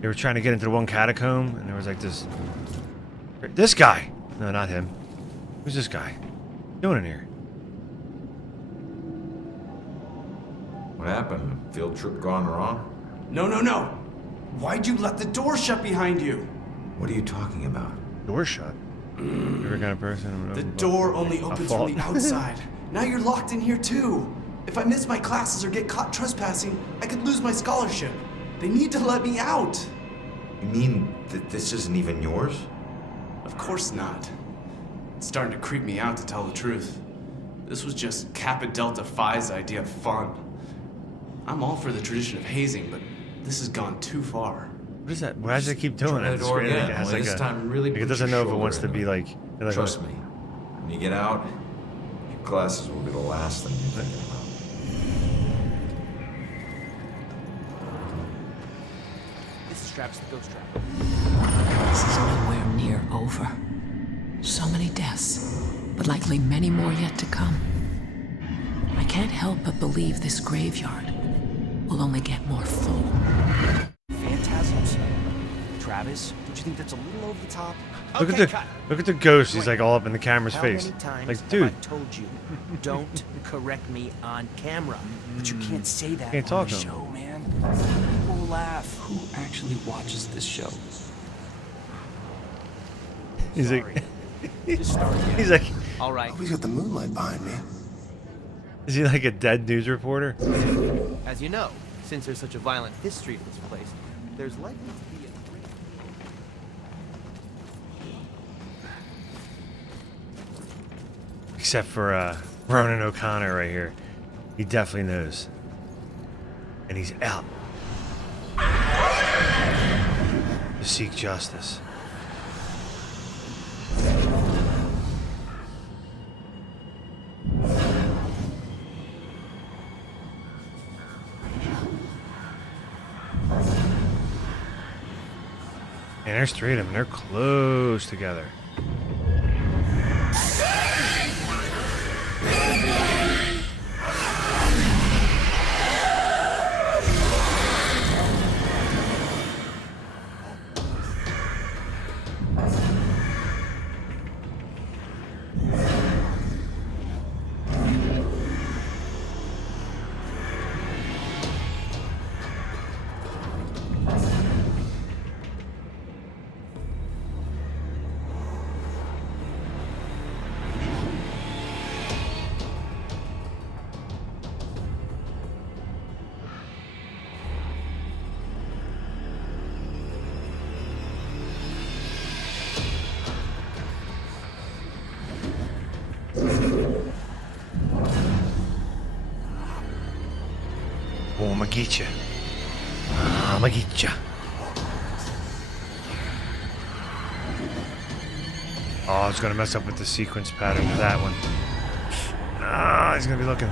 They were trying to get into the one catacomb, and there was like this guy! No, not him. Who's this guy? What's he doing in here? What happened? Field trip gone wrong? No, no, no! Why'd you let the door shut behind you? What are you talking about? Door shut? Every kind of person... The door only opens from the outside. Now you're locked in here too. If I miss my classes or get caught trespassing, I could lose my scholarship. They need to let me out. You mean that this isn't even yours? Of course not. It's starting to creep me out, to tell the truth. This was just Kappa Delta Phi's idea of fun. I'm all for the tradition of hazing, but this has gone too far. What is that? Why does it keep doing that? It has like this time really it doesn't know if it wants to be like... Trust me. When you get out, your classes will be the last thing you're thinking about. This is Travis the Ghost Trap. This is nowhere near over. So many deaths, but likely many more yet to come. I can't help but believe this graveyard will only get more full. Phantasms. Travis, don't you think that's a little over the top? Look at the ghost. He's like all up in the camera's face. How many times Like, dude. have I told you, don't correct me on camera. But you can't say that Can't on talk the to him. show, man. People will laugh. Who actually watches this show? He's like... Just start again. He's like... All right. He's got the moonlight behind me. Is he like a dead news reporter? As you know, since there's such a violent history to this place, there's likely to be a... Except for Ronan O'Connor right here. He definitely knows. And he's out to seek justice. And there's three of them. They're close together. Oh, I'ma get you. I'ma get you. Oh, it's gonna mess up with the sequence pattern of that one. Ah, he's gonna be looking.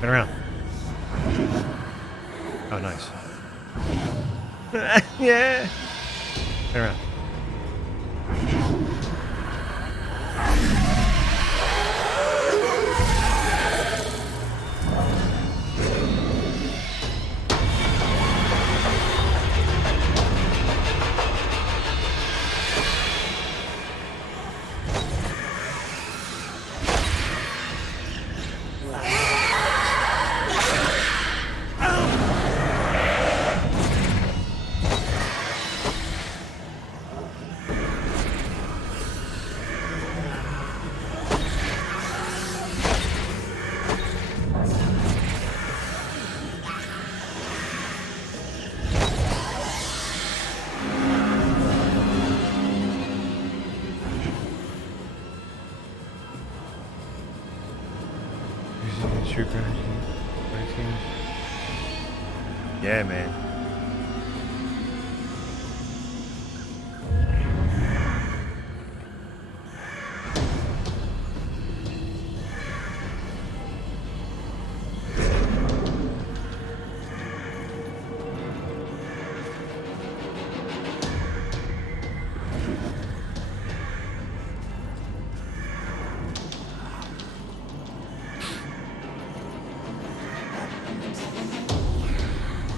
Turn around. Oh, nice. Yeah. Turn around. True crime. Yeah, man.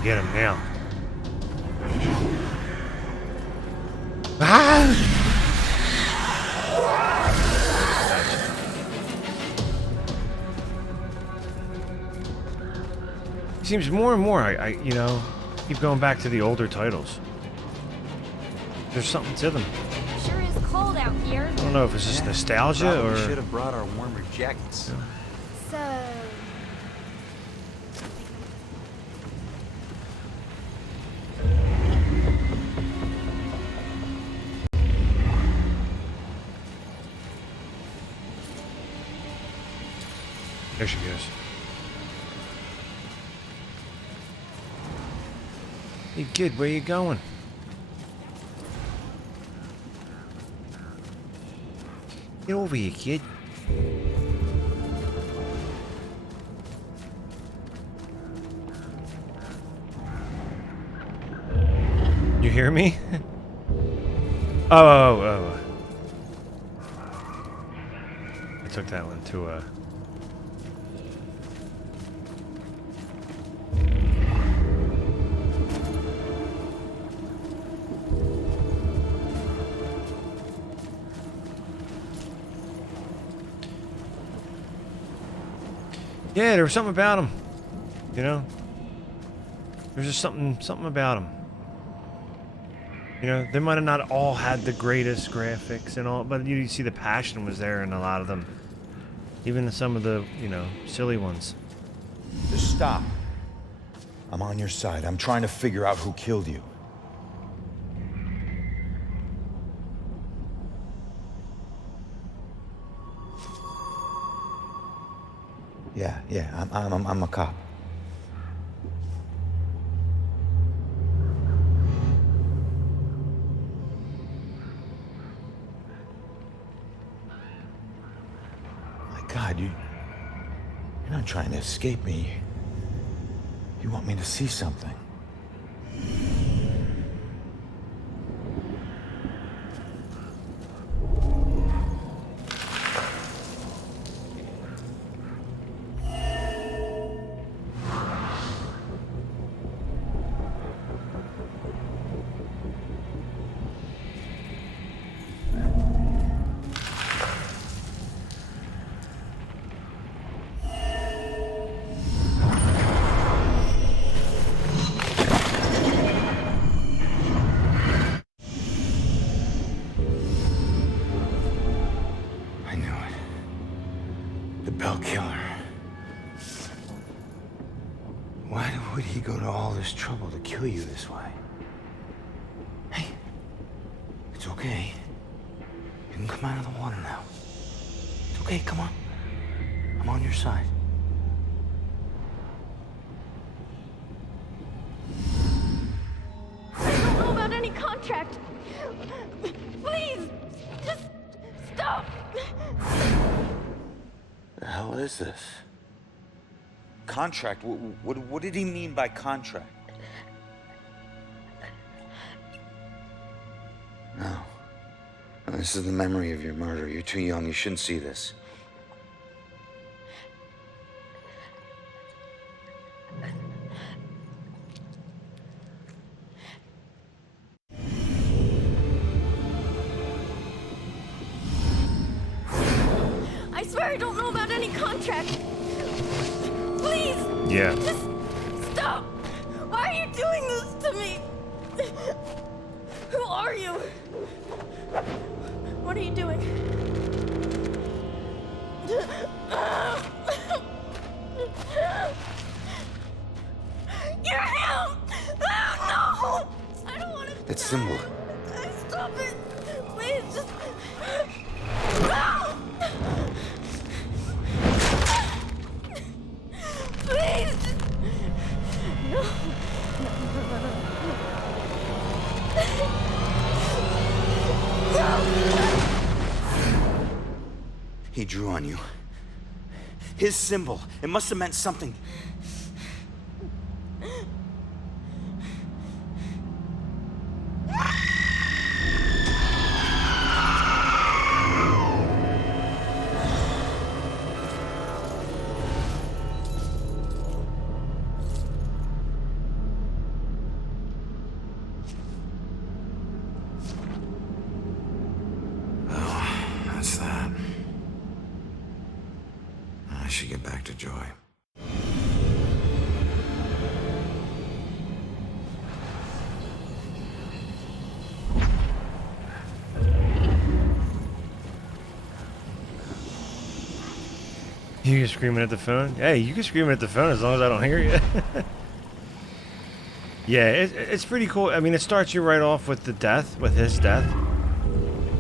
Get him now. Ah! Seems more and more, I you know, keep going back to the older titles. There's something to them. Sure is cold out here. I don't know if it's just nostalgia or... We should have brought our warmer jackets. So... There she goes. Hey, kid, where you going? Get over here, kid. You hear me? Oh. I took that one to yeah, there was something about him, you know. There's just something about him. You know, they might have not all had the greatest graphics and all, but you see the passion was there in a lot of them. Even some of the, you know, silly ones. Just stop. I'm on your side. I'm trying to figure out who killed you. Yeah, I'm a cop. My God, you're not trying to escape me. You want me to see something. Would he go to all this trouble to kill you this way? Hey, it's okay. You can come out of the water now. It's okay, come on. I'm on your side. I don't know about any contract. Please, just stop. The hell is this? Contract? What did he mean by contract? No. No, this is the memory of your murder. You're too young. You shouldn't see this. I swear I don't know about any contract. Please! Yeah. Just stop! Why are you doing this to me? Who are you? What are you doing? You're him! Oh, no! I don't want to. That symbol. Stop it! Please, just. No! drew on you. His symbol. It must have meant something. That's that. I should get back to Joy. You screaming at the phone? Hey, you can scream at the phone as long as I don't hear you. Yeah, it's pretty cool. I mean, it starts you right off with his death.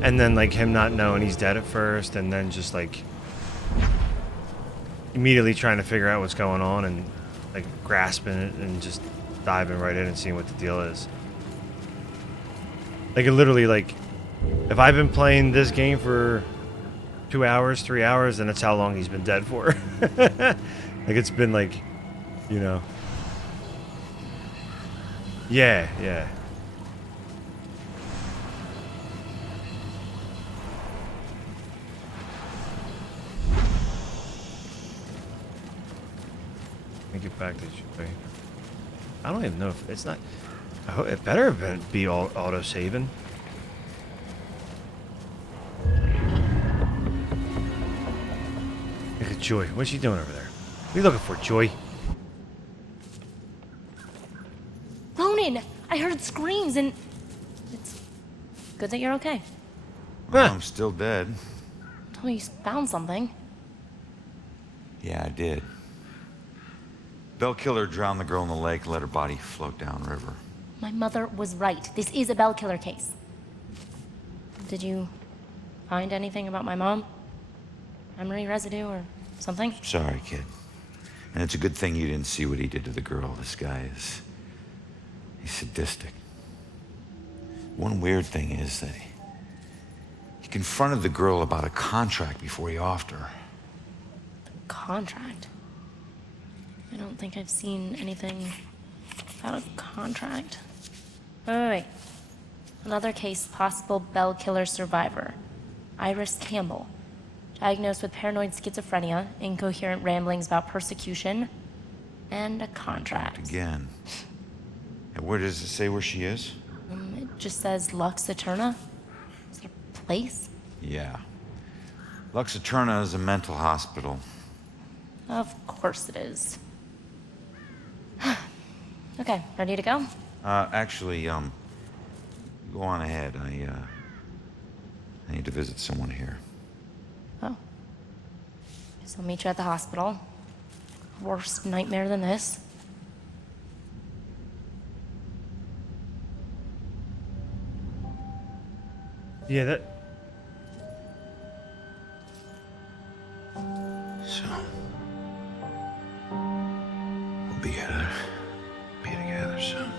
And then, like, him not knowing he's dead at first, and then just, like, immediately trying to figure out what's going on and, like, grasping it and just diving right in and seeing what the deal is. Like, it literally, like, if I've been playing this game for 2 hours, 3 hours, then that's how long he's been dead for. Like, it's been, like, you know. Yeah, yeah. Let me get back to Joy. I don't even know if it's not. I hope it better be all auto saving. Look at Joy. What's she doing over there? What are you looking for, Joy? Ronan, I heard screams and it's good that you're okay. Well, I'm still dead. Tell me you found something. Yeah, I did. Bell killer drowned the girl in the lake and let her body float downriver. My mother was right. This is a Bell killer case. Did you find anything about my mom? Memory residue or something? Sorry, kid. And it's a good thing you didn't see what he did to the girl. This guy is... he's sadistic. One weird thing is that he confronted the girl about a contract before he offed her. Contract? I don't think I've seen anything about a contract. Wait. Another case, possible Bell killer survivor. Iris Campbell. Diagnosed with paranoid schizophrenia, incoherent ramblings about persecution, and a contract. Again. And where does it say where she is? It just says Lux Aeterna. Is it a place? Yeah. Lux Aeterna is a mental hospital. Of course it is. Okay, ready to go? Actually, go on ahead. I need to visit someone here. Oh. Guess I'll meet you at the hospital. Worse nightmare than this. Yeah, that... So... we'll be together soon.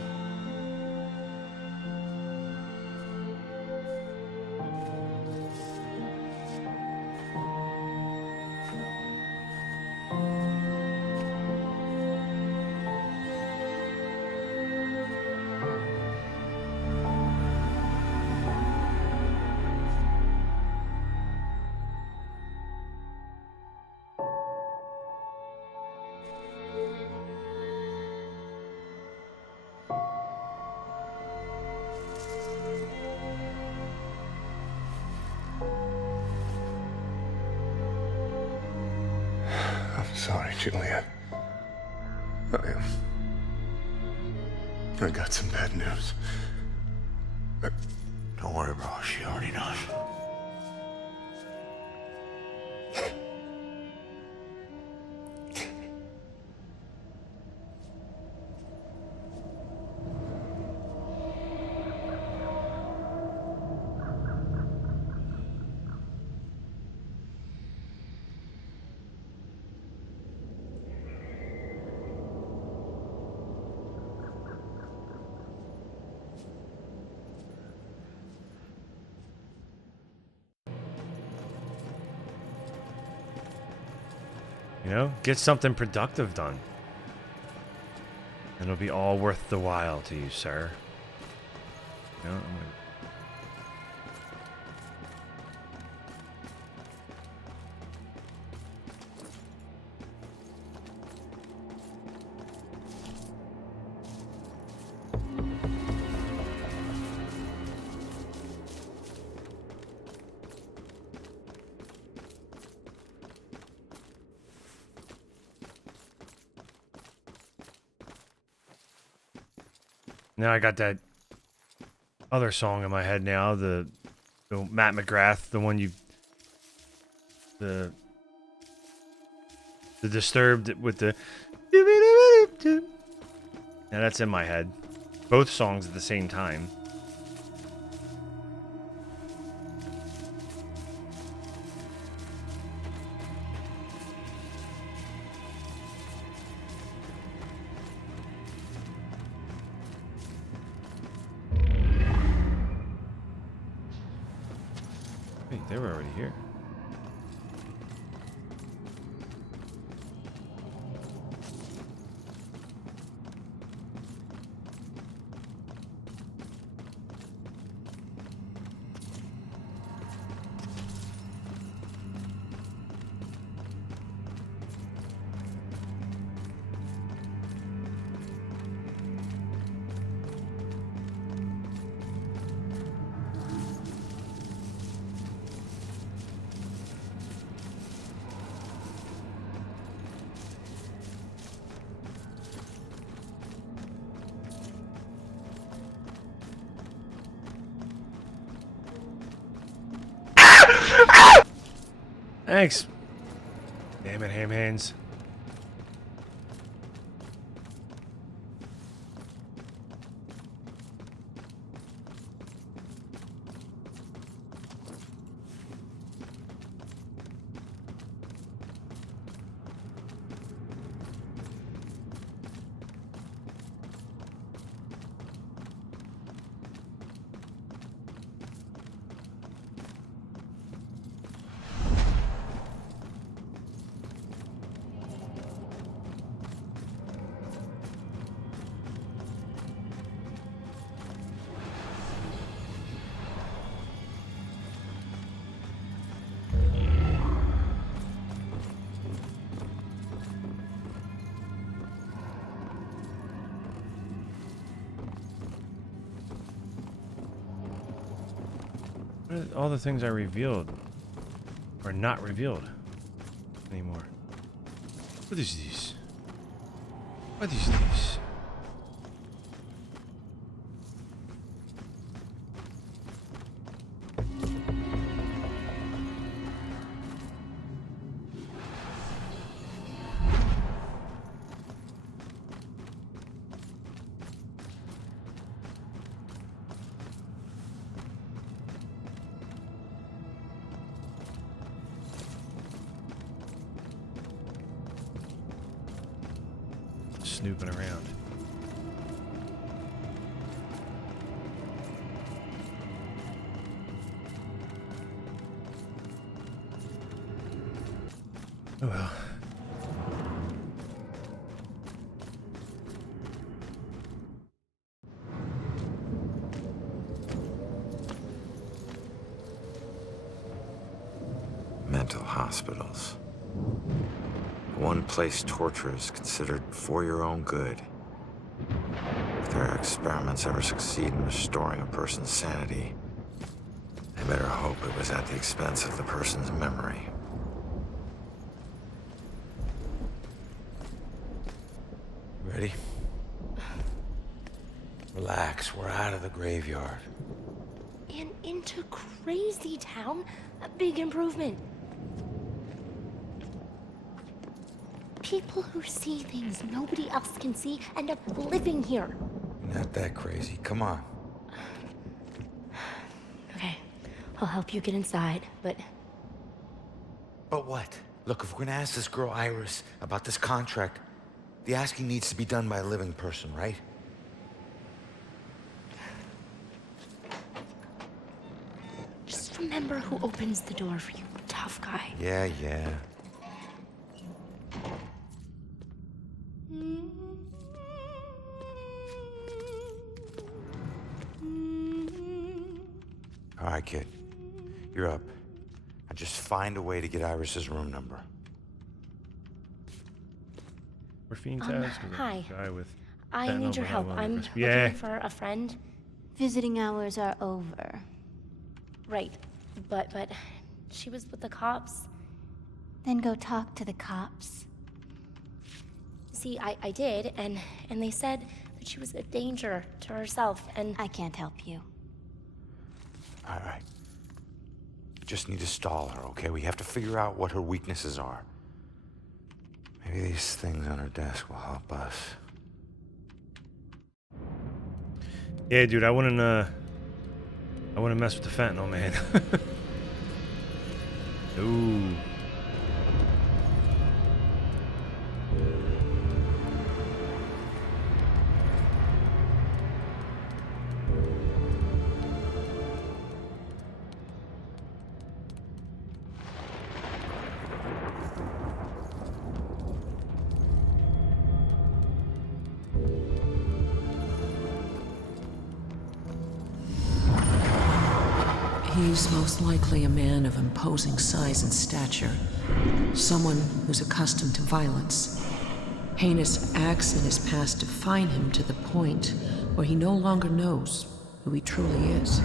I'm sorry, Julia. I got some bad news. Don't worry, bro. She already knows. You know, get something productive done. And it'll be all worth the while to you, sir. You know, now I got that other song in my head now, the Matt McGrath, the one the Disturbed with the yeah, that's in my head. Both songs at the same time. Wait, they were already here. Thanks. Damn it, ham hands. What are all the things I revealed are not revealed anymore? What is this? What is this? Snooping around. Oh well. Mental hospitals. One place torture is considered for your own good. If their experiments ever succeed in restoring a person's sanity, I better hope it was at the expense of the person's memory. Ready? Relax, we're out of the graveyard. And into Crazy Town? A big improvement. People who see things nobody else can see end up living here. Not that crazy, come on. Okay, I'll help you get inside, but... But what? Look, if we're gonna ask this girl Iris about this contract, the asking needs to be done by a living person, right? Just remember who opens the door for you, tough guy. Yeah. All right, kid. You're up. Now just find a way to get Iris's room number. Morphine test. Hi. Guy with I fentanyl, need your but help. I I'm won't yeah. looking for a friend. Visiting hours are over. Right. But she was with the cops. Then go talk to the cops. See, I did, and they said that she was a danger to herself, and I can't help you. All right. Just need to stall her, okay? We have to figure out what her weaknesses are. Maybe these things on her desk will help us. Yeah, dude, I wouldn't mess with the fentanyl, man. Ooh. He's most likely a man of imposing size and stature. Someone who's accustomed to violence. Heinous acts in his past define him to the point where he no longer knows who he truly is.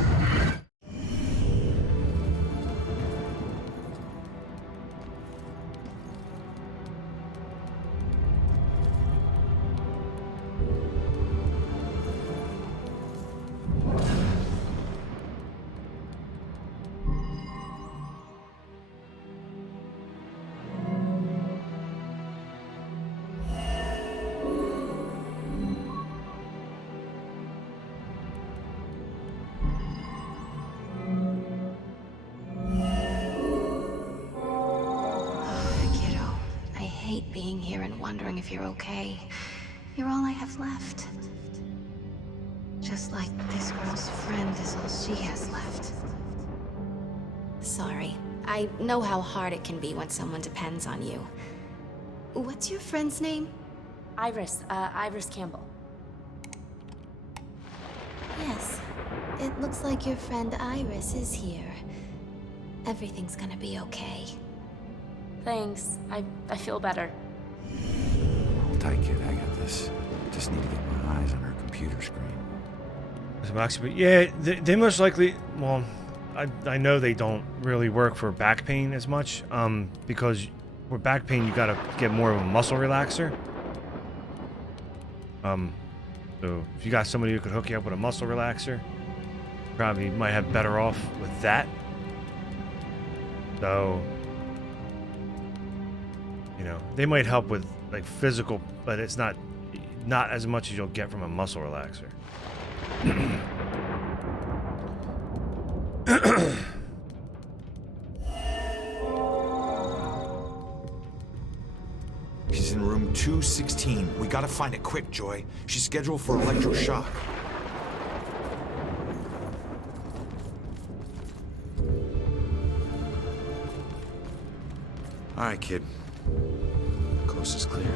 Wondering if you're okay. You're all I have left. Just like this girl's friend is all she has left. Sorry. I know how hard it can be when someone depends on you. What's your friend's name? Iris Campbell. Yes. It looks like your friend Iris is here. Everything's gonna be okay. Thanks. I feel better. Hold tight, kid. I got this. Just need to get my eyes on her computer screen. Yeah, they most likely. Well, I know they don't really work for back pain as much. Because for back pain you gotta get more of a muscle relaxer. So if you got somebody who could hook you up with a muscle relaxer, probably might have better off with that. So, you know, they might help with like physical, but it's not as much as you'll get from a muscle relaxer. She's in room 216. We gotta find it quick, Joy. She's scheduled for electroshock. All right, kid. Coast is clear.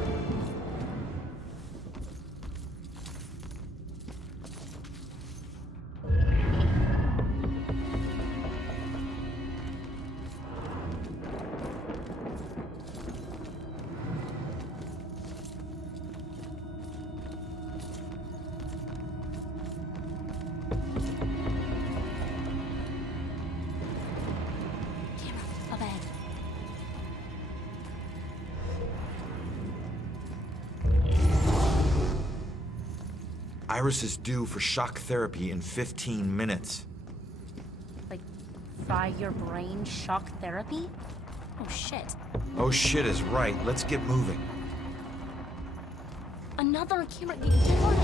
Iris is due for shock therapy in 15 minutes. Like, fry your brain shock therapy? Oh shit. Oh shit is right. Let's get moving. Another camera. Get on it.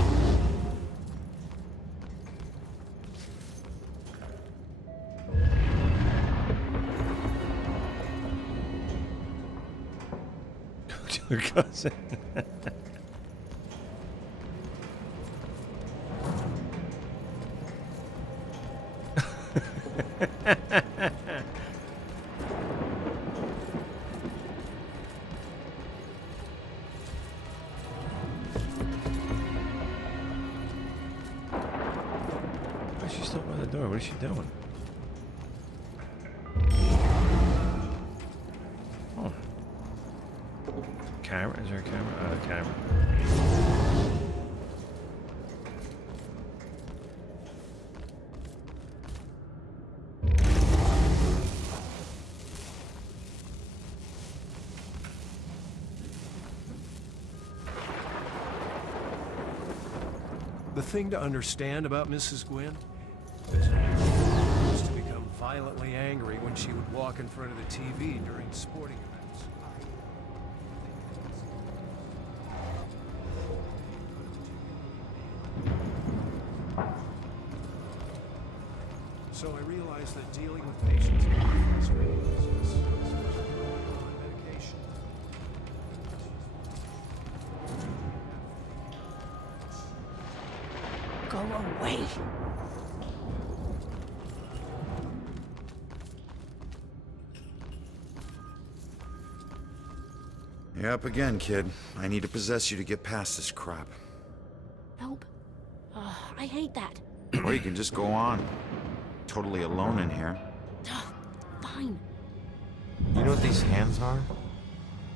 Your cousin. She's still by the door. What is she doing? camera? Is there a camera? Camera. The thing to understand about Mrs. Gwynn is she used to become violently angry when she would walk in front of the TV during sporting events. So I realized that dealing with patients can be frustrating business, especially when they're on medication. Go away. You're up again, kid. I need to possess you to get past this crap. Nope. I hate that. Or you can just go on. Totally alone in here. Fine. You know what these hands are?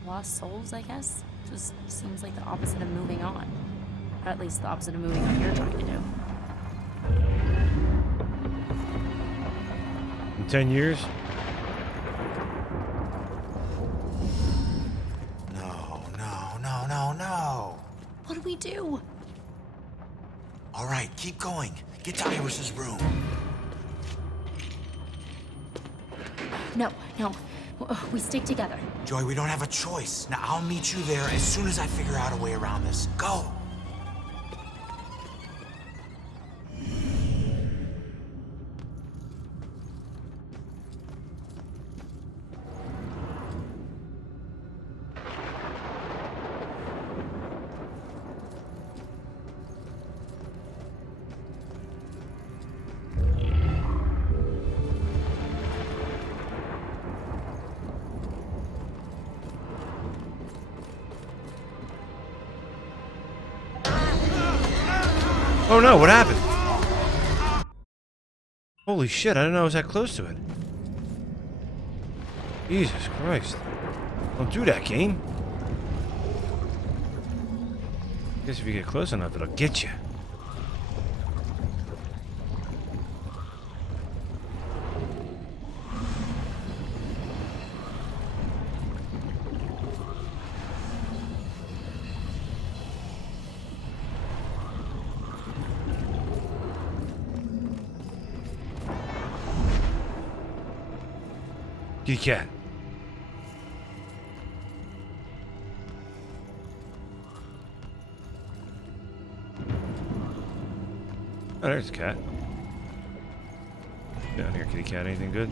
Lost souls, I guess? Just seems like the opposite of moving on. Or at least the opposite of moving on you're trying to do. In 10 years? No. What do we do? All right, keep going. Get to Iris's room. No. We stick together. Joy, we don't have a choice. Now, I'll meet you there as soon as I figure out a way around this. Go! Oh no, what happened? Holy shit, I didn't know I was that close to it. Jesus Christ. Don't do that, game. I guess if you get close enough, it'll get you. Kitty cat. Oh, there's a cat. Down here, kitty cat. Anything good?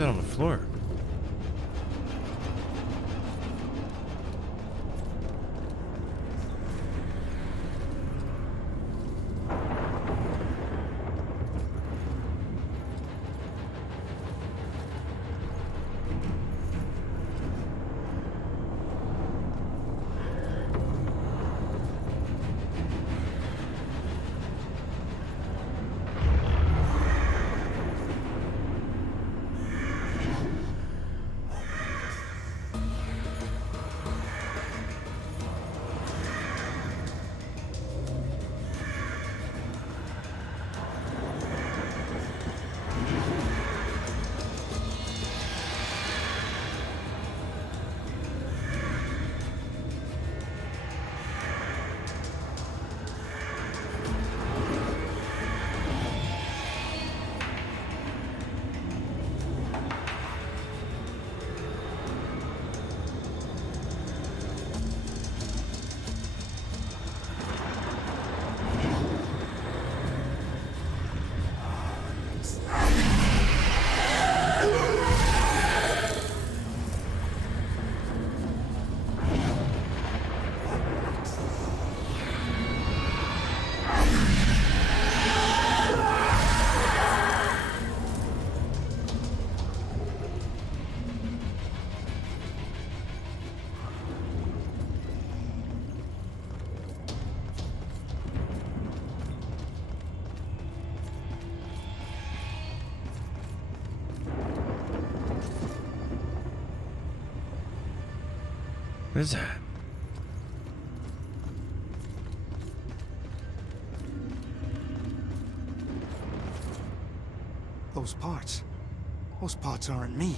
that on the floor? What is that? Those parts aren't me.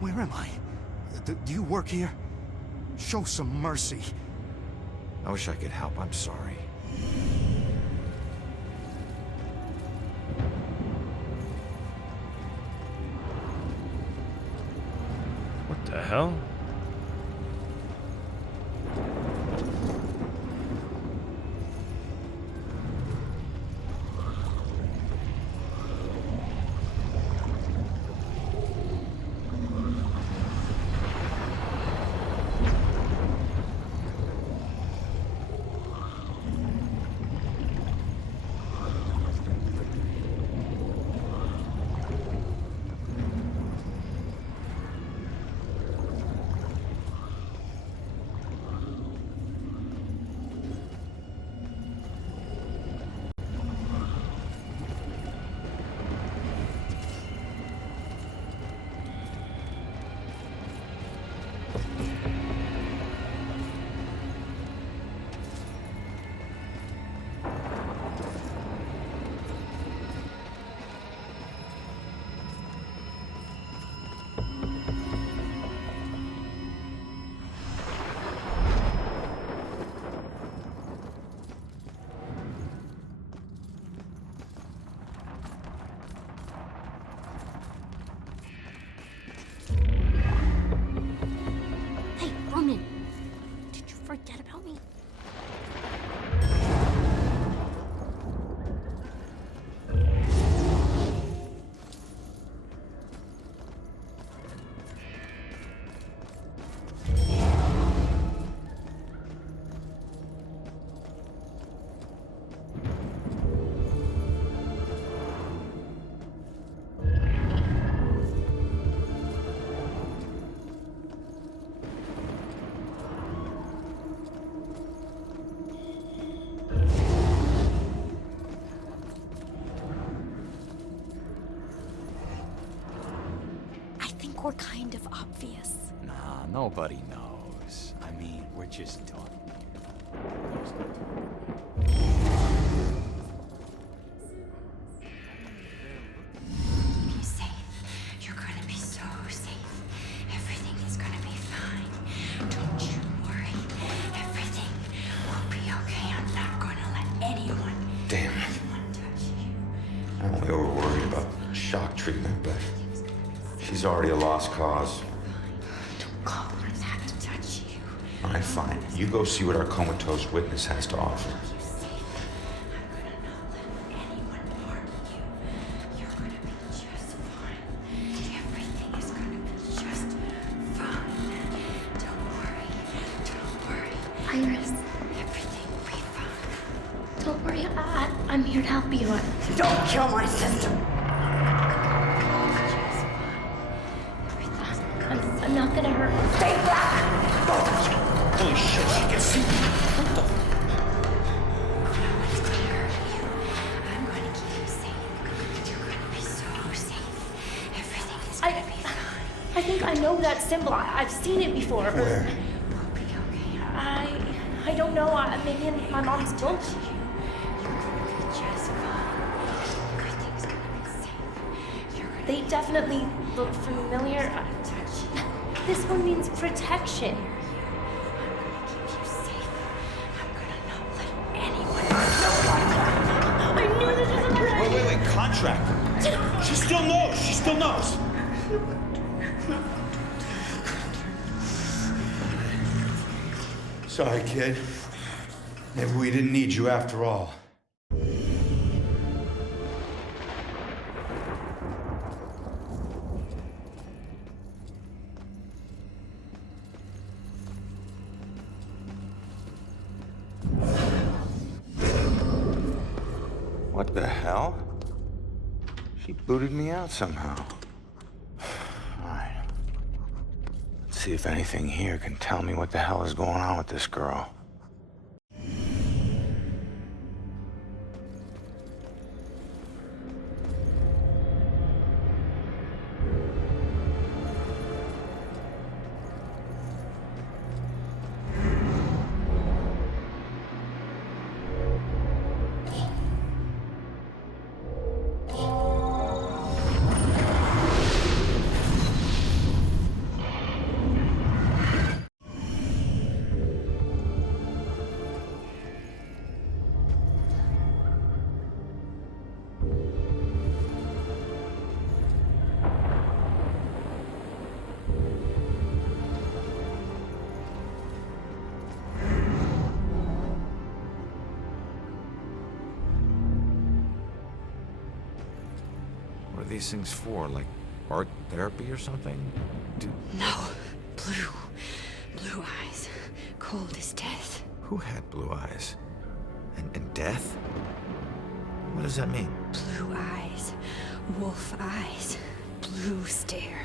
Where am I? Do you work here? Show some mercy. I wish I could help. I'm sorry. What the hell? Hey, Ronan! Did you forget about me? We're kind of obvious. Nah, nobody knows. I mean, we're just talking. Be safe. You're gonna be so safe. Everything is gonna be fine. Don't you worry. Everything will be okay. I'm not gonna let anyone. Damn. I'm only over worried about shock treatment, but she's already a lost cause. Don't call her that to touch you. All right, fine. You go see what our comatose witness has to offer. Anyone harm you. You're gonna be just fine. Everything I'm here to help you. Don't kill my sister! I'm not gonna hurt her. Stay back! Holy shit, she can see me. What the? I'm gonna keep you safe. You're gonna be so safe. Everything is gonna be fine. I think I know that symbol. I've seen it before. Where? I don't know. Maybe in my mom's book. They definitely look familiar. This one means protection. I knew this was a Wait, contract. She still knows. She still knows. Sorry, kid. Maybe we didn't need you after all. What the hell? She booted me out somehow. Alright. Let's see if anything here can tell me what the hell is going on with this girl. What are these things for? Like art therapy or something? No. Blue. Blue eyes. Cold as death. Who had blue eyes? And death? What does that mean? Blue eyes. Wolf eyes. Blue stare.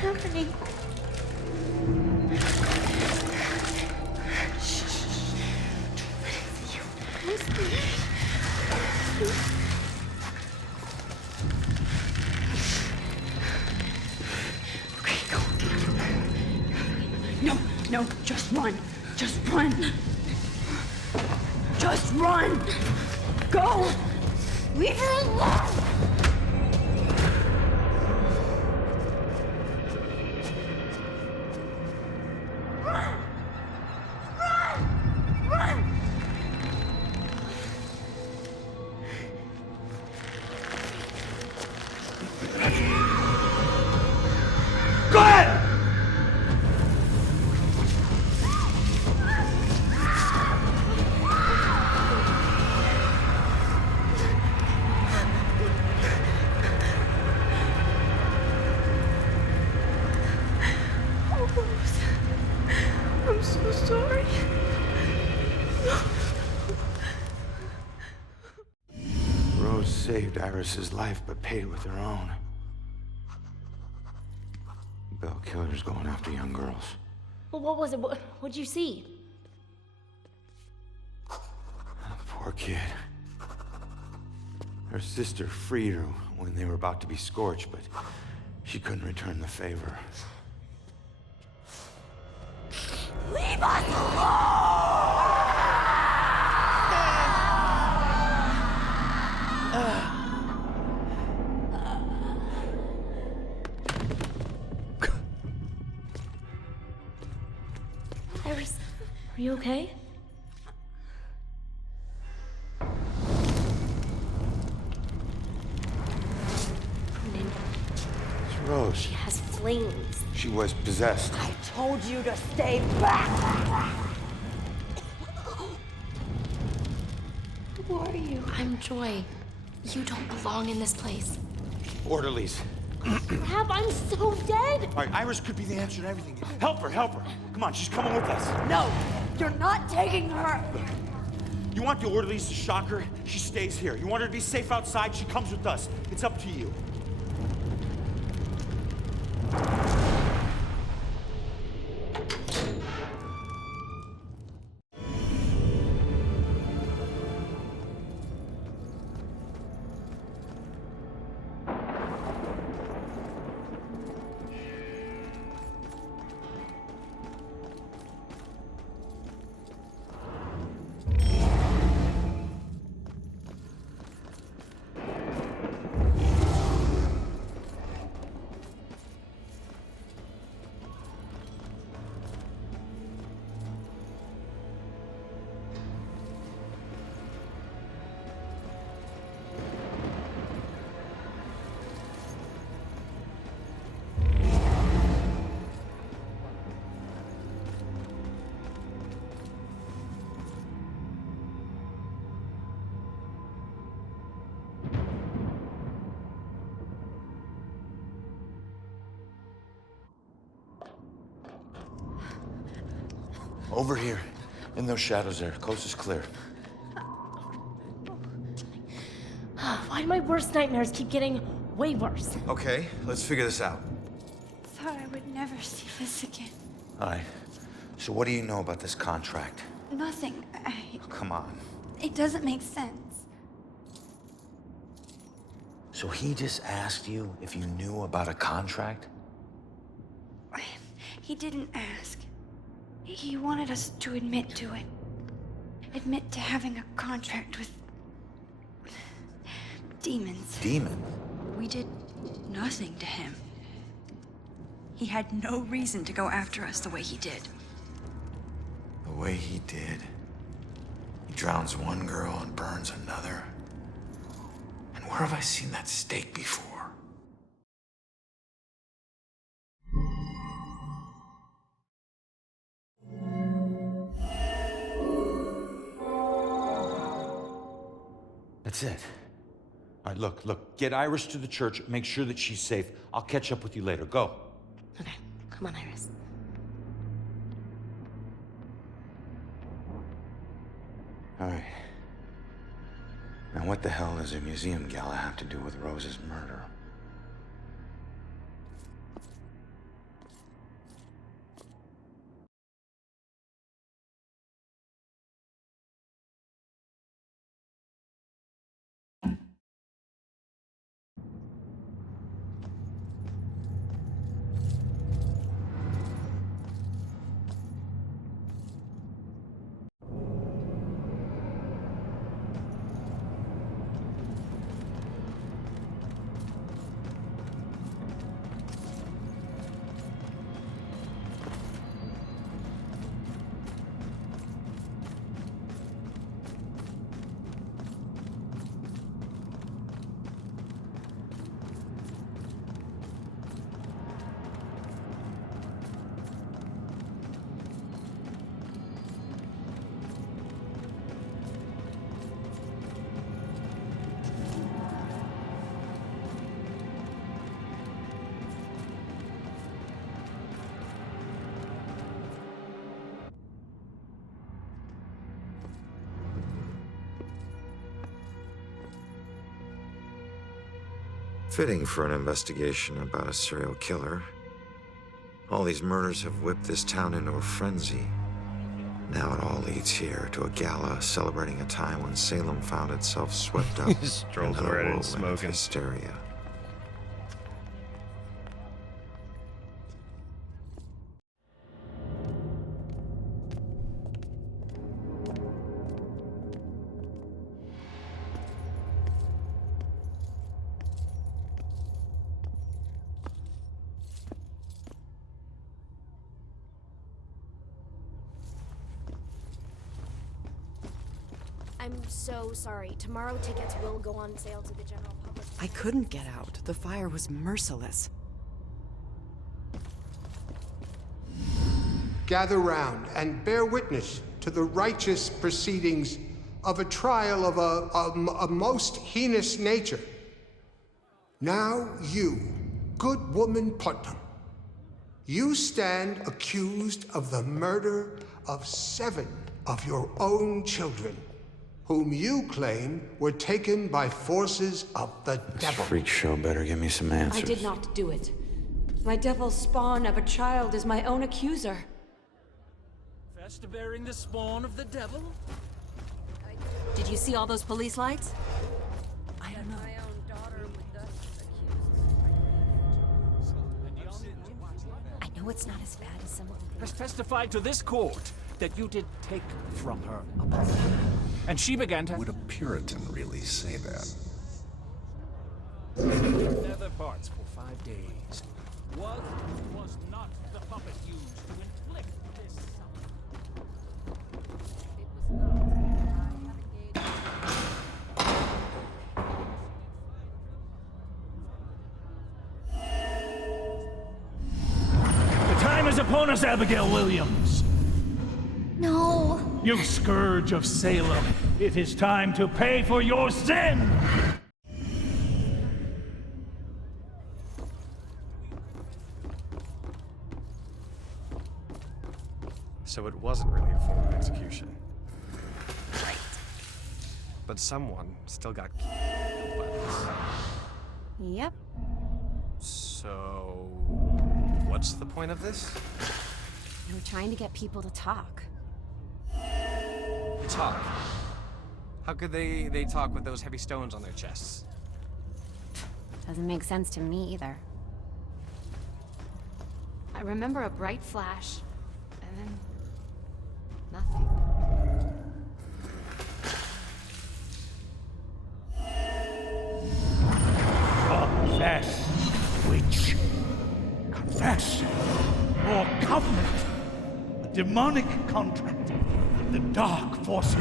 Happening. No, just run. Just run. Just run. Go. Leave her alone. Go ahead! I'm so sorry. Rose saved Iris's life, but paid with her own. Bell killers going after young girls. What was it? What'd you see? Poor kid. Her sister freed her when they were about to be scorched, but she couldn't return the favor. Leave us alone! Iris, are you okay? It's Rose. She has flames. She was possessed. I told you to stay back! Who are you? I'm Joy. You don't belong in this place. Orderlies. Crap, I'm so dead! All right, Iris could be the answer to everything. Help her, help her. Come on, she's coming with us. No! You're not taking her! You want the orderlies to shock her? She stays here. You want her to be safe outside? She comes with us. It's up to you. Over here, in those shadows there. Coast is clear. Why do my worst nightmares keep getting way worse? Okay, let's figure this out. Thought I would never see this again. All right. So what do you know about this contract? Nothing. Oh, come on. It doesn't make sense. So he just asked you if you knew about a contract? He didn't ask. He wanted us to admit to it. Admit to having a contract with demons. Demon? We did nothing to him. He had no reason to go after us the way he did. The way he did. He drowns one girl and burns another. And where have I seen that stake before? That's it. All right, look. Get Iris to the church. Make sure that she's safe. I'll catch up with you later. Go. Okay, come on, Iris. All right. Now what the hell does a museum gala have to do with Rose's murder? Fitting for an investigation about a serial killer. All these murders have whipped this town into a frenzy. Now it all leads here to a gala celebrating a time when Salem found itself swept up He strolls in a right in whirlwind of smoking. hysteria. I'm so sorry. Tomorrow tickets will go on sale to the general public. I couldn't get out. The fire was merciless. Gather round and bear witness to the righteous proceedings of a trial of a most heinous nature. Now you, good woman Putnam, you stand accused of the murder of 7 of your own children, whom you claim were taken by forces of the devil. Freak show better give me some answers. I did not do it. My devil spawn of a child is my own accuser. Fast bearing the spawn of the devil? Did you see all those police lights? I don't know. My own daughter with Dusk I know it's not as bad as some of the Has testified to this court that you did take from her a body. And she began to... Would a Puritan really say that? Nether parts for 5 days. Was or was not the puppet used to inflict this The time is upon us, Abigail Williams. No. You scourge of Salem. It is time to pay for your sin! So it wasn't really a formal execution. Right. But someone still got killed by this. Yep. So... what's the point of this? We were trying to get people to talk. Talk. How could they talk with those heavy stones on their chests? Doesn't make sense to me either. I remember a bright flash, and then nothing. Confess, witch. Confess. Or covenant. A demonic contract with the dark forces.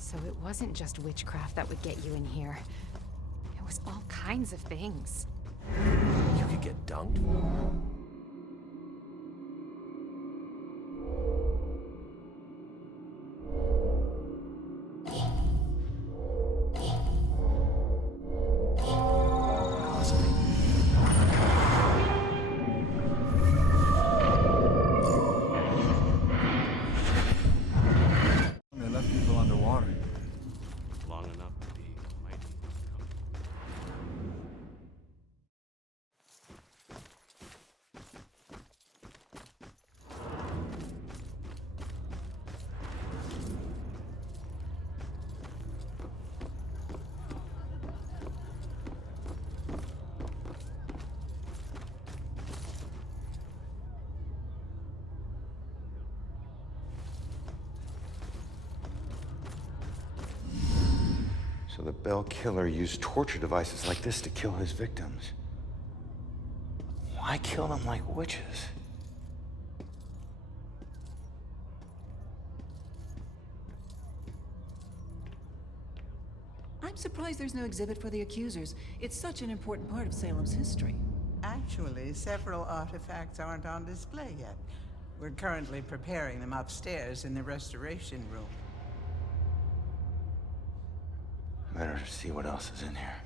So it wasn't just witchcraft that would get you in here. It was all kinds of things. You could get dunked? They left people underwater. Long enough to be mighty. So the Bell killer used torture devices like this to kill his victims. Why kill them like witches? I'm surprised there's no exhibit for the accusers. It's such an important part of Salem's history. Actually, several artifacts aren't on display yet. We're currently preparing them upstairs in the restoration room. Better see what else is in here.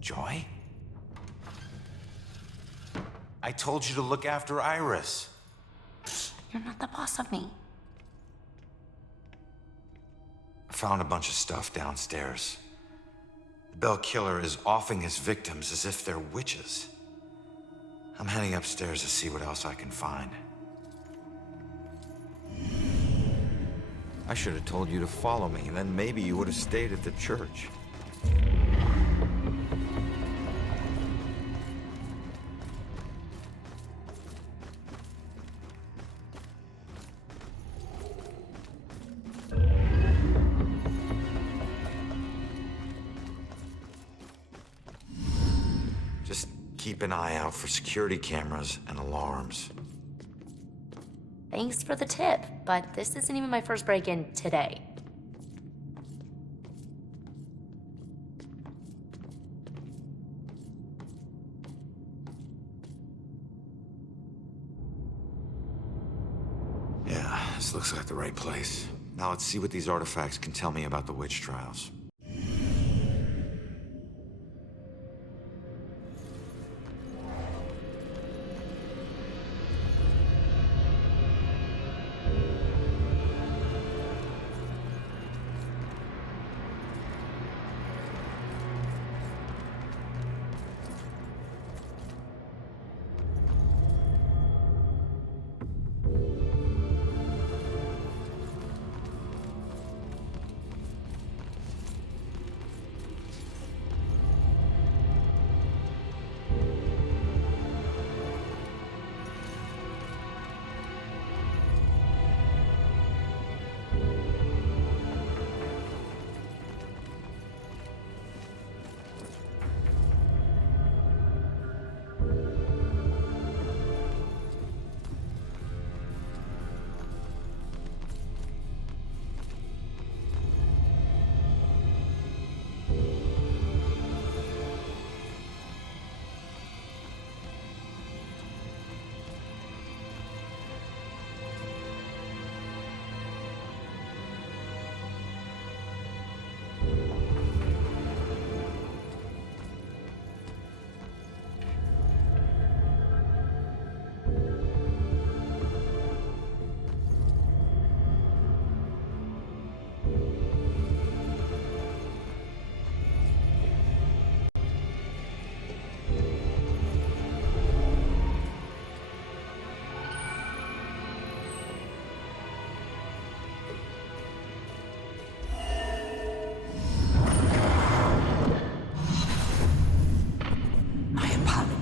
Joy? I told you to look after Iris. You're not the boss of me. I found a bunch of stuff downstairs. The Bell Killer is offing his victims as if they're witches. I'm heading upstairs to see what else I can find. I should have told you to follow me, and then maybe you would have stayed at the church. Just keep an eye out for security cameras and alarms. Thanks for the tip, but this isn't even my first break-in today. Yeah, this looks like the right place. Now let's see what these artifacts can tell me about the witch trials.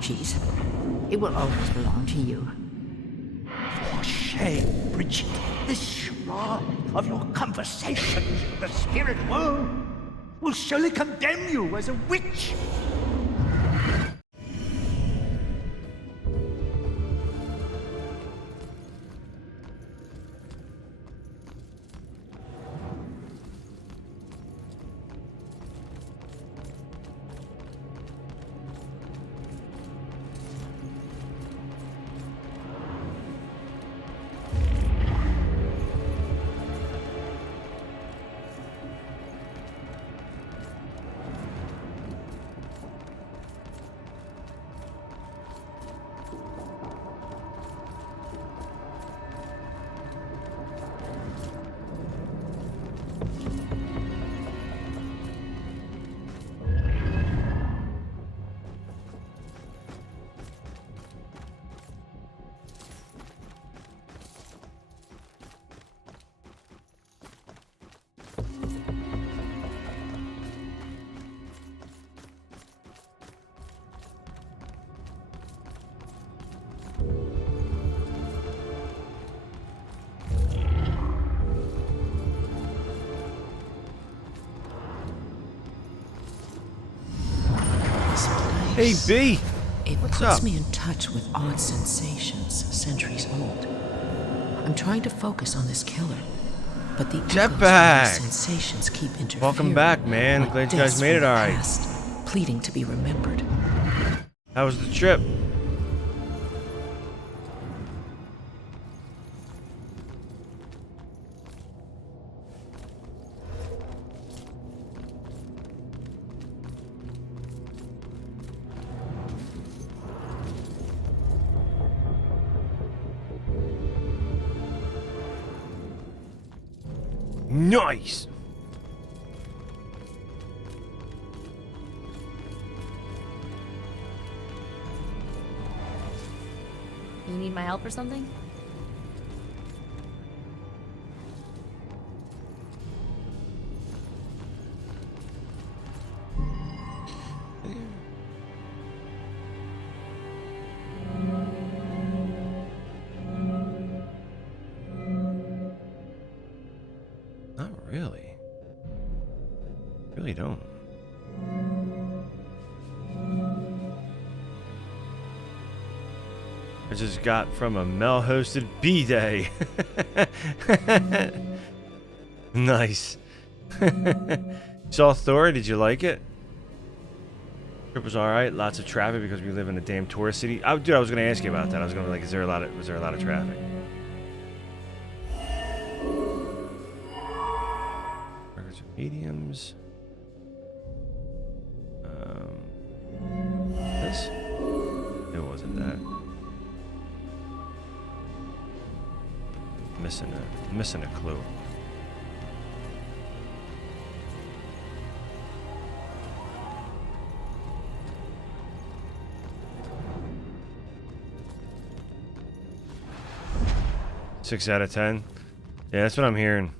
species. It will always belong to you. For shame, Bridget. This shrine of your conversations with the spirit world will surely condemn you as a witch. Hey, B! It What's puts up? me in touch with odd sensations, centuries old. I'm trying to focus on this killer, but the echoes from Jetpack! these sensations keep interfering. Welcome back, man. like Glad you guys deaths made from it the alright. past, pleading to be remembered. How was the trip? Nice! You need my help or something? Not really. Really don't. I just got from a Mel-hosted B-Day. Nice. Saw Thor, did you like it? Trip was alright, lots of traffic because we live in a damn tourist city. Dude, I was gonna ask you about that. I was gonna be like, was there a lot of traffic? Burgers and mediums. This? It wasn't that. Missing a clue. Six out of 10. Yeah, that's what I'm hearing.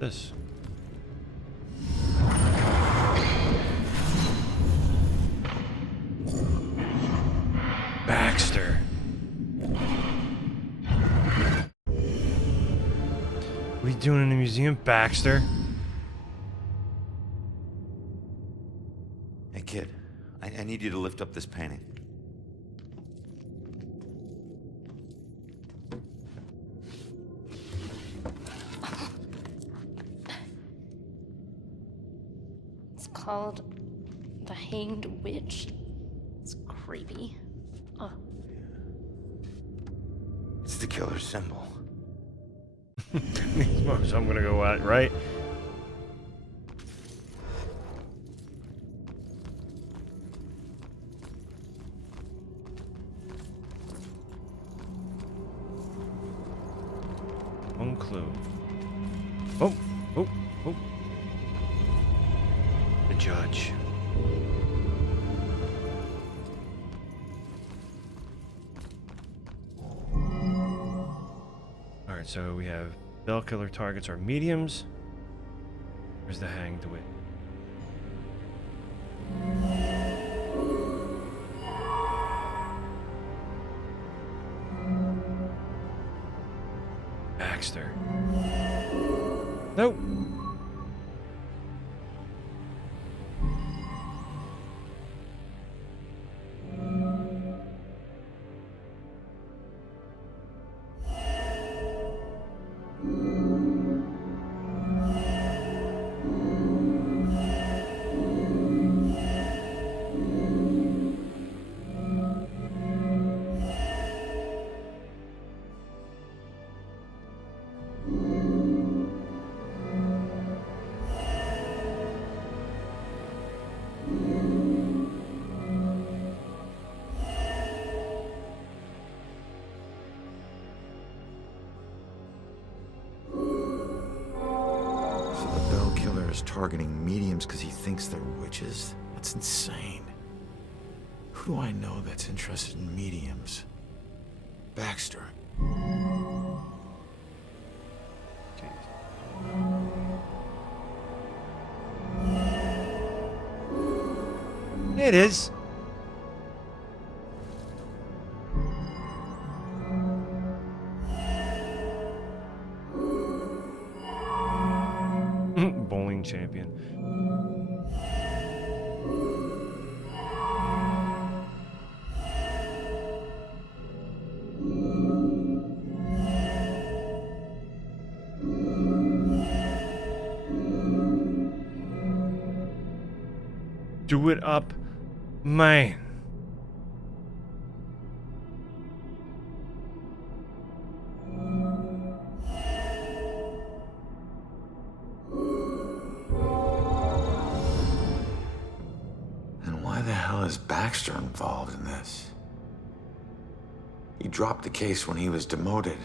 This. Baxter. What are you doing in the museum, Baxter? Hey, kid. I need you to lift up this painting. Called the Hanged Witch. It's creepy. Oh. It's the killer's symbol. So I'm gonna go out, right? Oh. The judge. Alright, so we have bell killer targets are mediums. Where's the hanged wit? Baxter. Nope. Targeting mediums because he thinks they're witches? That's insane. Who do I know that's interested in mediums? Baxter. It is. Bowling champion. Do it up, man. Is Baxter involved in this? He dropped the case when he was demoted.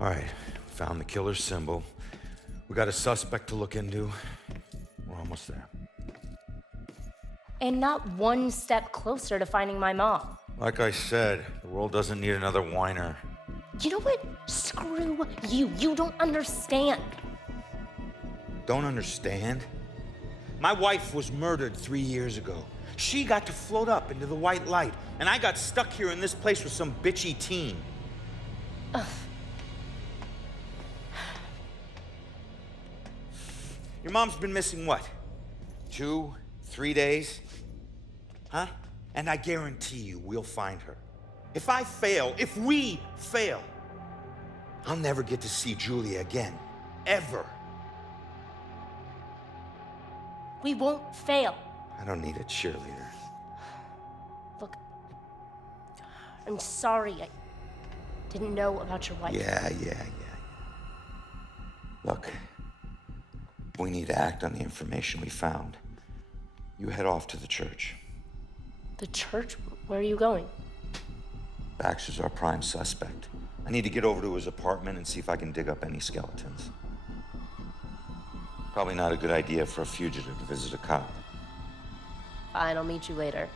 All right, found the killer's symbol. We got a suspect to look into. We're almost there. And not one step closer to finding my mom. Like I said, the world doesn't need another whiner. You know what? Screw you. You don't understand. Don't understand? My wife was murdered 3 years ago. She got to float up into the white light, and I got stuck here in this place with some bitchy teen. Ugh. Your mom's been missing what? 2, 3 days? Huh? And I guarantee you we'll find her. If we fail, I'll never get to see Julia again. Ever. We won't fail. I don't need a cheerleader. Look, I'm sorry. I didn't know about your wife. Yeah. Look, we need to act on the information we found. You head off to the church. The church? Where are you going? Baxter's our prime suspect. I need to get over to his apartment and see if I can dig up any skeletons. Probably not a good idea for a fugitive to visit a cop. Fine, I'll meet you later.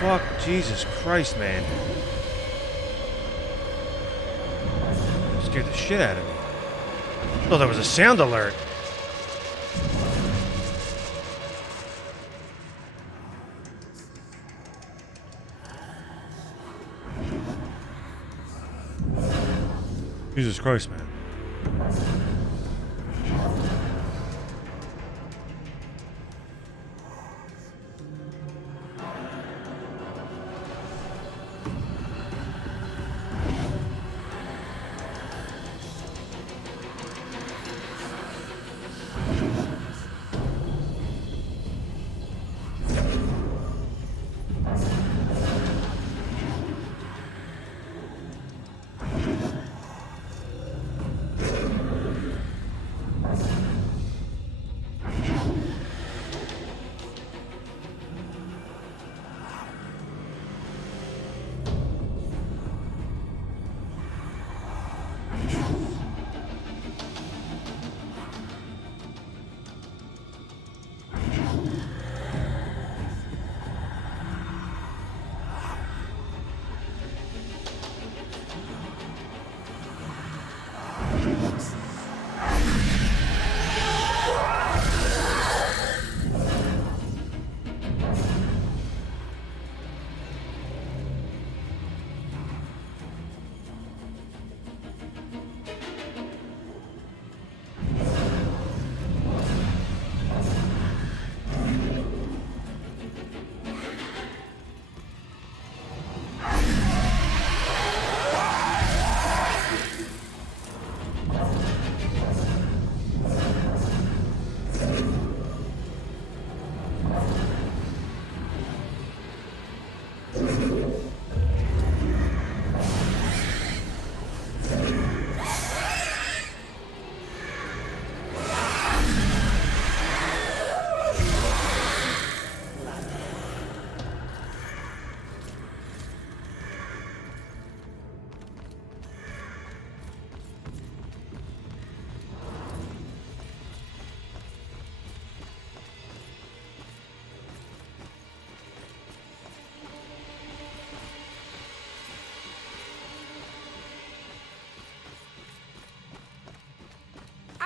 Fuck, Jesus Christ, man. Scared the shit out of me. I thought that was a sound alert. Jesus Christ, man.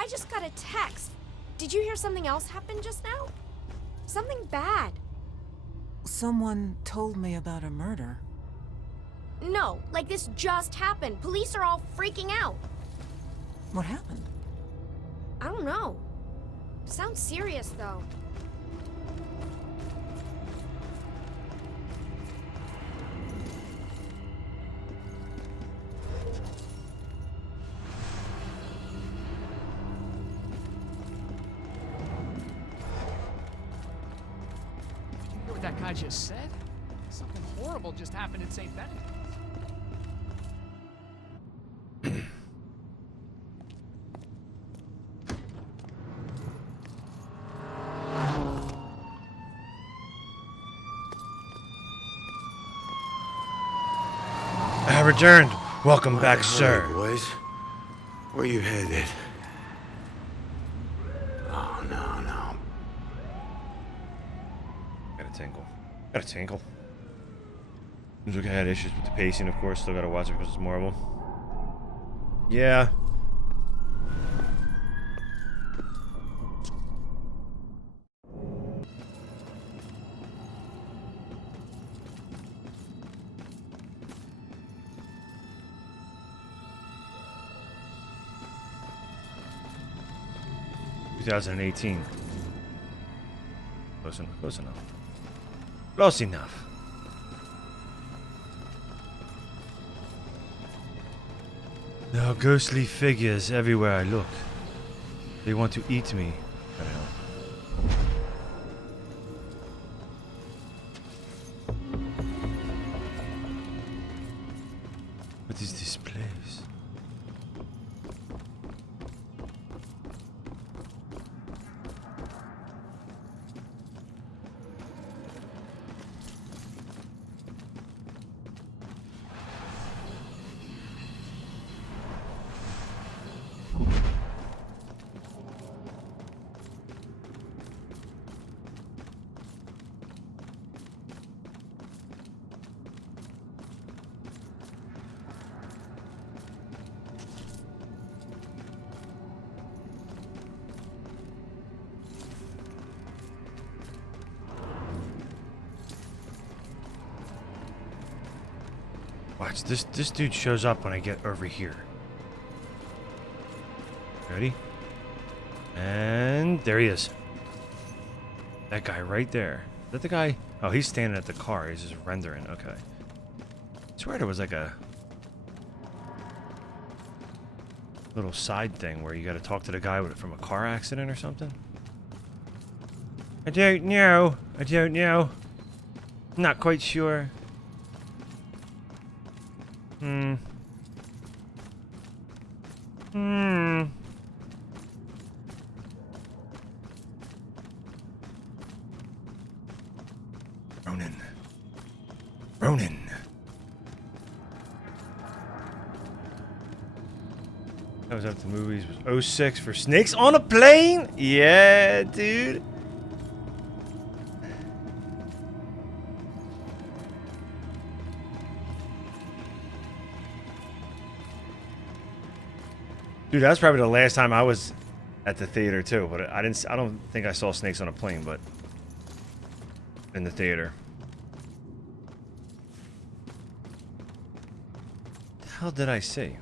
I just got a text. Did you hear something else happen just now? Something bad. Someone told me about a murder. No, like this just happened. Police are all freaking out. What happened? I don't know. Sounds serious, though. You hear what that guy just said? Something horrible just happened in St. Benedict. I have returned. Welcome back, sir. Boys, where you headed? Oh, no. Got a tinkle. Got a tinkle. Seems like I had issues with the pacing, of course. Still gotta watch it because it's Marvel. Yeah. (2018). Close enough. Close enough. Close enough. There are ghostly figures everywhere I look. They want to eat me. What the hell? What is this place? Watch, this dude shows up when I get over here. Ready? And there he is. That guy right there. Is that the guy? Oh, he's standing at the car. He's just rendering. Okay. I swear there was like a little side thing where you got to talk to the guy from a car accident or something. I don't know. I don't know. I'm not quite sure. Ronan. That was after the movies. Was 06 for Snakes on a Plane? Yeah, dude. Dude, that was probably the last time I was at the theater too, but I don't think I saw Snakes on a Plane, but in the theater. What the hell did I see?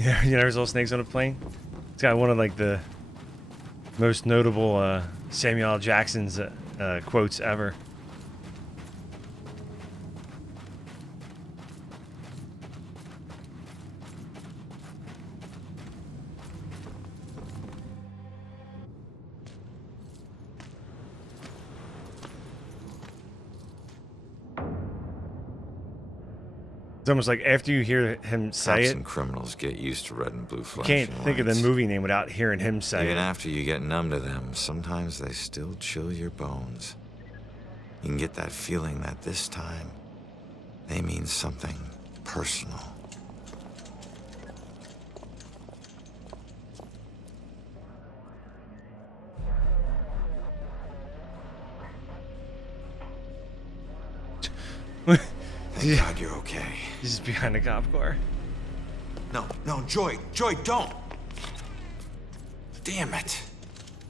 Yeah, you never saw Snakes on a Plane? It's got one of like the most notable Samuel L. Jackson's quotes ever. It's almost like after you hear him say Cops it, and criminals get used to red and blue you flashing can't think of the lights. movie name without hearing him say Even it. after you get numb to them, sometimes they still chill your bones. You can get that feeling that this time, they mean something personal. Thank God you're okay. He's just behind a cop car. No, Joy, don't. Damn it.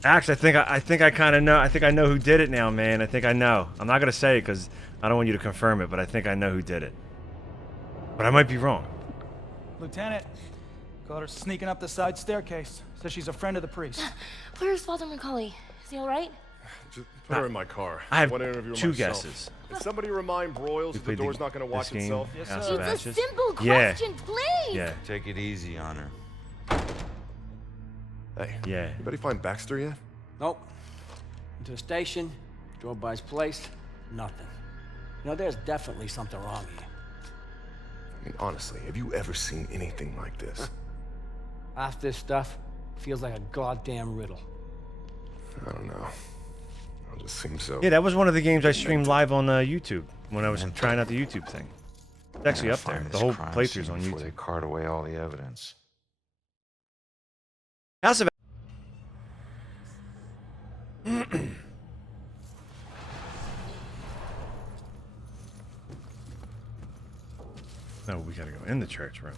Actually, I think I kind of know. I think I know who did it now, man. I think I know. I'm not gonna say it because I don't want you to confirm it, but I think I know who did it. But I might be wrong. Lieutenant, caught her sneaking up the side staircase. Says she's a friend of the priest. Where's Father Macaulay? Is he all right? Just put her in my car. I have want to interview her two myself. guesses. Can somebody remind Broyles that the door's not going to watch itself? Yes, House sir. of It's a Ashes. simple Yeah. question, please. Yeah. Take it easy on her. Hey. Yeah. Anybody find Baxter yet? Nope. Into the station, drove by his place, nothing. You know, there's definitely something wrong here. I mean, honestly, have you ever seen anything like this? Half this stuff feels like a goddamn riddle. I don't know. It just seems so. Yeah, that was one of the games I streamed live on YouTube when I was trying out the YouTube thing. It's actually up there. The whole playthrough's on Before they YouTube. cart away all the evidence. House of No, we gotta go in the church room.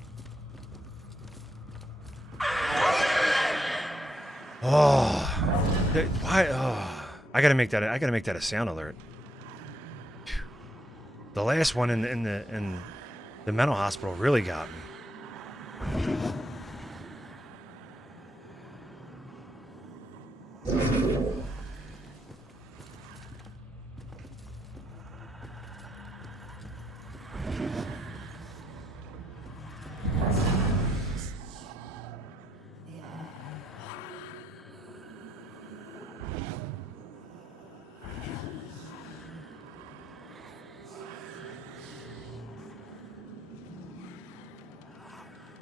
Oh, why? Oh, I gotta make that. I gotta make that a sound alert. The last one in the mental hospital really got me.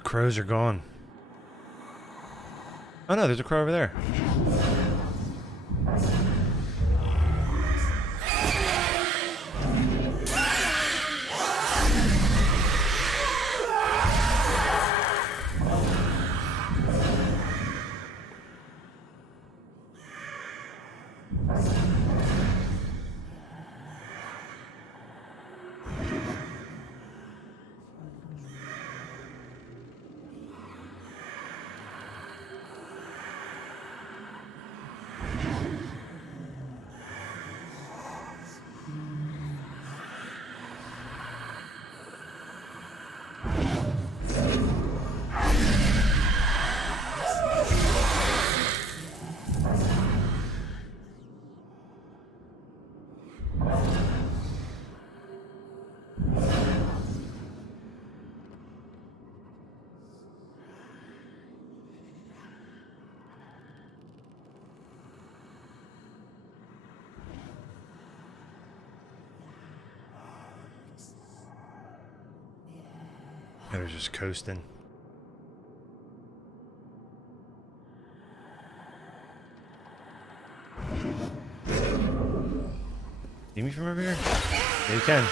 Crows are gone. Oh no, there's a crow over there. They're just coasting. See me from over here? Yeah, you can.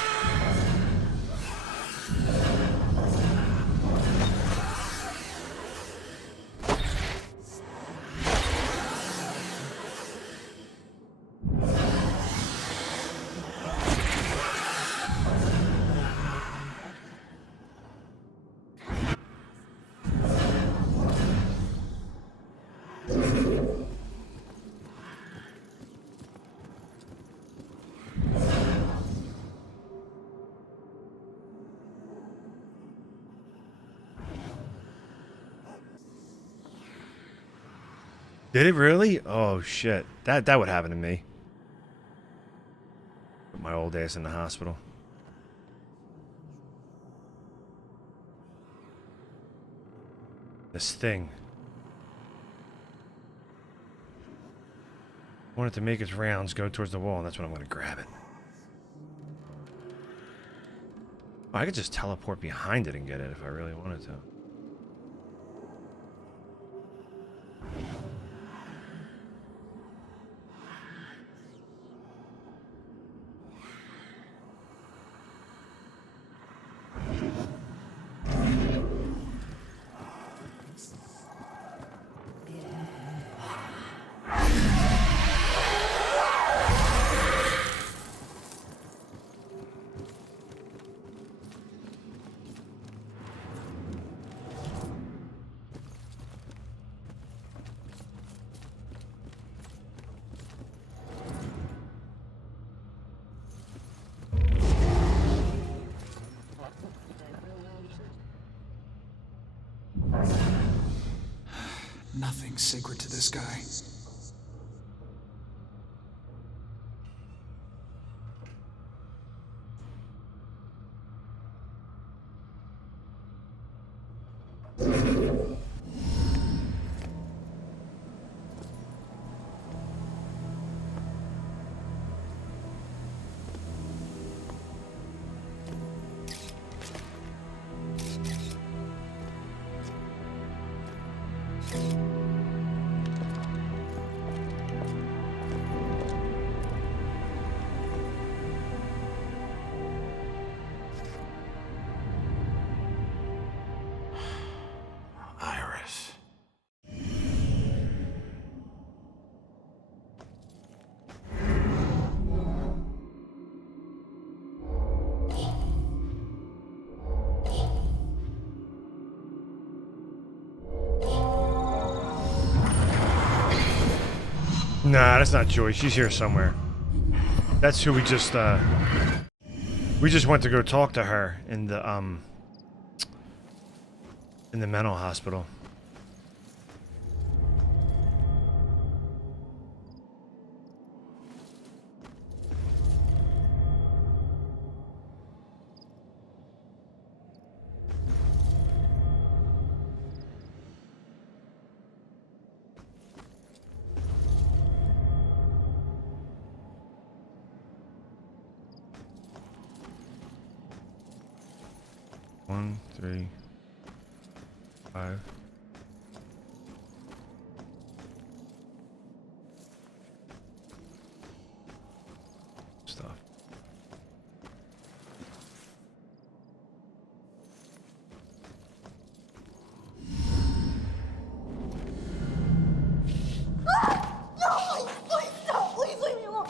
Did it really? Oh shit. That would happen to me. Put my old ass in the hospital. This thing. I want it to make its rounds, go towards the wall, and that's when I'm going to grab it. I could just teleport behind it and get it if I really wanted to. Nothing's sacred to this guy. Iris. Nah, that's not Joy. She's here somewhere. That's who we just went to go talk to her in the mental hospital. One, 3, 5. Stuff. No, please stop. Please leave me alone.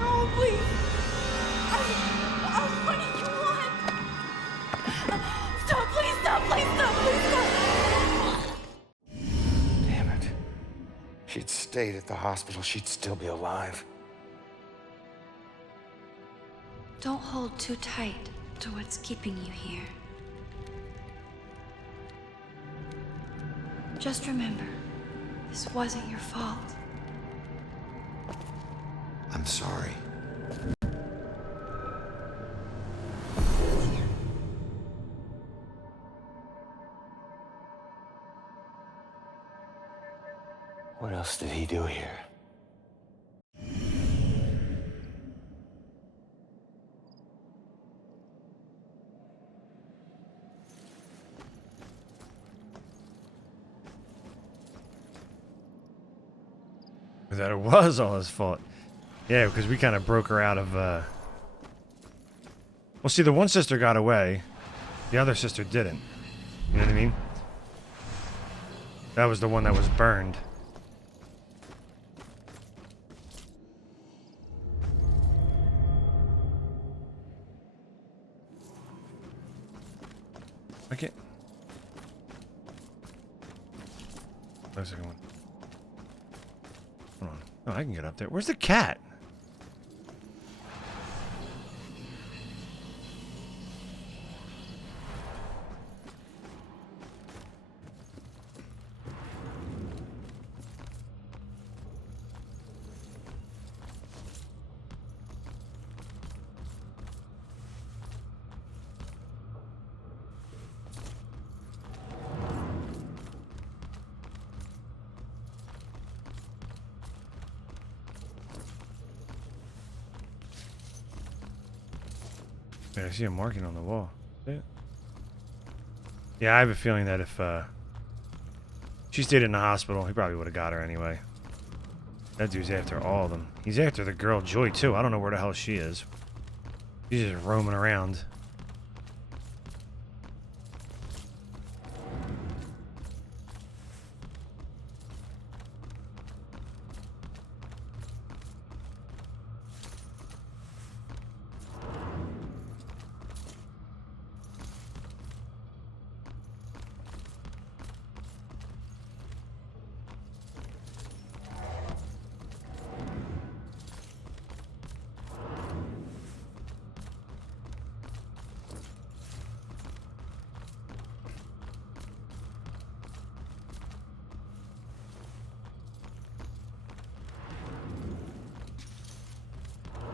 No, please. What do you want? Stop, please stop, please stop, please stop. Damn it. If she'd stayed at the hospital, she'd still be alive. Don't hold too tight to what's keeping you here. Just remember, this wasn't your fault. I'm sorry. What else did he do here? That it was all his fault. Yeah, because we kind of broke her out of, Well, see, the one sister got away. The other sister didn't. You know what I mean? That was the one that was burned. I can't... Where's the second one? Hold on. Oh, I can get up there. Where's the cat? Wait, I see a marking on the wall. Yeah, I have a feeling that if she stayed in the hospital, he probably would have got her anyway. That dude's after all of them. He's after the girl Joy too. I don't know where the hell she is. She's just roaming around.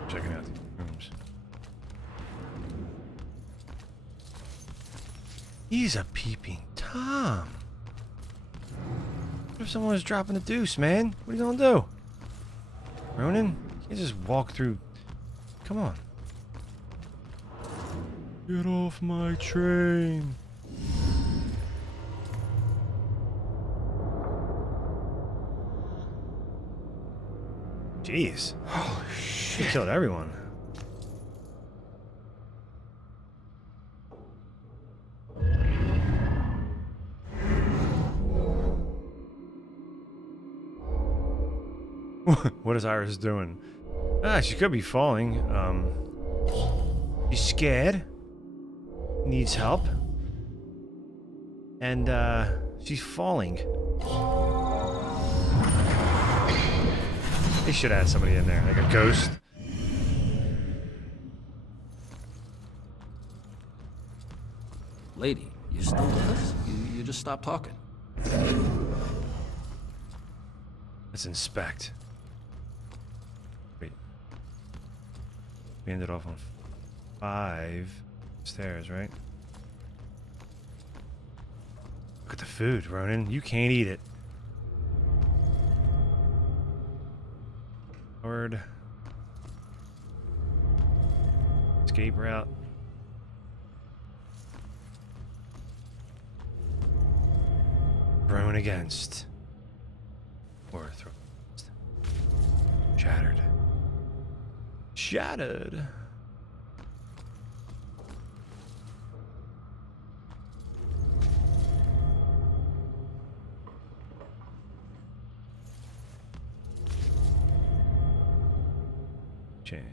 Checking out the rooms. He's a peeping Tom. What if someone was dropping the deuce, man? What are you gonna do? Ronan? You can't just walk through. Come on. Get off my train. Jeez. Oh, shit. He killed everyone. What is Iris doing? Ah, she could be falling. She's scared. Needs help. And, she's falling. They should add somebody in there, like a ghost. Lady, you still with us? You just stopped talking. Let's inspect. Wait. We ended off on 5 stairs, right? Look at the food, Ronan. You can't eat it. Forward. Escape route. Thrown against. Or thrown. Shattered. Shattered. Change.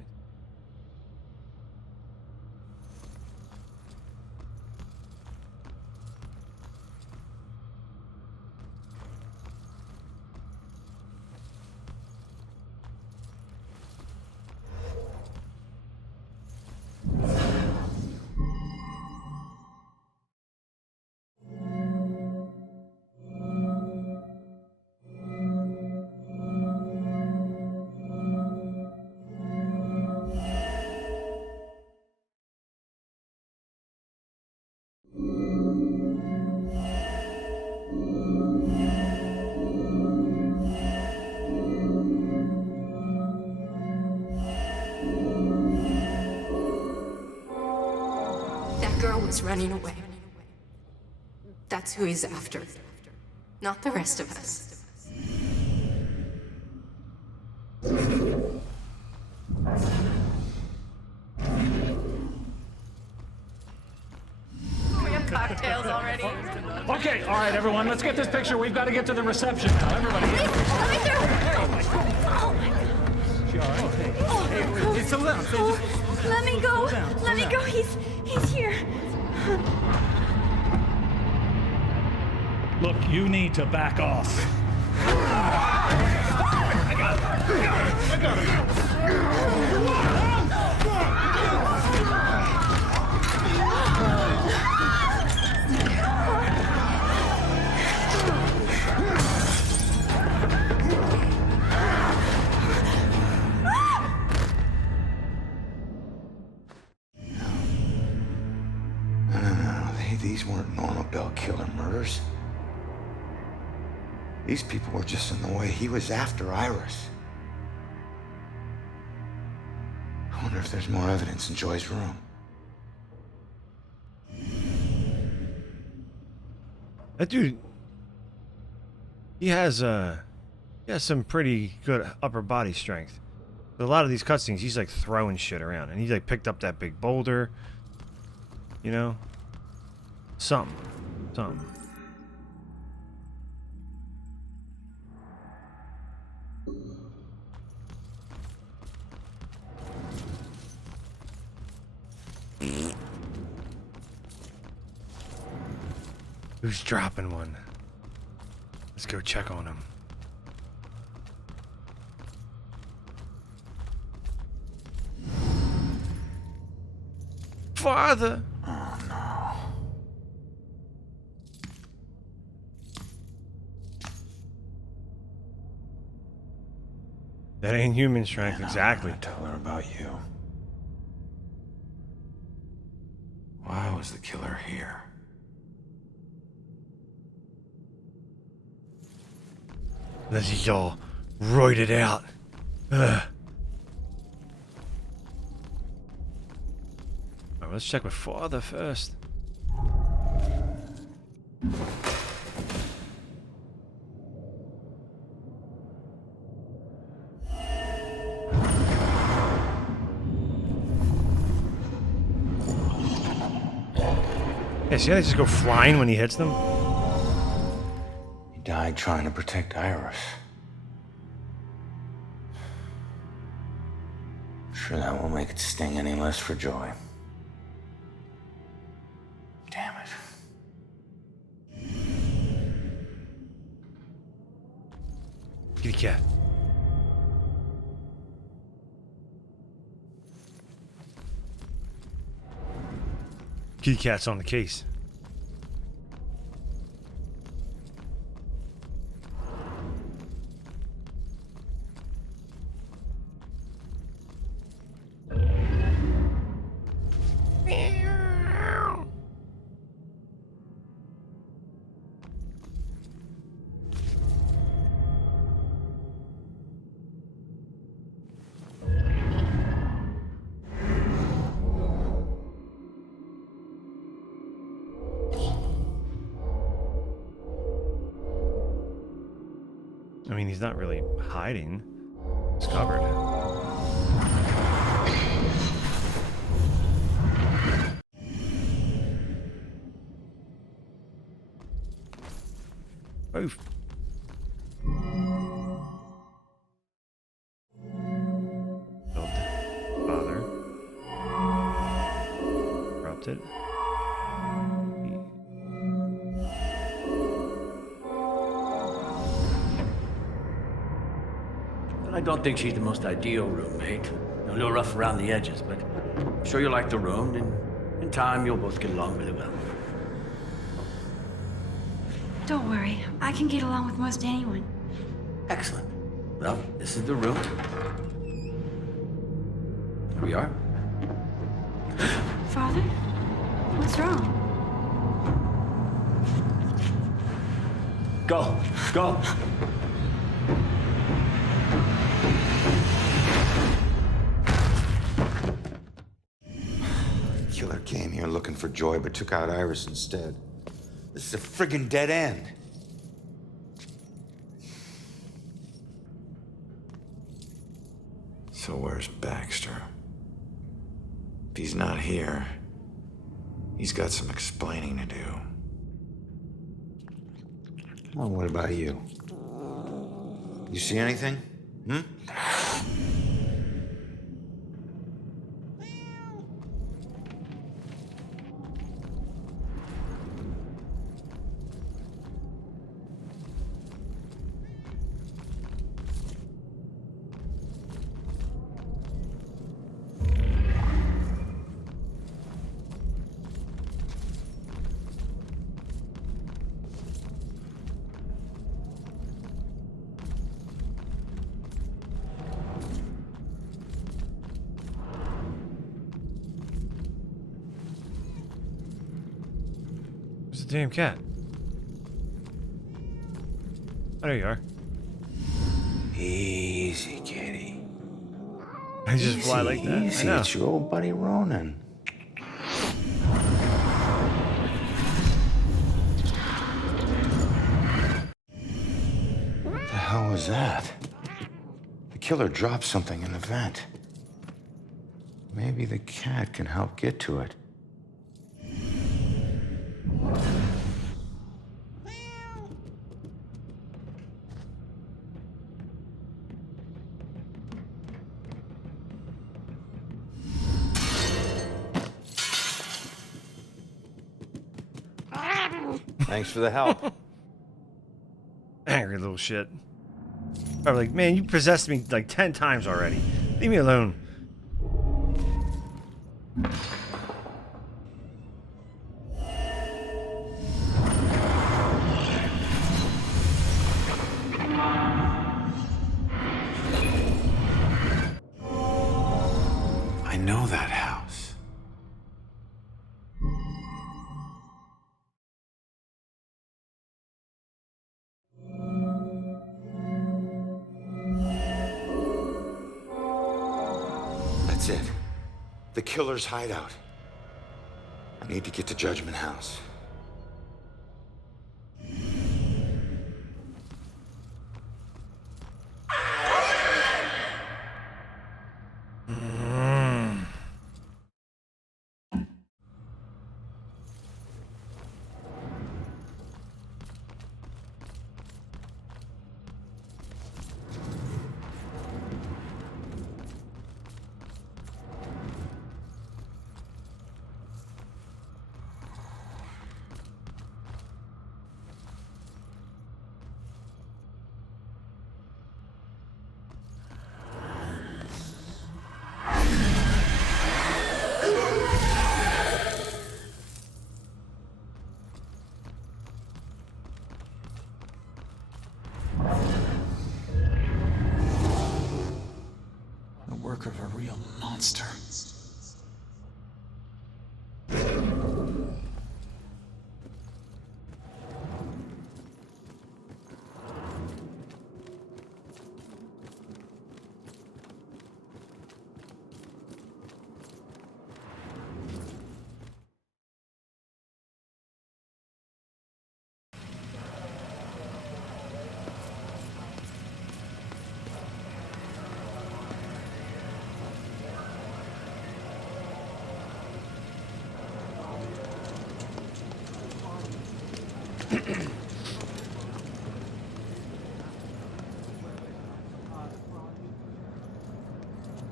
Running away. That's who he's after. Not the rest of us. We have cocktails already. Okay, all right, everyone, let's get this picture. We've got to get to the reception now. Everybody. Let me through! Oh my God. Hey, it's Salem. Let me go. Let me go. He's here. Look, you need to back off. I got These weren't normal Bell killer murders. These people were just in the way. He was after Iris. I wonder if there's more evidence in Joy's room. That dude, he has some pretty good upper body strength. But a lot of these cutscenes, he's like throwing shit around, and he like picked up that big boulder. You know, something. Who's dropping one? Let's go check on him. Father! Oh no. That ain't human strength, exactly. Tell her about you. Why was the killer here? Unless he's all roided out. Ugh. Alright, let's check with Father first. Yeah, see how they just go flying when he hits them? He died trying to protect Iris. I'm sure that won't make it sting any less for Joy. Damn it. Kitty cat. Kitty cat's on the case. I mean, he's not really hiding. He's covered. Move. Father. Corrupted. I don't think she's the most ideal roommate. A little rough around the edges, but I'm sure you'll like the room, and in time you'll both get along really well. Don't worry, I can get along with most anyone. Excellent. Well, this is the room. Here we are. Father? What's wrong? Go. Go. Killer came here looking for Joy, but took out Iris instead. This is a friggin' dead end. So where's Baxter? If he's not here, he's got some explaining to do. Oh, what about you? You see anything? Hmm? Where's the damn cat? Oh, there you are. Easy, kitty. I just fly like that. Easy. I know. It's your old buddy Ronan. hell was that? The killer dropped something in the vent. Maybe the cat can help get to it. Thanks for the help. Angry little shit. I'm like, man, you possessed me like 10 times already. Leave me alone. I know that house. That's it. The killer's hideout. I need to get to Judgement House. The work of a real monster.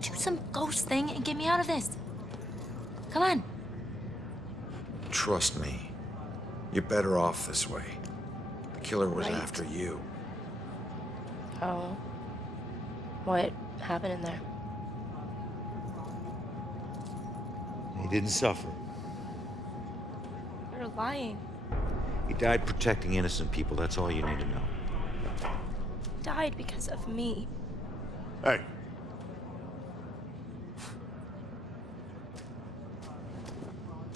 Do some ghost thing and get me out of this. Come on. Trust me. You're better off this way. The killer was Right. after you. Oh. What happened in there? He didn't suffer. You're lying. He died protecting innocent people. That's all you need to know. Died because of me. Hey.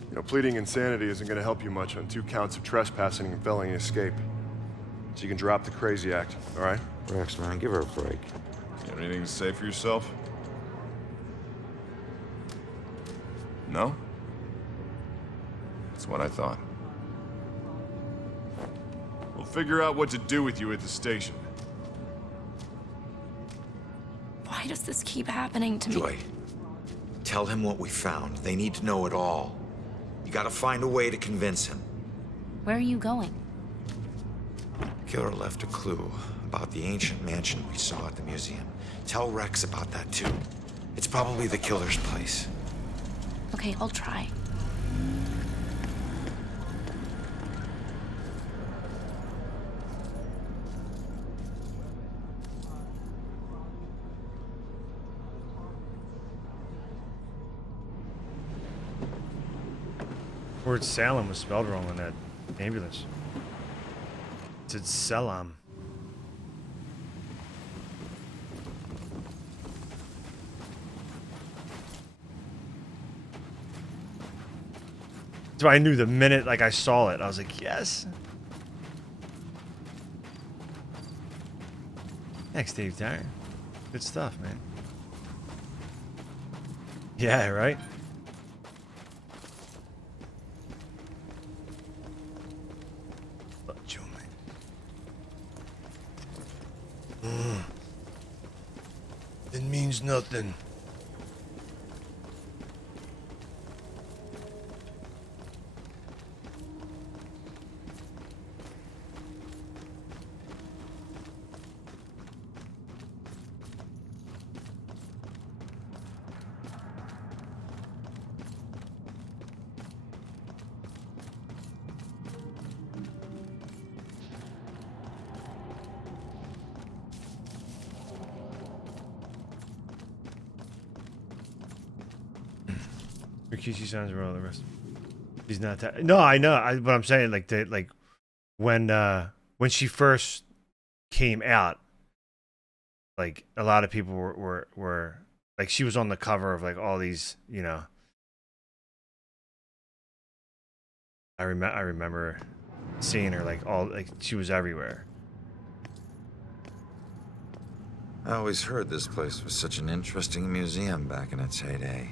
You know, pleading insanity isn't going to help you much on 2 counts of trespassing and felony escape. So you can drop the crazy act, all right? Rex, man, give her a break. You have anything to say for yourself? No? That's what I thought. We'll figure out what to do with you at the station. Why does this keep happening to me? Joy, tell him what we found. They need to know it all. You gotta find a way to convince him. Where are you going? The killer left a clue about the ancient mansion we saw at the museum. Tell Rex about that too. It's probably the killer's place. Okay, I'll try. Word Salem was spelled wrong on that ambulance. It said Salem. So I knew the minute like I saw it, I was like, yes. Thanks, Dave Dyer. Good stuff, man. Yeah, right? It means nothing. Rikishi sounds wrong. The rest, he's not that. No, I know. But I'm saying like when she first came out, like a lot of people were like she was on the cover of like all these, you know. I remember seeing her like she was everywhere. I always heard this place was such an interesting museum back in its heyday.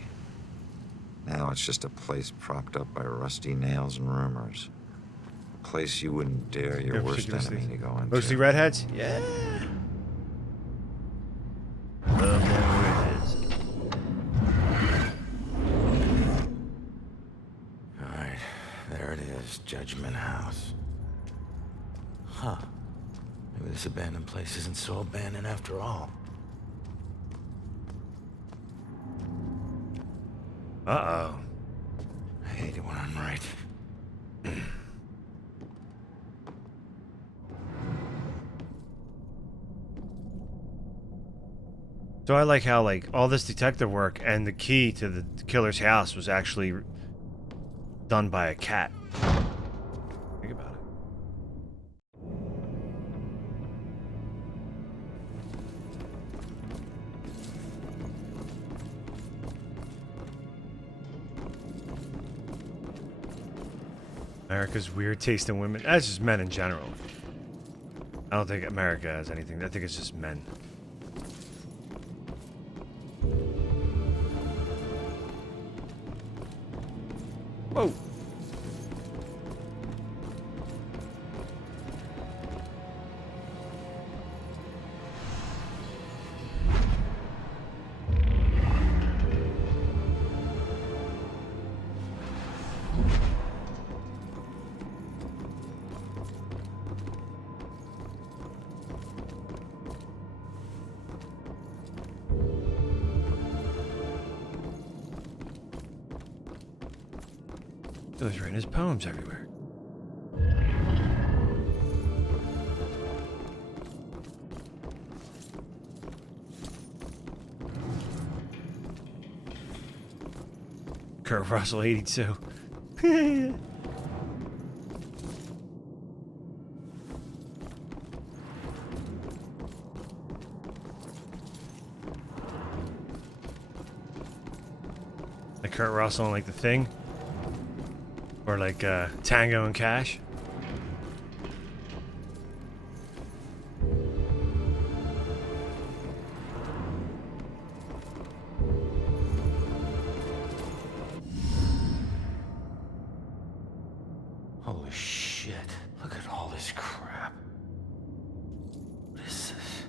Now it's just a place propped up by rusty nails and rumors. A place you wouldn't dare your worst enemy to go into. Mostly redheads? Yeah. Love them redheads. Alright, there it is, Judgement House. Huh. Maybe this abandoned place isn't so abandoned after all. Uh-oh. I hate it when I'm right. So I like how like all this detective work and the key to the killer's house was actually done by a cat. Think about it. America's weird taste in women. That's just men in general. I don't think America has anything. I think it's just men. Whoa. He's writing his poems everywhere. Kurt Russell 82. Like Kurt Russell and like The Thing. Or like Tango and Cash. Holy shit. Look at all this crap. What is this?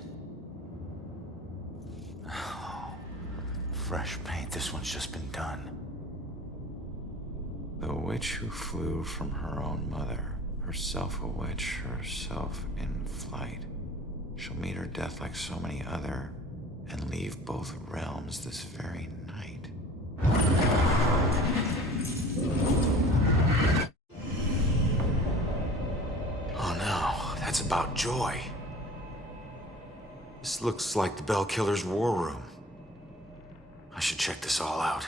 Oh, fresh paint. This one's just been done. The witch who flew from her own mother, herself a witch, herself in flight. She'll meet her death like so many other, and leave both realms this very night. Oh no, that's about Joy. This looks like the Bell Killer's war room. I should check this all out.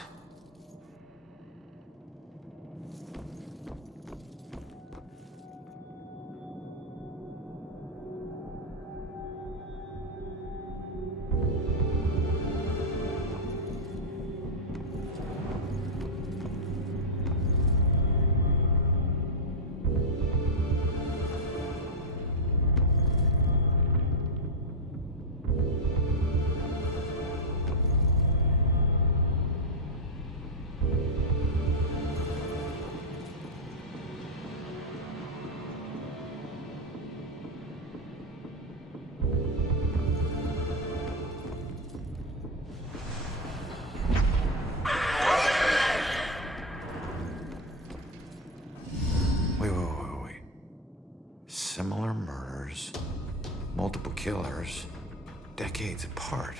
decades apart.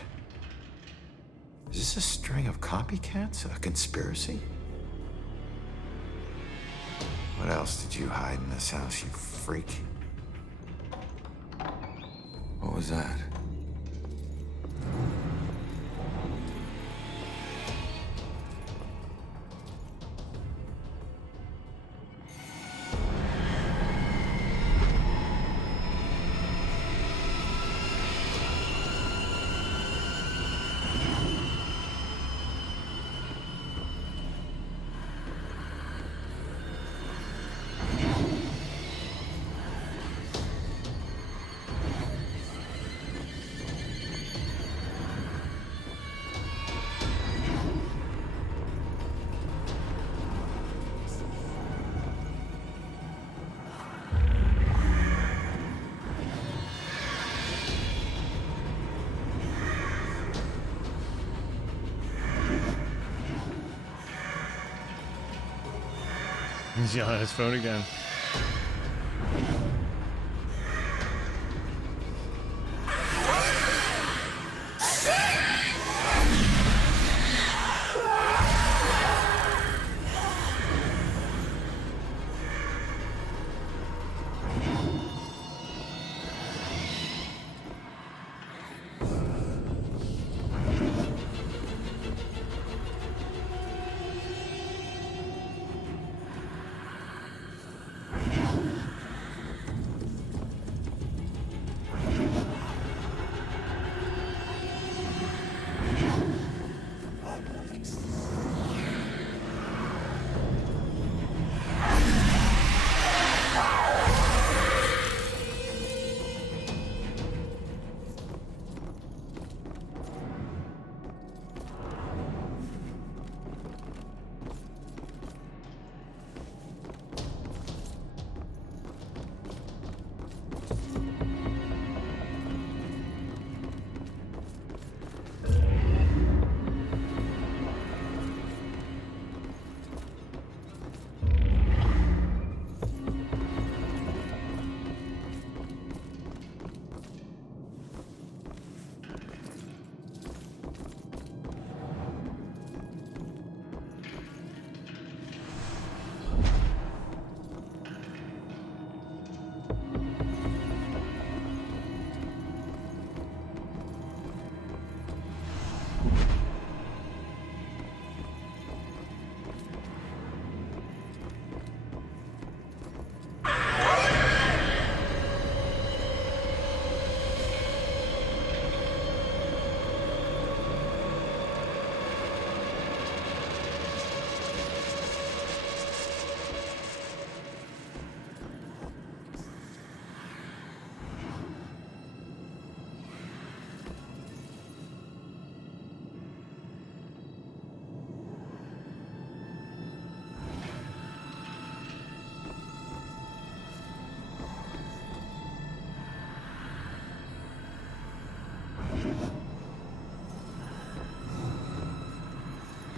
Is this a string of copycats? A conspiracy? What else did you hide in this house, you freak? What was that? He's yelling at his phone again.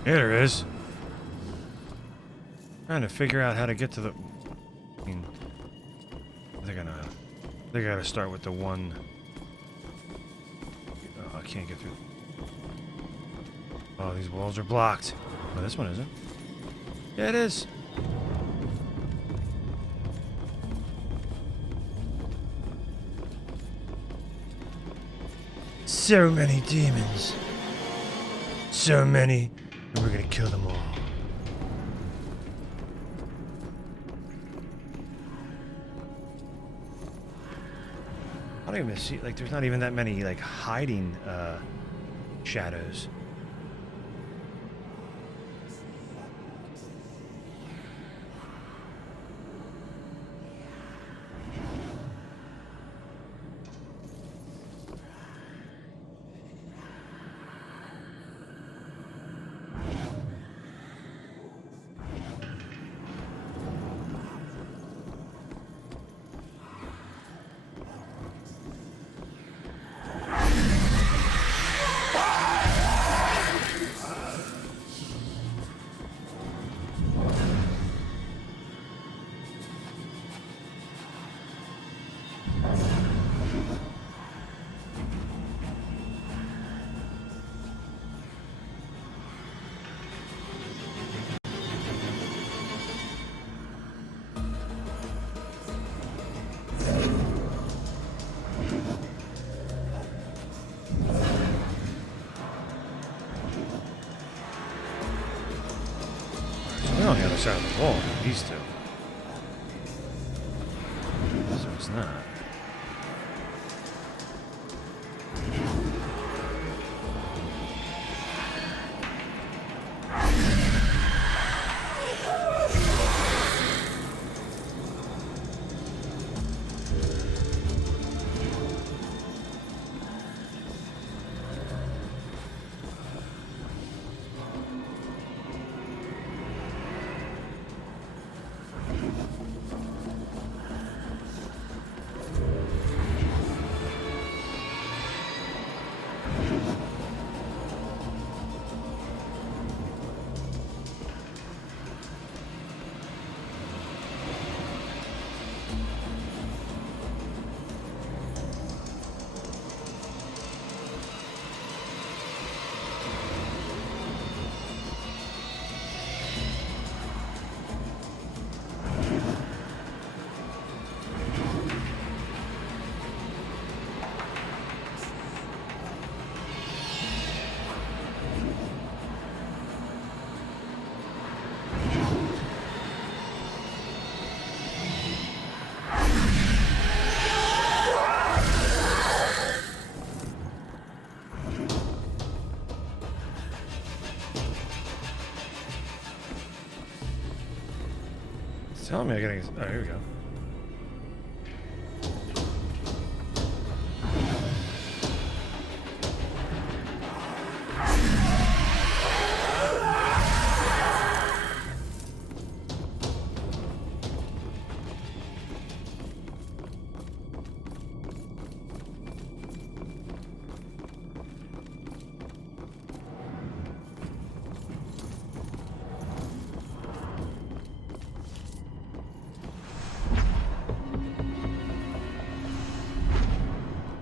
There it is. Trying to figure out how to get to the. I mean, they gotta start with the one. Oh, I can't get through. Oh, these walls are blocked. Oh, this one isn't. Yeah, it is. So many demons. So many. And we're gonna kill them all. I don't even see, like, there's not even that many, like, hiding, shadows. on the other side of the wall. These two. So it's not. Tell me I gotta. Oh, here we go.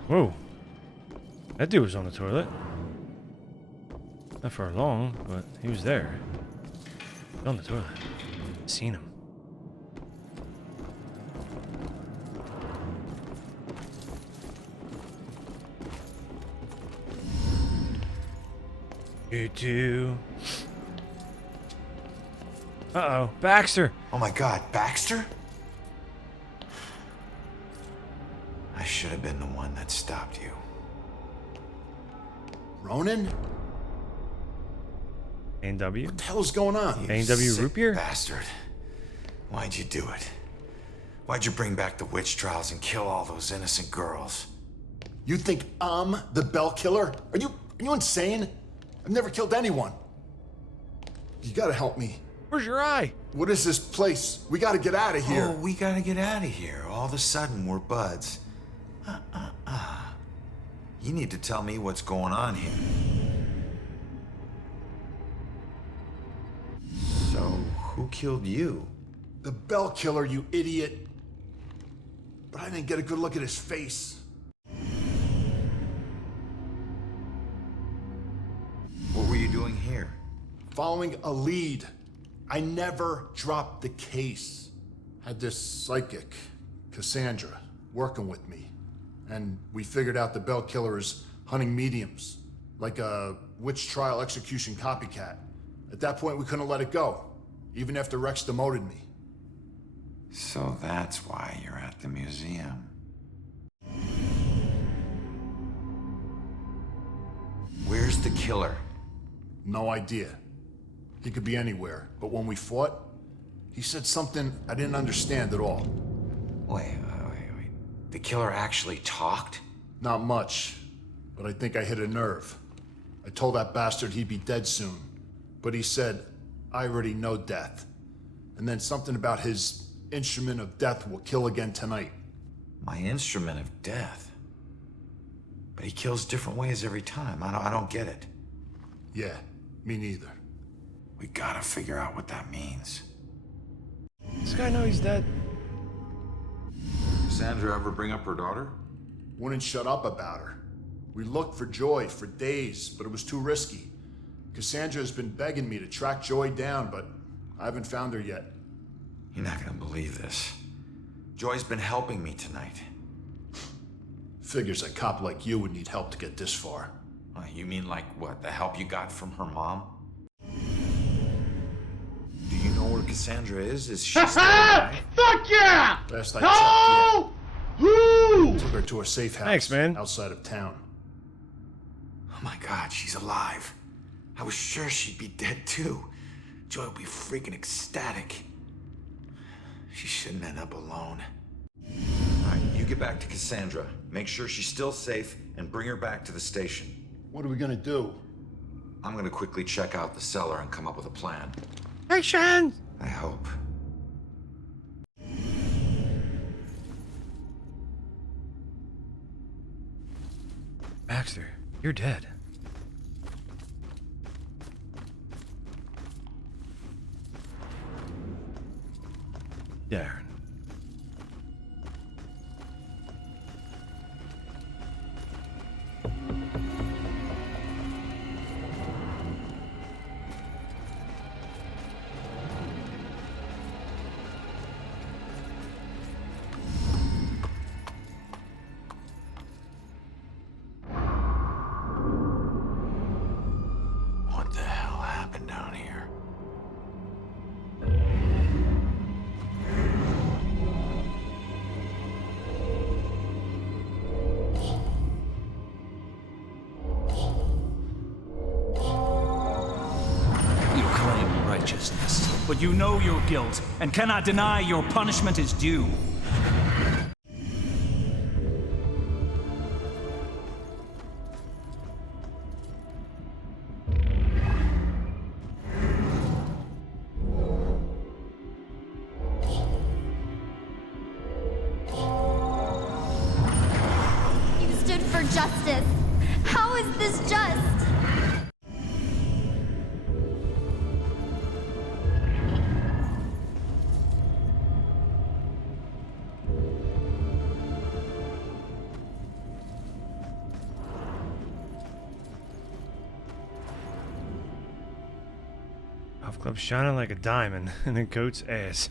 Whoa. That dude was on the toilet. Not for long, but he was there. On the toilet. Seen him. You do. Uh-oh. Baxter! Oh my god, Baxter? I should have been the one that stopped you. Ronan? A&W? What the hell's going on? A&W root beer? Bastard. Why'd you do it? Why'd you bring back the witch trials and kill all those innocent girls? You think I'm the Bell Killer? Are you insane? I've never killed anyone. You gotta help me. Where's your eye? What is this place? We gotta get out of here. Oh, we gotta get out of here. All of a sudden, we're buds. You need to tell me what's going on here. So, who killed you? The Bell Killer, you idiot. But I didn't get a good look at his face. What were you doing here? Following a lead. I never dropped the case. Had this psychic, Cassandra, working with me. And we figured out the Bell Killer is hunting mediums, like a witch trial execution copycat. At that point, we couldn't let it go, even after Rex demoted me. So that's why you're at the museum. Where's the killer? No idea. He could be anywhere, but when we fought, he said something I didn't understand at all. Wait. The killer actually talked? Not much, but I think I hit a nerve. I told that bastard he'd be dead soon, but he said, I already know death. And then something about his instrument of death will kill again tonight. My instrument of death? But he kills different ways every time. I don't get it. Yeah, me neither. We gotta figure out what that means. This guy know he's dead. Cassandra ever bring up her daughter? Wouldn't shut up about her. We looked for Joy for days, but it was too risky. Cassandra has been begging me to track Joy down, but I haven't found her yet. You're not gonna believe this. Joy's been helping me tonight. Figures a cop like you would need help to get this far. You mean like what? The help you got from her mom? Do you know where Cassandra is? Is she still alive? Fuck yeah! Last I checked, yeah. Took her to a safe house. Thanks, man. Outside of town. Oh my God, she's alive. I was sure she'd be dead too. Joy will be freaking ecstatic. She shouldn't end up alone. All right, you get back to Cassandra. Make sure she's still safe and bring her back to the station. What are we gonna do? I'm gonna quickly check out the cellar and come up with a plan. Action! I hope. Baxter, you're dead. Darren. What the hell happened down here? You claim righteousness, but you know your guilt and cannot deny your punishment is due. You stood for justice. How is this just? Golf club shining like a diamond in the goat's ass.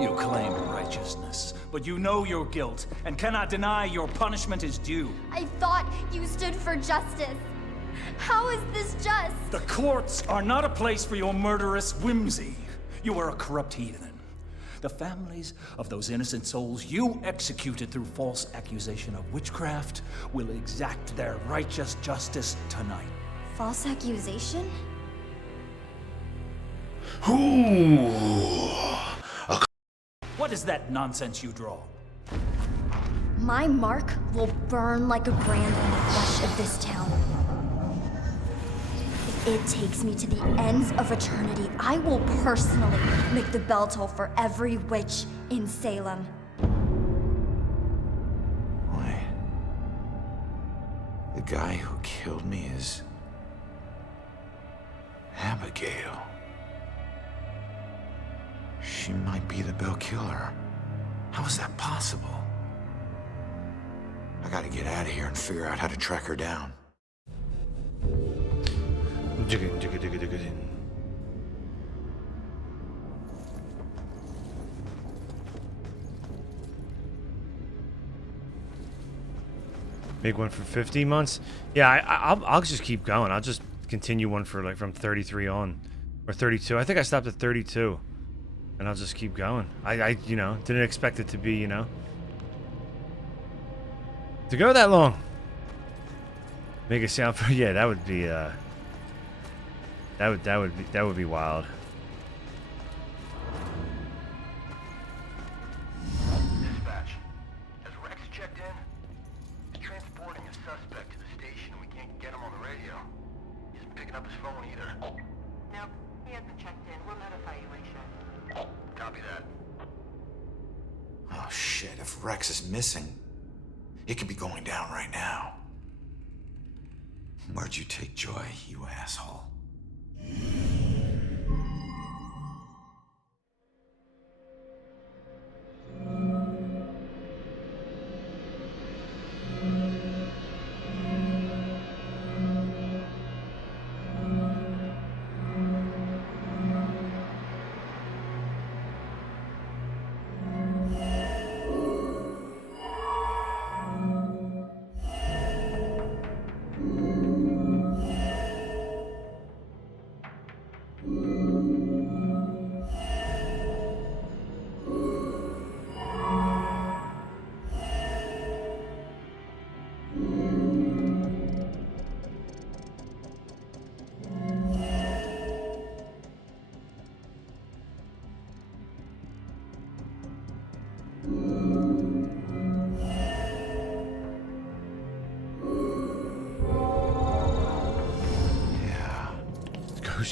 You claim righteousness, but you know your guilt and cannot deny your punishment is due. I thought you stood for justice. How is this just? The courts are not a place for your murderous whimsy. You are a corrupt heathen. The families of those innocent souls you executed through false accusation of witchcraft will exact their righteous justice tonight. False accusation? What is that nonsense you draw? My mark will burn like a brand on the flesh of this town. If it takes me to the ends of eternity, I will personally make the bell toll for every witch in Salem. Wait. The guy who killed me is Abigail. She might be the bell killer. How is that possible? I gotta get out of here and figure out how to track her down. Make one for 50 months. Yeah, I'll just keep going. I'll just continue one for like from 33 on, or 32. I think I stopped at 32, and I'll just keep going. I you know, didn't expect it to be, you know, to go that long. Make a sound for, yeah, that would be that would be wild. Dispatch. Has Rex checked in? He's transporting a suspect to the station and we can't get him on the radio. He isn't picking up his phone either. Nope, he hasn't checked in. We'll notify you when he shows. Copy that. Oh shit, if Rex is missing, it could be going down right now. Where'd you take Joy, you asshole?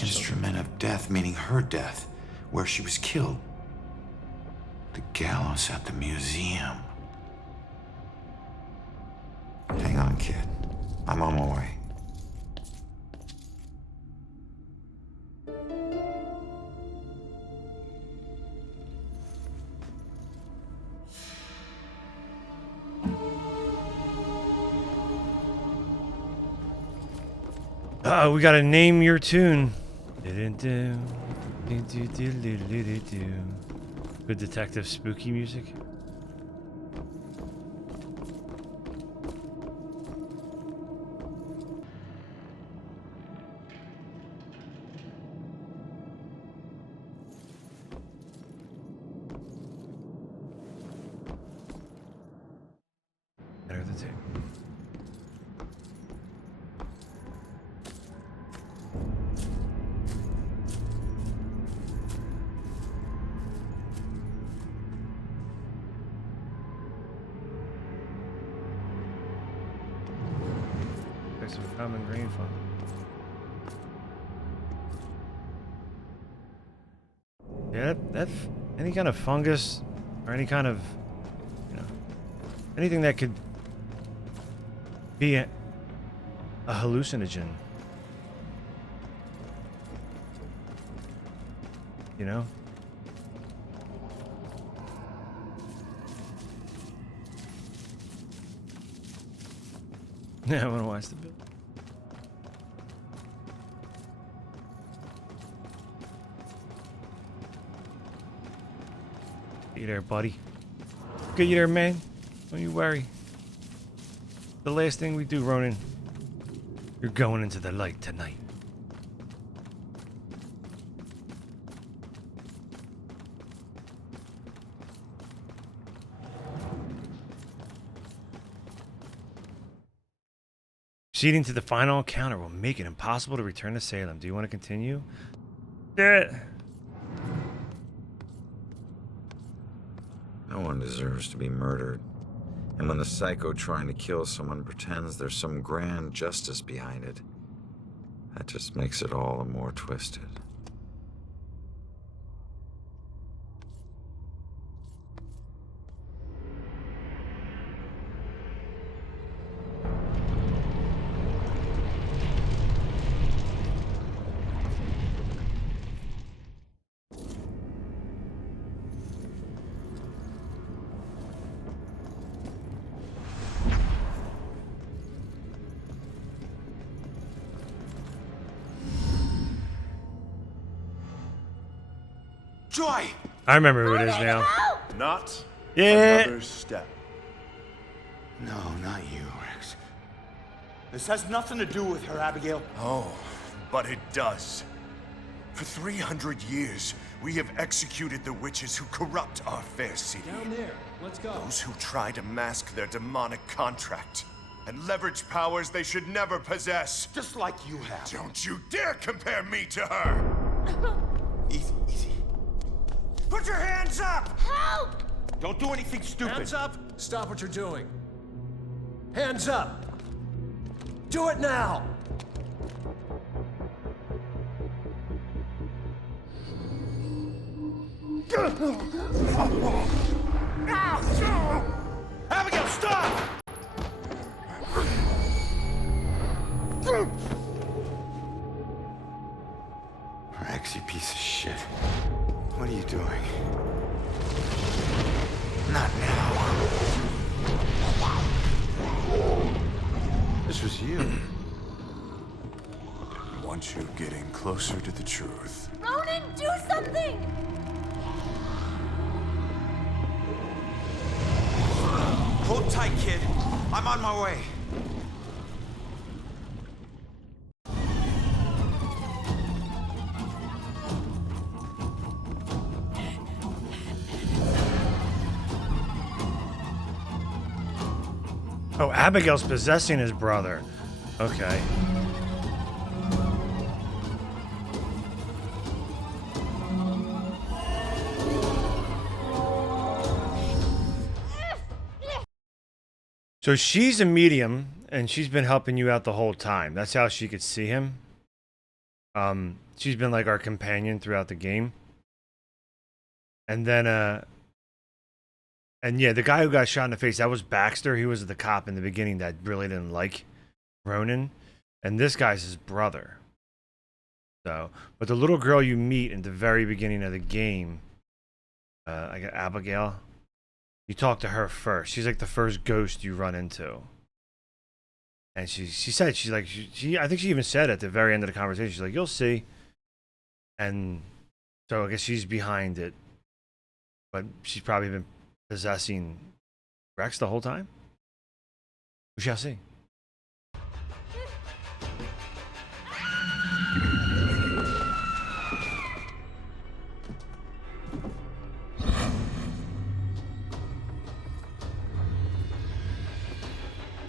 Instrument of death, meaning her death, where she was killed. The gallows at the museum. Hang on, kid. I'm on my way. We gotta name your tune. Good detective spooky music. Enter the tape. Some common green fun. Yeah, that any kind of fungus or any kind of, you know, anything that could be a hallucinogen. You know? Yeah, I want to watch the bill. You there, buddy? Good, you there, man? Don't you worry. The last thing we do, Ronan. You're going into the light tonight. Proceeding to the final encounter will make it impossible to return to Salem. Do you want to continue? Yeah. No one deserves to be murdered. And when the psycho trying to kill someone pretends there's some grand justice behind it, that just makes it all the more twisted. Joy! I remember who it is now. Not yeah. another step. No, not you, Rex. This has nothing to do with her, Abigail. Oh, but it does. For 300 years, we have executed the witches who corrupt our fair city. Down there. Let's go. Those who try to mask their demonic contract and leverage powers they should never possess. Just like you have. Don't you dare compare me to her! Easy, easy. Put your hands up! Help! Don't do anything stupid. Hands up! Stop what you're doing. Hands up! Do it now! Abigail, stop! Rex, you piece of shit. What are you doing? Not now. This was you. Want you getting closer to the truth. Ronan, do something! Hold tight, kid. I'm on my way. Oh, Abigail's possessing his brother. Okay. So she's a medium, and she's been helping you out the whole time. That's how she could see him. She's been like our companion throughout the game. And then, and yeah, the guy who got shot in the face, that was Baxter. He was the cop in the beginning that really didn't like Ronan. And this guy's his brother. So, but the little girl you meet in the very beginning of the game, I got Abigail. You talk to her first. She's like the first ghost you run into. And she said, she's like, I think she even said at the very end of the conversation, she's like, you'll see. And so I guess she's behind it. But she's probably been possessing Rex the whole time? We shall see.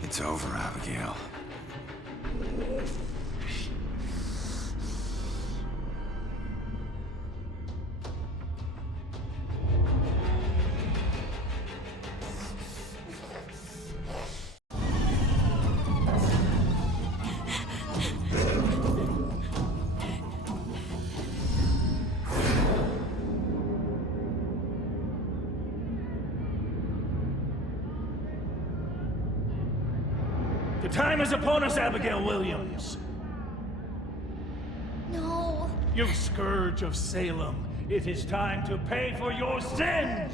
It's over, Abigail. The time is upon us, Abigail Williams. No. You scourge of Salem, it is time to pay for your sins!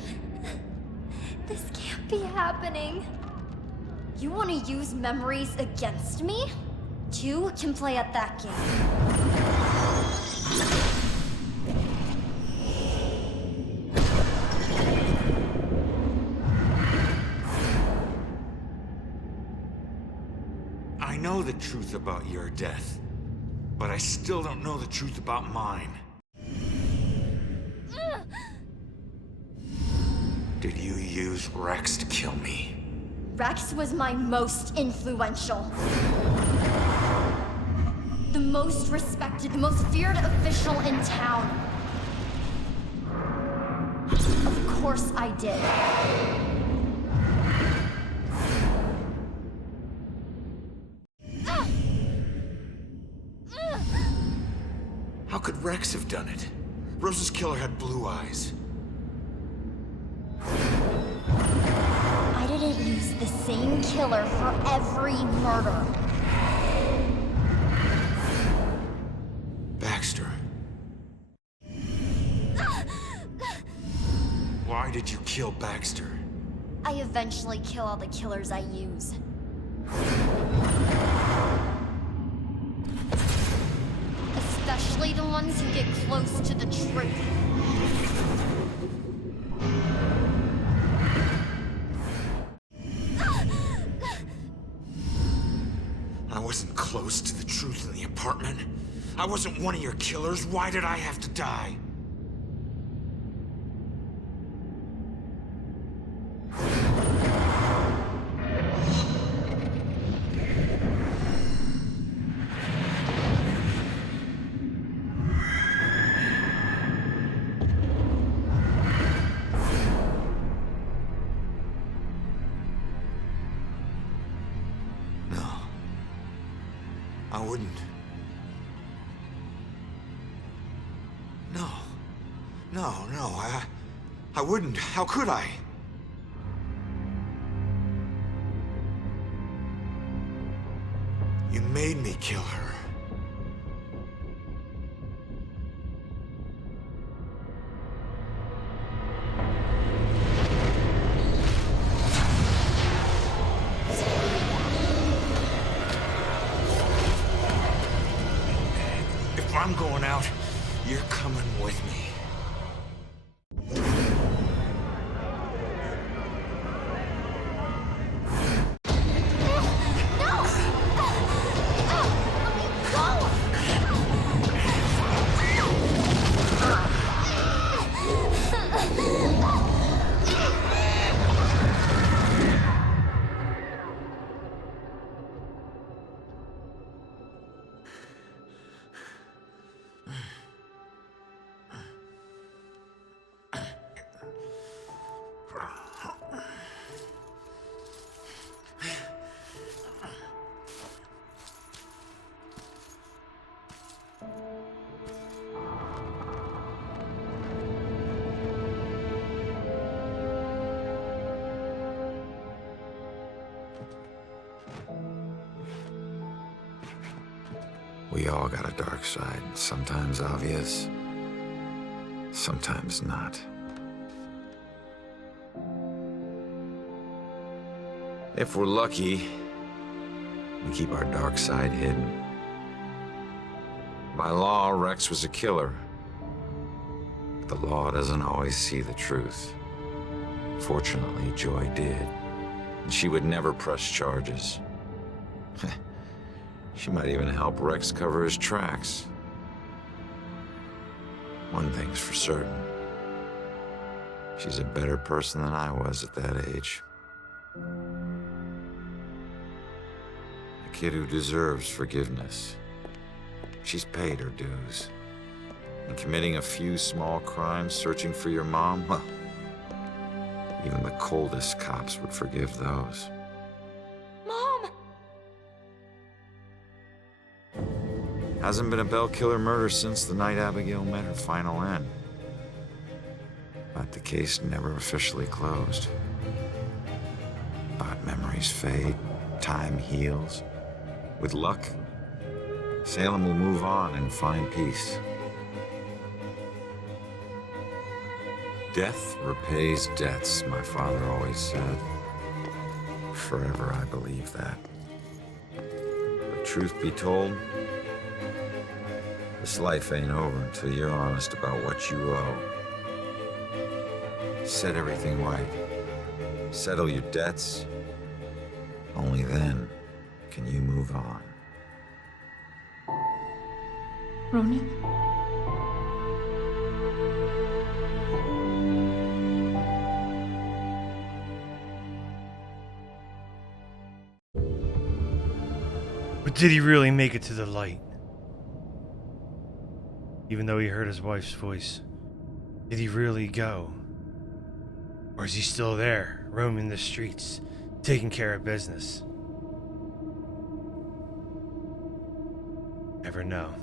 This can't be happening. You want to use memories against me? Two can play at that game. I know the truth about your death, but I still don't know the truth about mine. Did you use Rex to kill me? Rex was my most influential. The most respected, the most feared official in town. Of course I did. How could Rex have done it? Rose's killer had blue eyes. I didn't use the same killer for every murder. Baxter. Why did you kill Baxter? I eventually kill all the killers I use. Especially the ones who get close to the truth. I Hartman. I wasn't one of your killers. Why did I have to die? I wouldn't. No, I wouldn't. How could I? You made me kill her. If I'm going out, you're coming with me. We all got a dark side, sometimes obvious, sometimes not. If we're lucky, we keep our dark side hidden. By law, Rex was a killer. But the law doesn't always see the truth. Fortunately, Joy did. And she would never press charges. She might even help Rex cover his tracks. One thing's for certain. She's a better person than I was at that age. A kid who deserves forgiveness. She's paid her dues. And committing a few small crimes, searching for your mom, well, even the coldest cops would forgive those. Hasn't been a Bell killer murder since the night Abigail met her final end. But the case never officially closed. But memories fade, time heals. With luck, Salem will move on and find peace. Death repays debts, my father always said. Forever I believe that. But truth be told, this life ain't over until you're honest about what you owe. Set everything right. Settle your debts. Only then can you move on. Ronan? But did he really make it to the light? Even though he heard his wife's voice, did he really go? Or is he still there, roaming the streets, taking care of business? Never know.